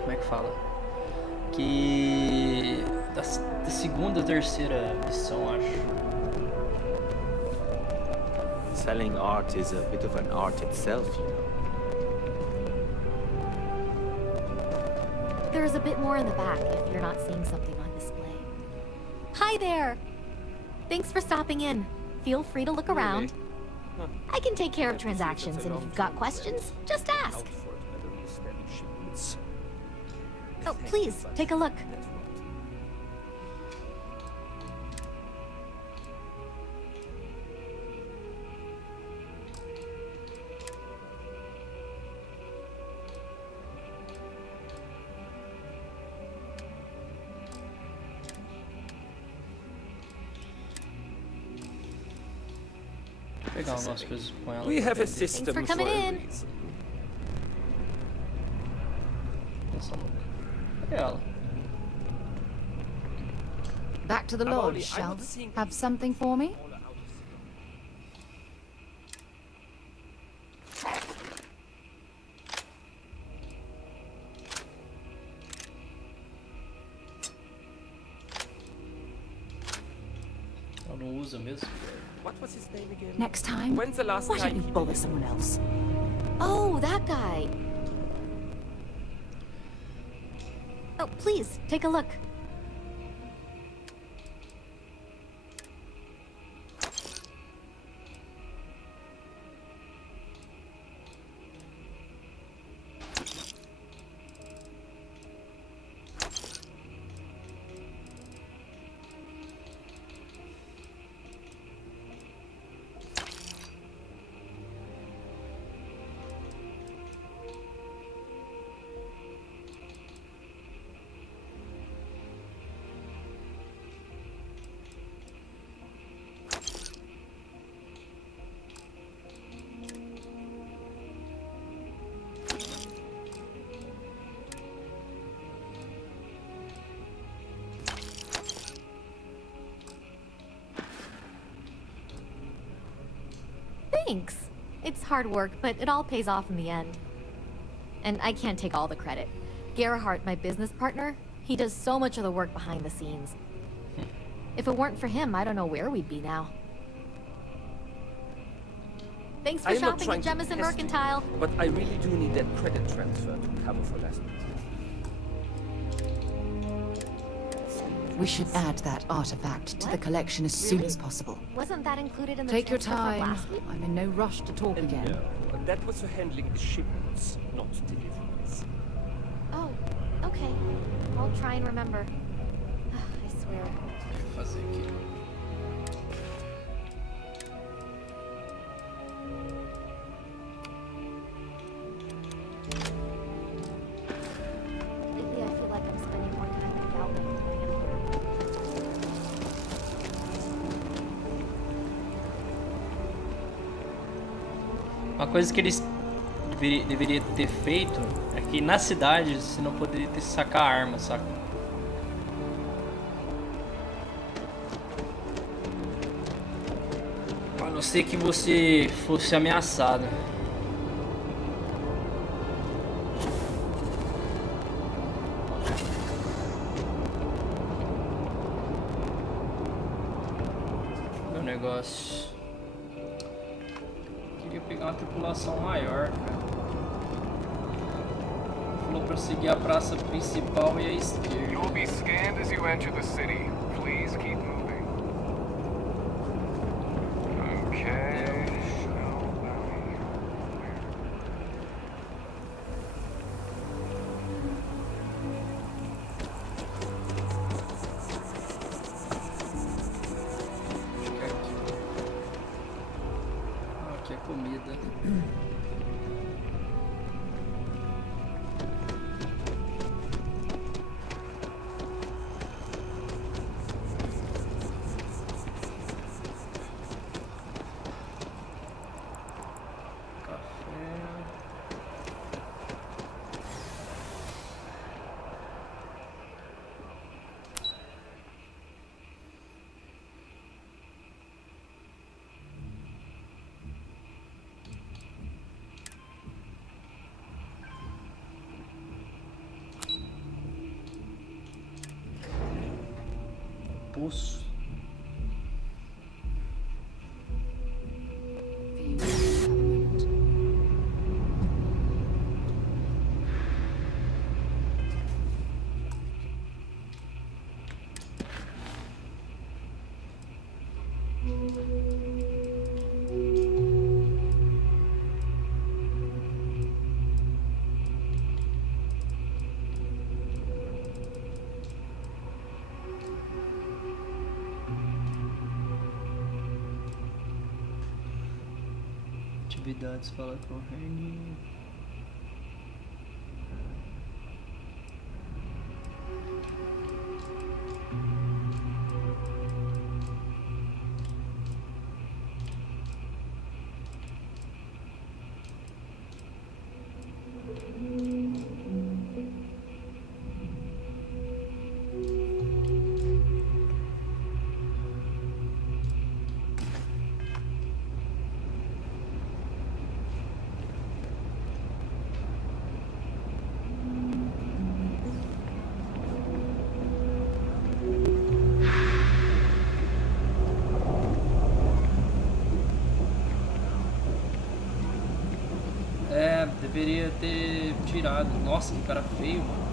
Como é que fala? Que... Da segunda ou terceira missão, acho. Selling art is a bit of an art itself, you know. There's a bit more in the back if you're not seeing something on display. Hi there! Thanks for stopping in. Feel free to look around. I can take care of transactions, and if you've got questions, just ask. Oh, please, take a look. Vou algumas coisas com ela. We have a pra aprender. system Thanks for coming a in. reason. Essa louca. Cadê ela? Back to the I'm only- lodge, I'm shall not we? seeing Have something for me? Ela não usa mesmo? What was his name again? Next time, When's the last why time don't you he bother did it? someone else? Oh, that guy. Oh, please, take a look. Thanks. It's hard work, but it all pays off in the end. And I can't take all the credit. Gerhardt, my business partner, he does so much of the work behind the scenes. If it weren't for him, I don't know where we'd be now. Thanks for I am not shopping trying at to Jemison test you, Mercantile. But I really do need that credit transfer to cover for last month. We should add that artifact to the collection as soon Really? as possible. Wasn't that included in the Take your transfer from time. last week? I'm in no rush to talk again. No, that was for handling shipments, not deliveries. Oh, okay. I'll try and remember. I swear. Fazer aqui. Lately, I feel like I'm spending more time in the outlet than I am here. Uma coisa que eles deveria ter feito é que na cidade você não poderia ter sacar arma, saca? A não ser que você fosse ameaçado. Meu negócio. Queria pegar uma tripulação maior, cara. Falou pra seguir a praça principal e a esquerda. You will be scanned as you enter the city. Please keep moving. Okay. Aqui é comida. Poço. Atividades, fala com o Reni. É, deveria ter tirado. Nossa, que cara feio, mano.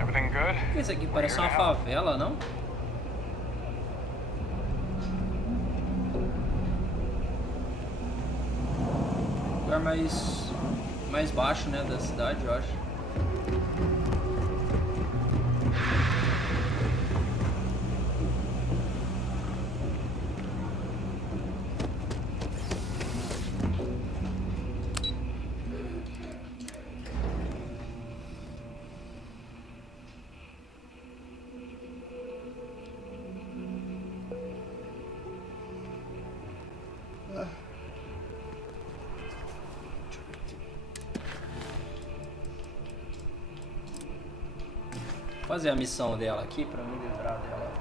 Everything good? O que é isso aqui? Parece uma favela, não? Lugar mais baixo, né, da cidade, eu acho. Vou fazer a missão dela aqui pra me livrar dela.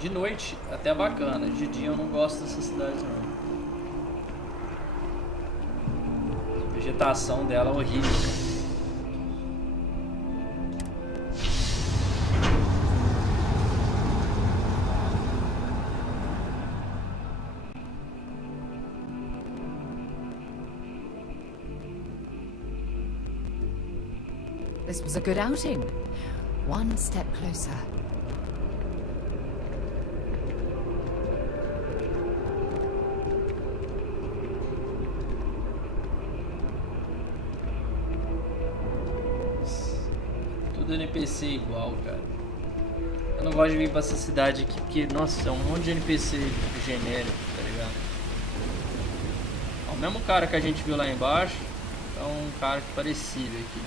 De noite até é bacana, de dia eu não gosto dessa cidade não. A vegetação dela é horrível. This was a good outing. One step closer. Tudo NPC igual, cara. Eu não gosto de vir pra essa cidade aqui porque, nossa, é um monte de NPC genérico, tá ligado? O mesmo cara que a gente viu lá embaixo é um cara parecido aqui.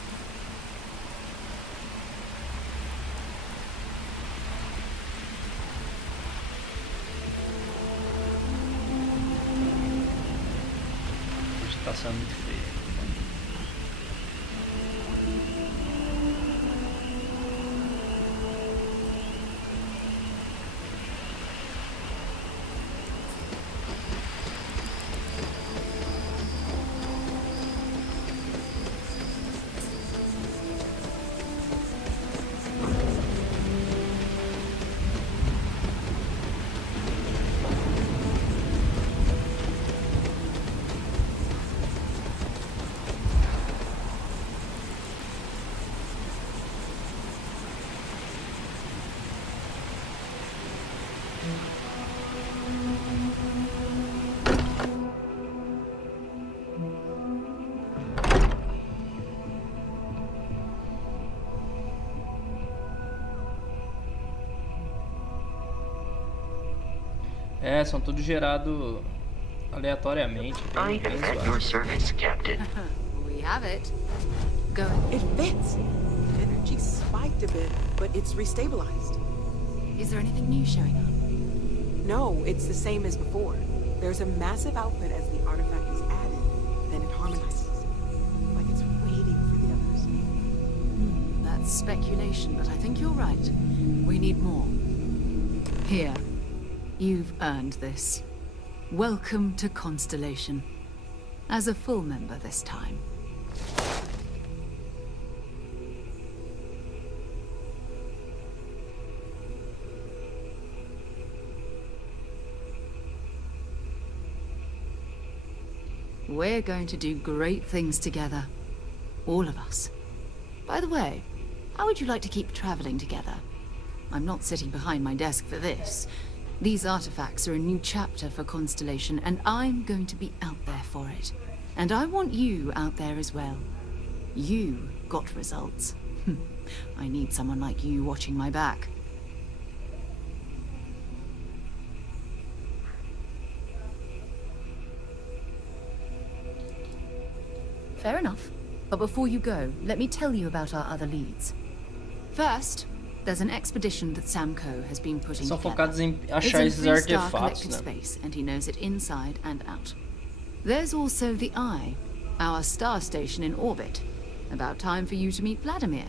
Vegetação muito feia. É, são tudo gerado aleatoriamente. I confirm your service, Captain. We have it. Go. It fits. Energy spiked a bit, but it's restabilized. Is there anything new showing up? No, it's the same as before. There's a massive output as the artifact is added, then it harmonizes. Like it's waiting for the others. That's speculation, but I think you're right. We need more. Here. You've earned this. Welcome to Constellation. As a full member this time. We're going to do great things together. All of us. By the way, how would you like to keep traveling together? I'm not sitting behind my desk for this. These artifacts are a new chapter for Constellation, and I'm going to be out there for it. And I want you out there as well. You got results. I need someone like you watching my back. Fair enough. But before you go, let me tell you about our other leads. First, there's an expedition that Samco has been putting São together. focados em achar It's esses in Freestar artefatos, collected né? space, and he knows it inside and out. There's also the Eye, our star station in orbit. About time for you to meet Vladimir.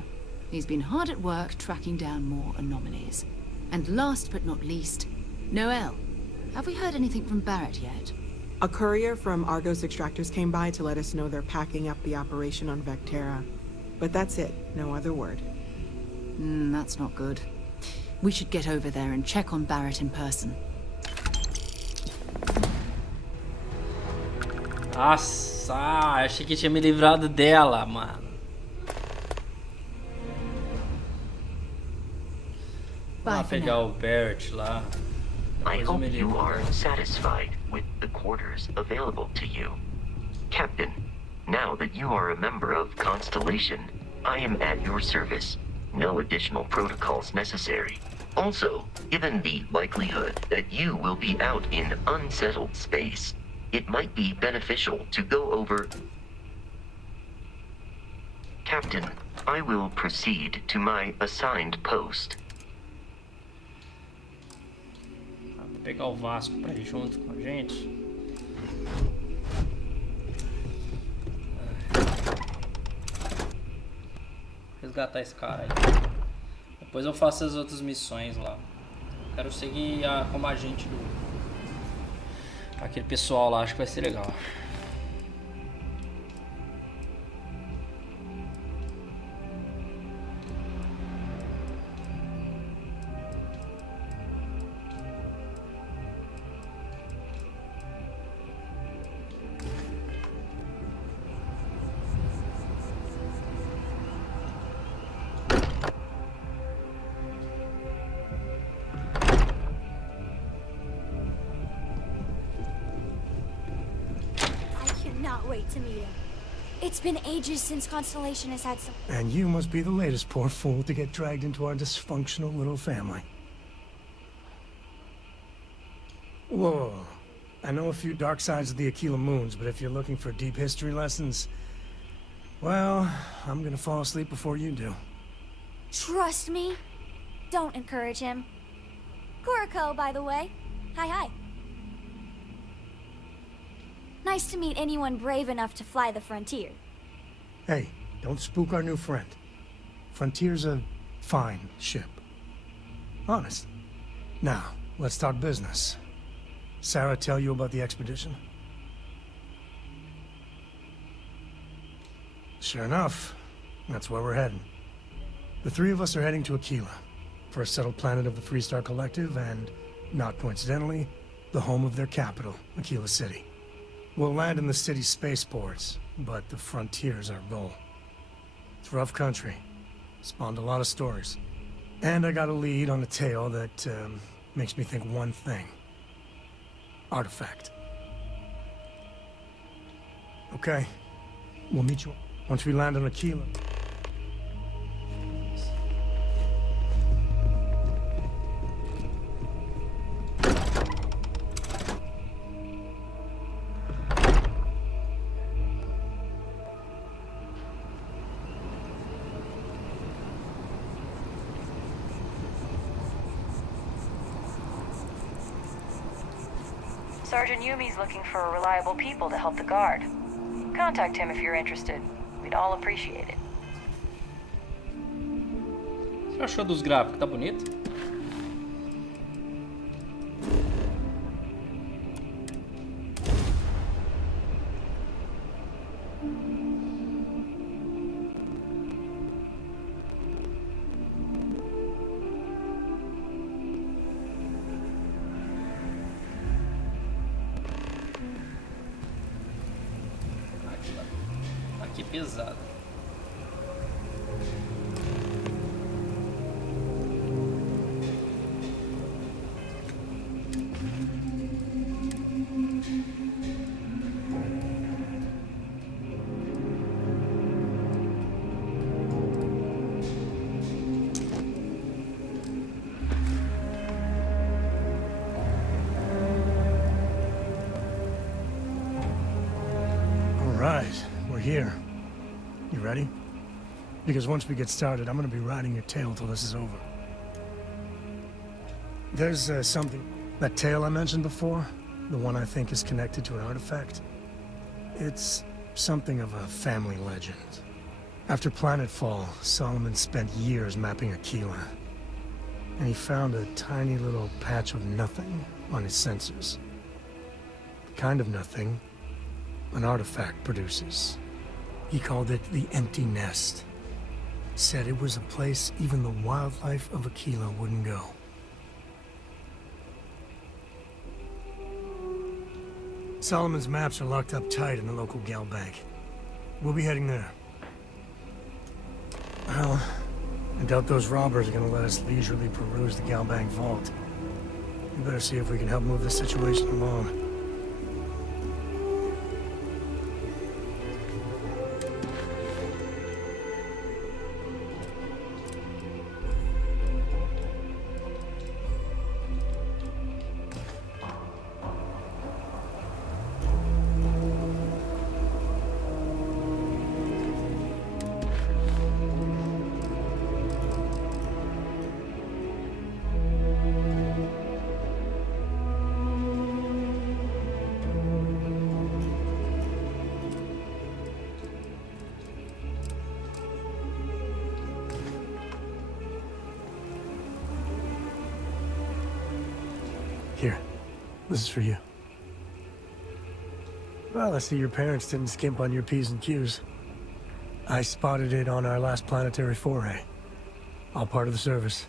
He's been hard at work tracking down more anomalies. And last but not least, Noel. Have we heard anything from Barrett yet? A courier from Argos Extractors came by to let us know they're packing up the operation on Vectera. But that's it, no other word. That's not good. We should get over there and check on Barrett in person. Nossa, achei que tinha me livrado dela, mano. Vou pegar o Barrett lá. I hope you are satisfied with the quarters available to you. Captain, now that you are a member of Constellation, I am at your service. No additional protocols necessary. Also, given the likelihood that you will be out in unsettled space, it might be beneficial to go over... Captain, I will proceed to my assigned post. Vou pegar o Vasco pra ir junto com a gente. Resgatar esse cara aí. Depois eu faço as outras missões lá. Quero seguir como agente do... aquele pessoal lá, acho que vai ser legal. Wait to meet him. It's been ages since Constellation has had some... And you must be the latest poor fool to get dragged into our dysfunctional little family. Whoa. I know a few dark sides of the Aquila Moons, but if you're looking for deep history lessons, well, I'm gonna fall asleep before you do. Trust me. Don't encourage him. Kuriko, by the way. Hi. Nice to meet anyone brave enough to fly the Frontier. Hey, don't spook our new friend. Frontier's a fine ship. Honest. Now, let's talk business. Sarah tell you about the expedition? Sure enough, that's where we're heading. The three of us are heading to Aquila, first settled planet of the Freestar Collective and, not coincidentally, the home of their capital, Aquila City. We'll land in the city's spaceports, but the Frontier's our goal. It's rough country. Spawned a lot of stories. And I got a lead on a tale that makes me think one thing. Artifact. Okay. We'll meet you once we land on Aquila. Sergeant Yumi's looking for reliable people to help the guard. Contact him if you're interested. We'd all appreciate it. O que você achou dos gráficos? Tá bonito? Aqui pesado. Here. You ready? Because once we get started, I'm gonna be riding your tail till this is over. There's something... That tail I mentioned before, the one I think is connected to an artifact, it's something of a family legend. After planetfall, Solomon spent years mapping Aquila. and he found a tiny little patch of nothing on his sensors. The kind of nothing an artifact produces. He called it the empty nest. Said it was a place even the wildlife of Aquila wouldn't go. Solomon's maps are locked up tight in the local gal bank. We'll be heading there. Well, I doubt those robbers are gonna let us leisurely peruse the gal bank vault. We better see if we can help move this situation along. Here, this is for you. Well, I see your parents didn't skimp on your P's and Q's. I spotted it on our last planetary foray. All part of the service.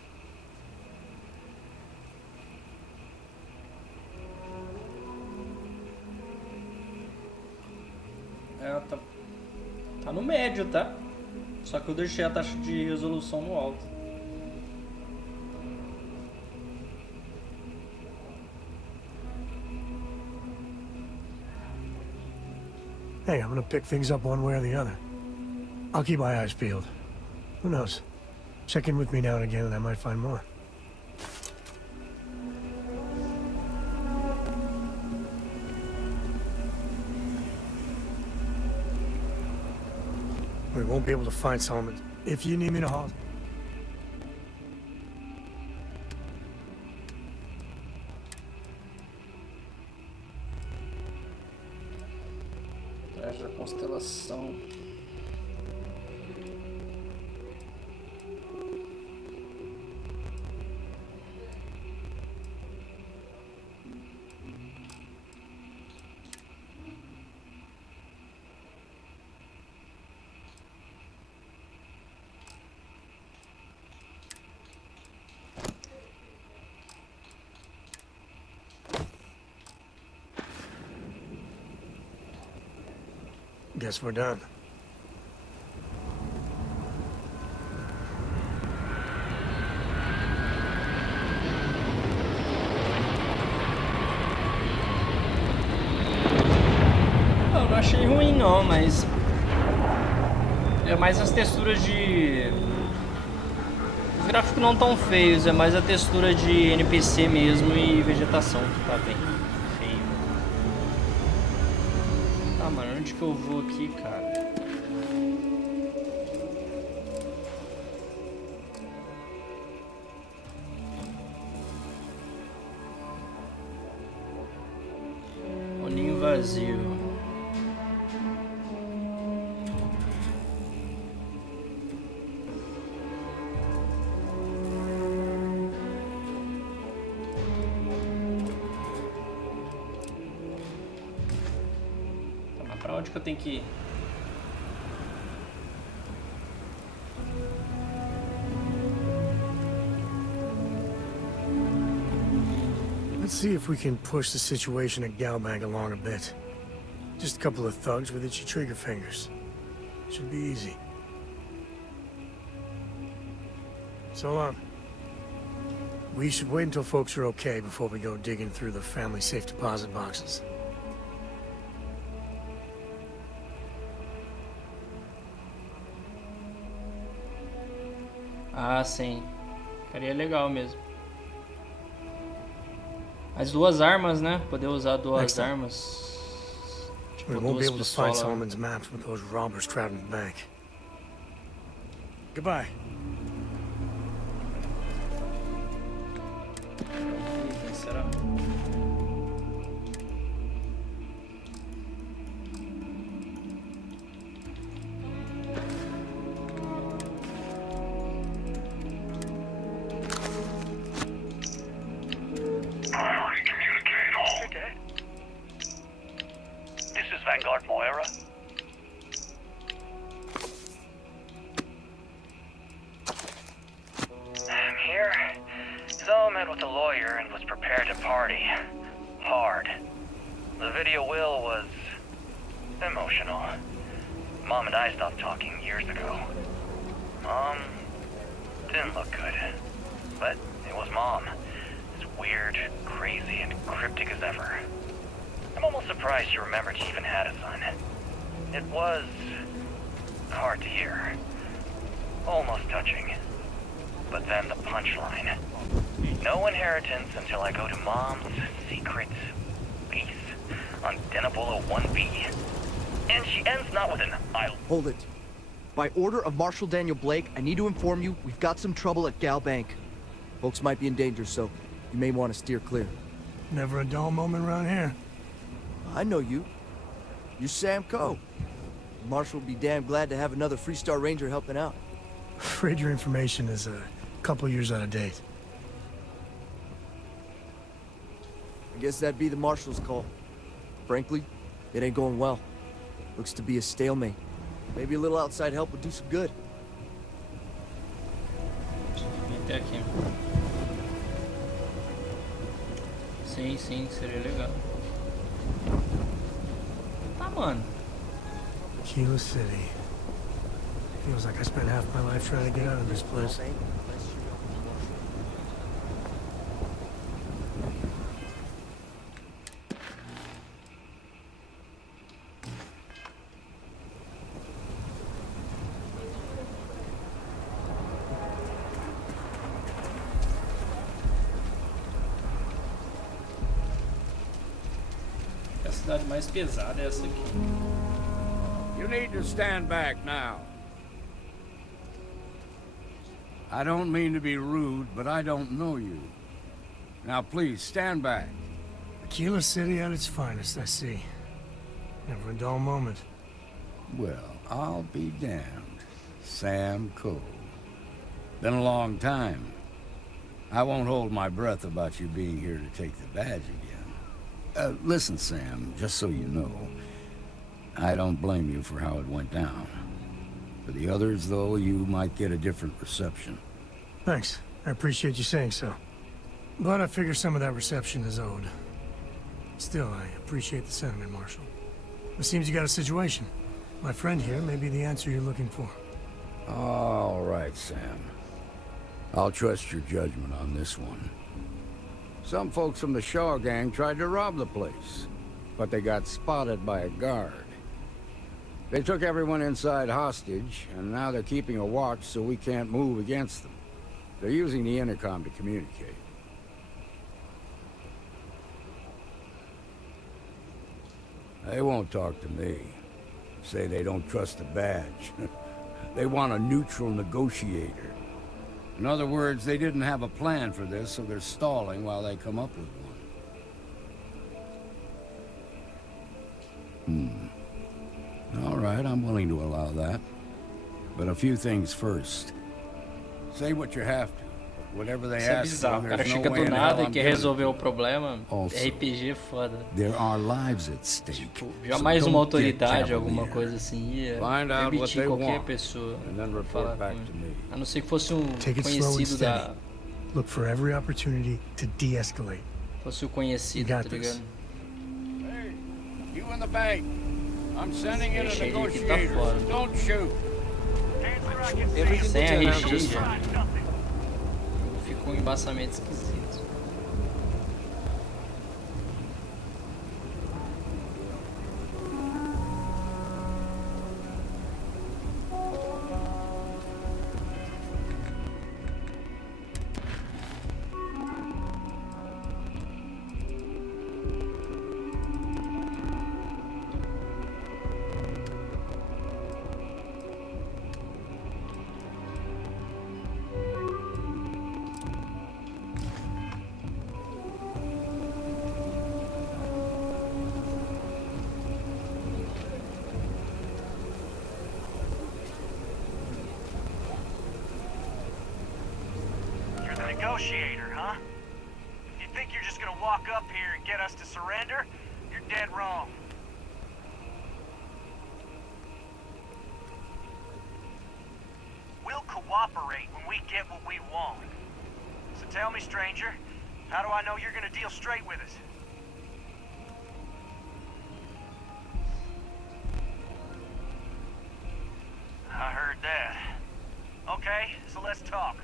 É, tá no médio, tá? Só que eu deixei a taxa de resolução no alto. Hey, I'm gonna pick things up one way or the other. I'll keep my eyes peeled. Who knows? Check in with me now and again and I might find more. We won't be able to find Solomon. If you need me to haul... Traje da constelação. Guess we're done. Eu não achei ruim não, mas é mais as texturas de... Os gráficos não tão feios, é mais a textura de NPC mesmo e vegetação que tá bem feio. Tá, mano, onde que eu vou aqui, cara? O ninho vazio. Pra onde que eu tenho que ir? Let's see if we can push the situation at Galbag along a bit. Just a couple of thugs with itchy trigger fingers. Should be easy. So long. We should wait until folks are okay before we go digging through the family safe deposit boxes. Ah, sim. Ficaria legal mesmo. As duas armas, né? Poder usar duas armas. We won't be able to find Solomon's maps with those robbers crowding the bank. Goodbye. Quem será? lawyer and was prepared to party. Hard. The video will was emotional. Mom and I stopped talking years ago. Mom didn't look good. But it was Mom. As weird, crazy, and cryptic as ever. I'm almost surprised she remembered she even had a son. It was hard to hear. Almost touching. But then the punchline. No inheritance until I go to Mom's secret base on Denebola 1B. And she ends not with an "I'll..." Hold it. By order of Marshal Daniel Blake, I need to inform you we've got some trouble at Gal Bank. Folks might be in danger, so you may want to steer clear. Never a dull moment around here. I know you. You're Sam Coe. Marshal will be damn glad to have another Freestar Ranger helping out. Afraid your information is a couple years out of date. I guess that'd be the Marshal's call. Frankly, it ain't going well. Looks to be a stalemate. Maybe a little outside help would do some good. Até aqui. Sim, seria legal. Tá, mano. Aquila City. Feels like I spent half my life trying to get out of this place. A cidade mais pesada é essa aqui. You need to stand back now. I don't mean to be rude, but I don't know you. Now please, stand back. Aquila City at its finest, I see. Never a dull moment. Well, I'll be damned. Sam Coe. Been a long time. I won't hold my breath about you being here to take the badge again. Listen, Sam, just so you know, I don't blame you for how it went down. For the others, though, you might get a different reception. Thanks. I appreciate you saying so. But I figure some of that reception is owed. Still, I appreciate the sentiment, Marshal. It seems you got a situation. My friend here may be the answer you're looking for. All right, Sam. I'll trust your judgment on this one. Some folks from the Shaw gang tried to rob the place, but they got spotted by a guard. They took everyone inside hostage, and now they're keeping a watch so we can't move against them. They're using the intercom to communicate. They won't talk to me. Say they don't trust the badge. They want a neutral negotiator. In other words, they didn't have a plan for this, so they're stalling while they come up with one. All right, I'm willing to allow that. But a few things first. Say what you have to. Whatever they Isso é ask bizarro, for, o cara there's no chega way do in nada hell e I'm quer giving resolver it. o problema. Also, RPG é foda. There are lives at stake. Jamais So uma don't get autoridade, alguma cavalier. coisa assim, ia Find out what permitir they qualquer want, pessoa and then report falar back com to ele. me. A não ser que fosse Take it slow and conhecido da... steady. Look for every opportunity to de-escalate. Fosse o conhecido, You tá got this. ligado? Hey, you in the bank. I'm sending in a Esse aqui tá negotiator, fora. so don't shoot. Sem a RG já. Ficou um embaçamento esquisito. Negotiator, huh? If you think you're just gonna walk up here and get us to surrender, you're dead wrong. We'll cooperate when we get what we want. So tell me, stranger, How do I know you're gonna deal straight with us? I heard that. Okay, so let's talk.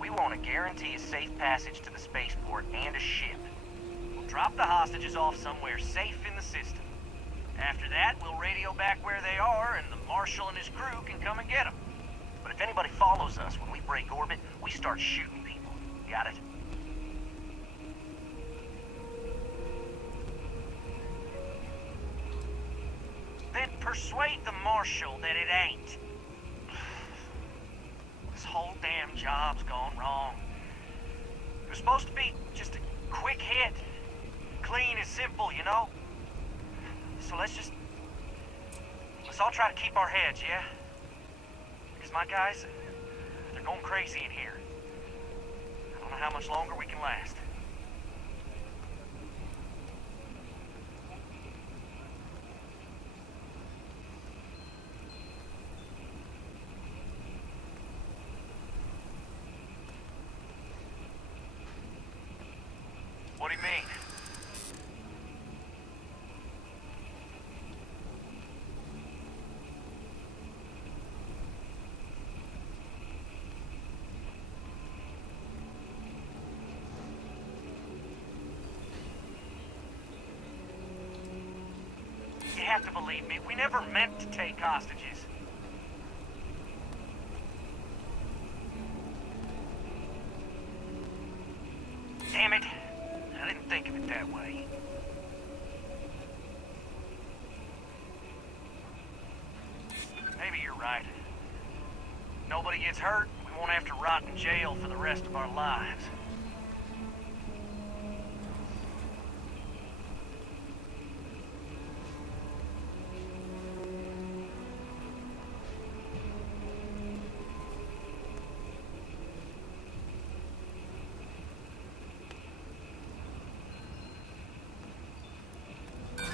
We want to guarantee a safe passage to the spaceport and a ship. We'll drop the hostages off somewhere safe in the system. After that, we'll radio back where they are, and the Marshal and his crew can come and get them. But if anybody follows us when we break orbit, we start shooting people. Got it? Then persuade the Marshal that it ain't. This whole damn job's gone wrong. It was supposed to be just a quick hit. Clean and simple, you know? So let's all try to keep our heads, yeah? Because my guys, they're going crazy in here. I don't know how much longer we can last. What do you mean? You have to believe me, we never meant to take hostages. Damn it. I didn't think of it that way. Maybe you're right. Nobody gets hurt, we won't have to rot in jail for the rest of our lives.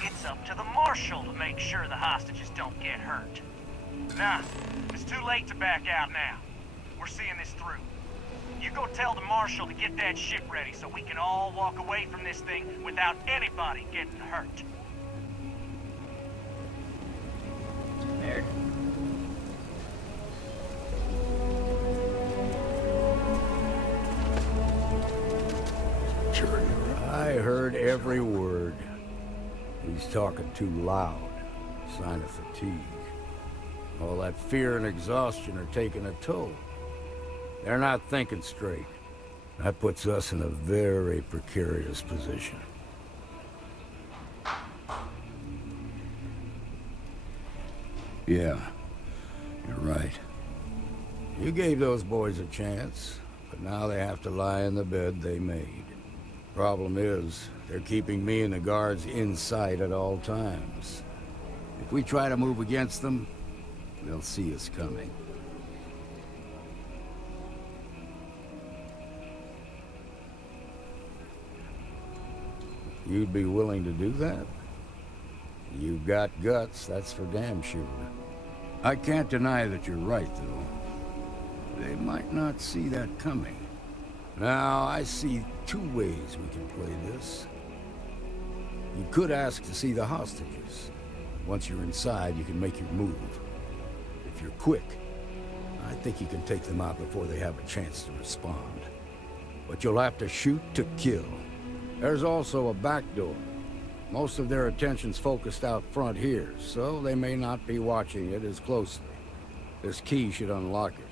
It's up to the Marshal to make sure the hostages don't get hurt. Nah, it's too late to back out now. We're seeing this through. You go tell the Marshal to get that ship ready so we can all walk away from this thing without anybody getting hurt. Nerd. I heard every word. He's talking too loud. Sign of fatigue. All that fear and exhaustion are taking a toll. They're not thinking straight. That puts us in a very precarious position. Yeah, you're right. You gave those boys a chance, but now they have to lie in the bed they made. Problem is, they're keeping me and the guards in sight at all times. If we try to move against them, they'll see us coming. You'd be willing to do that? You've got guts, that's for damn sure. I can't deny that you're right, though. They might not see that coming. Now, I see two ways we can play this. You could ask to see the hostages. Once you're inside, you can make your move. If you're quick, I think you can take them out before they have a chance to respond. But you'll have to shoot to kill. There's also a back door. Most of their attention's focused out front here, so they may not be watching it as closely. This key should unlock it.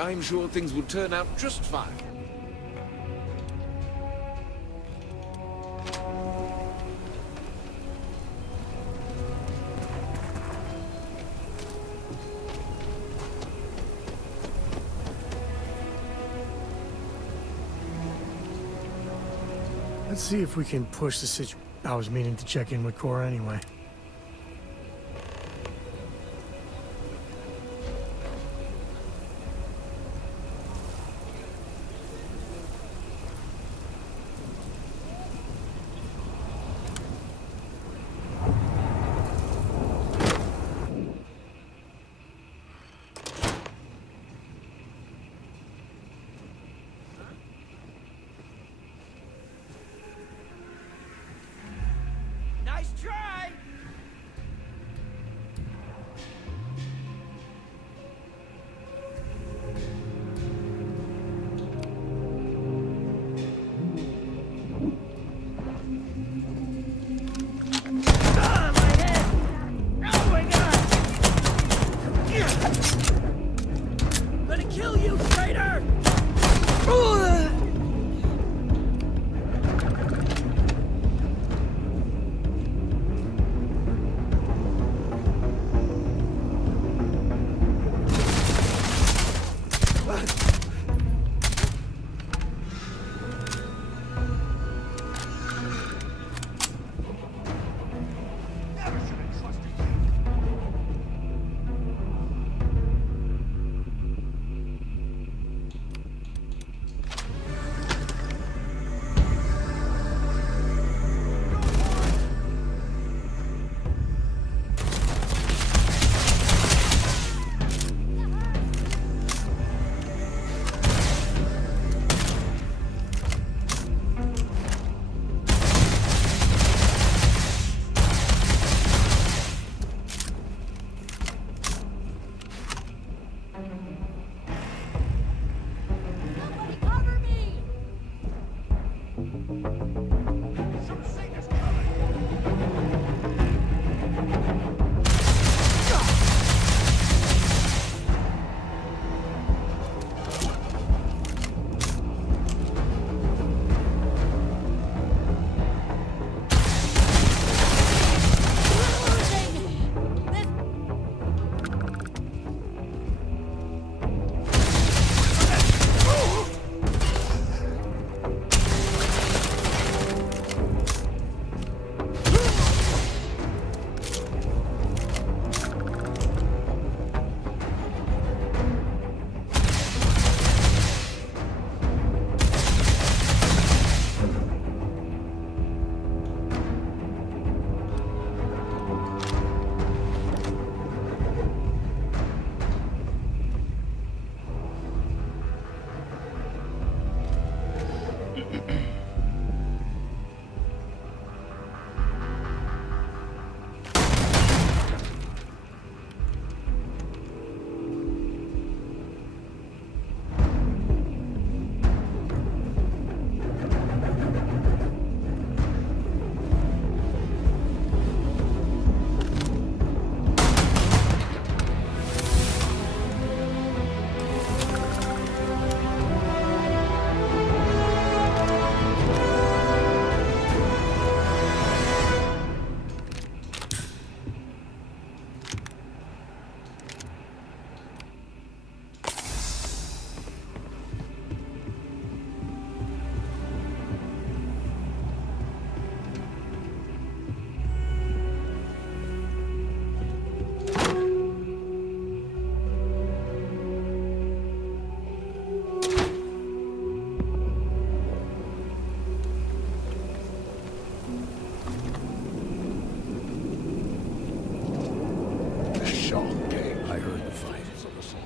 I'm sure things will turn out just fine. Let's see if we can push the situation. I was meaning to check in with Cora anyway. try.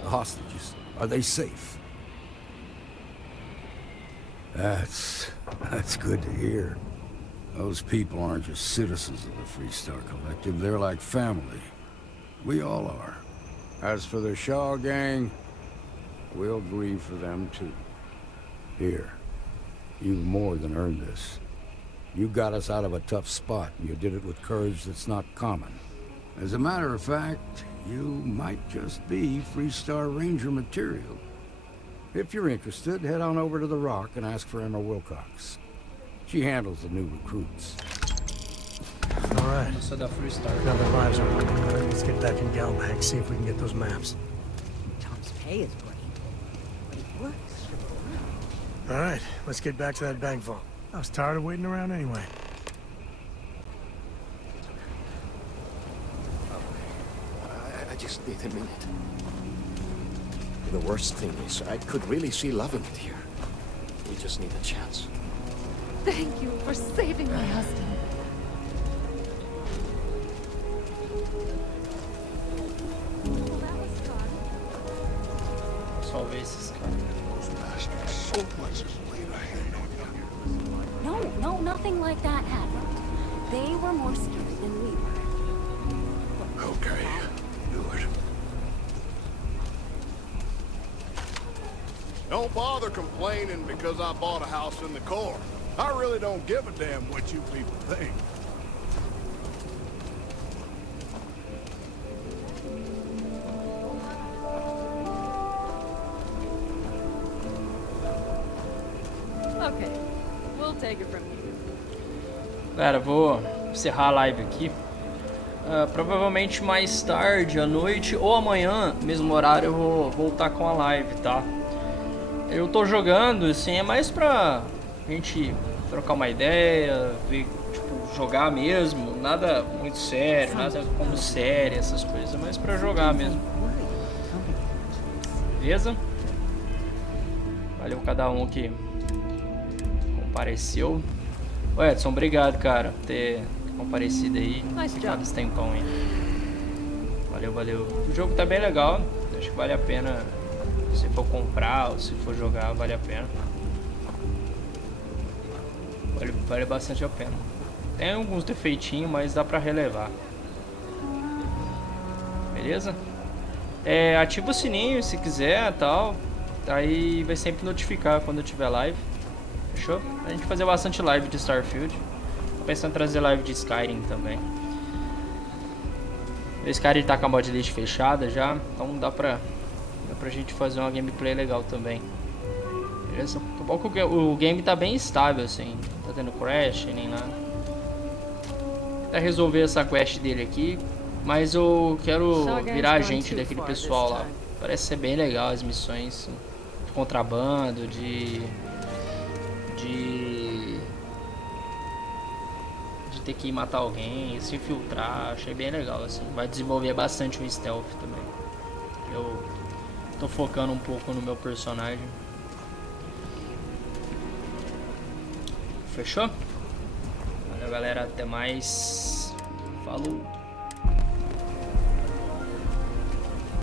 Hostages, are they safe? That's good to hear. Those people aren't just citizens of the Freestar Collective, they're like family. We all are. As for the Shaw gang, we'll grieve for them too. Here, you've more than earned this. You got us out of a tough spot, and you did it with courage that's not common. As a matter of fact, you might just be Freestar Ranger material. If you're interested, head on over to the Rock and ask for Emma Wilcox. She handles the new recruits. All right. So the Freestar. Now that lives are on, let's get back in Galbank, see if we can get those maps. Tom's pay is great, but it works for the All right, let's get back to that bank vault. I was tired of waiting around anyway. I just need a minute. The worst thing is, I could really see love in it here. We just need a chance. Thank you for saving my husband. Salve esses caras. No, nothing like that happened. They were more scary than we were. Okay, good. Don't bother complaining because I bought a house in the core. I really don't give a damn what you people think. Okay, we'll take it from here. Galera, vou encerrar a live aqui. Provavelmente mais tarde, à noite ou amanhã, mesmo horário, eu vou voltar com a live, tá? Eu tô jogando, assim, é mais pra gente trocar uma ideia, ver, tipo, jogar mesmo, nada muito sério, nada como série, essas coisas, mas pra jogar mesmo. Beleza? Valeu cada um que compareceu. Ô Edson, obrigado, cara, por ter comparecido aí, ficado esse tempão aí. Valeu, valeu. O jogo tá bem legal, acho que vale a pena, se for comprar ou se for jogar, vale a pena. Vale bastante a pena. Tem alguns defeitinhos, mas dá pra relevar. Beleza? Ativa o sininho se quiser, tal. Aí vai sempre notificar quando eu tiver live. Fechou? A gente fazer bastante live de Starfield. Tô pensando em trazer live de Skyrim também. O Skyrim tá com a mod list fechada já, então dá pra gente fazer uma gameplay legal também. Beleza? Tô bom que o game tá bem estável, assim. Não tá tendo crash nem nada. Vou tentar resolver essa quest dele aqui. Mas eu quero virar agente daquele pessoal lá. Parece ser bem legal as missões de contrabando, de ter que matar alguém, se infiltrar. Achei bem legal, assim. Vai desenvolver bastante o stealth também. Eu tô focando um pouco no meu personagem. Fechou? Valeu, galera. Até mais. Falou.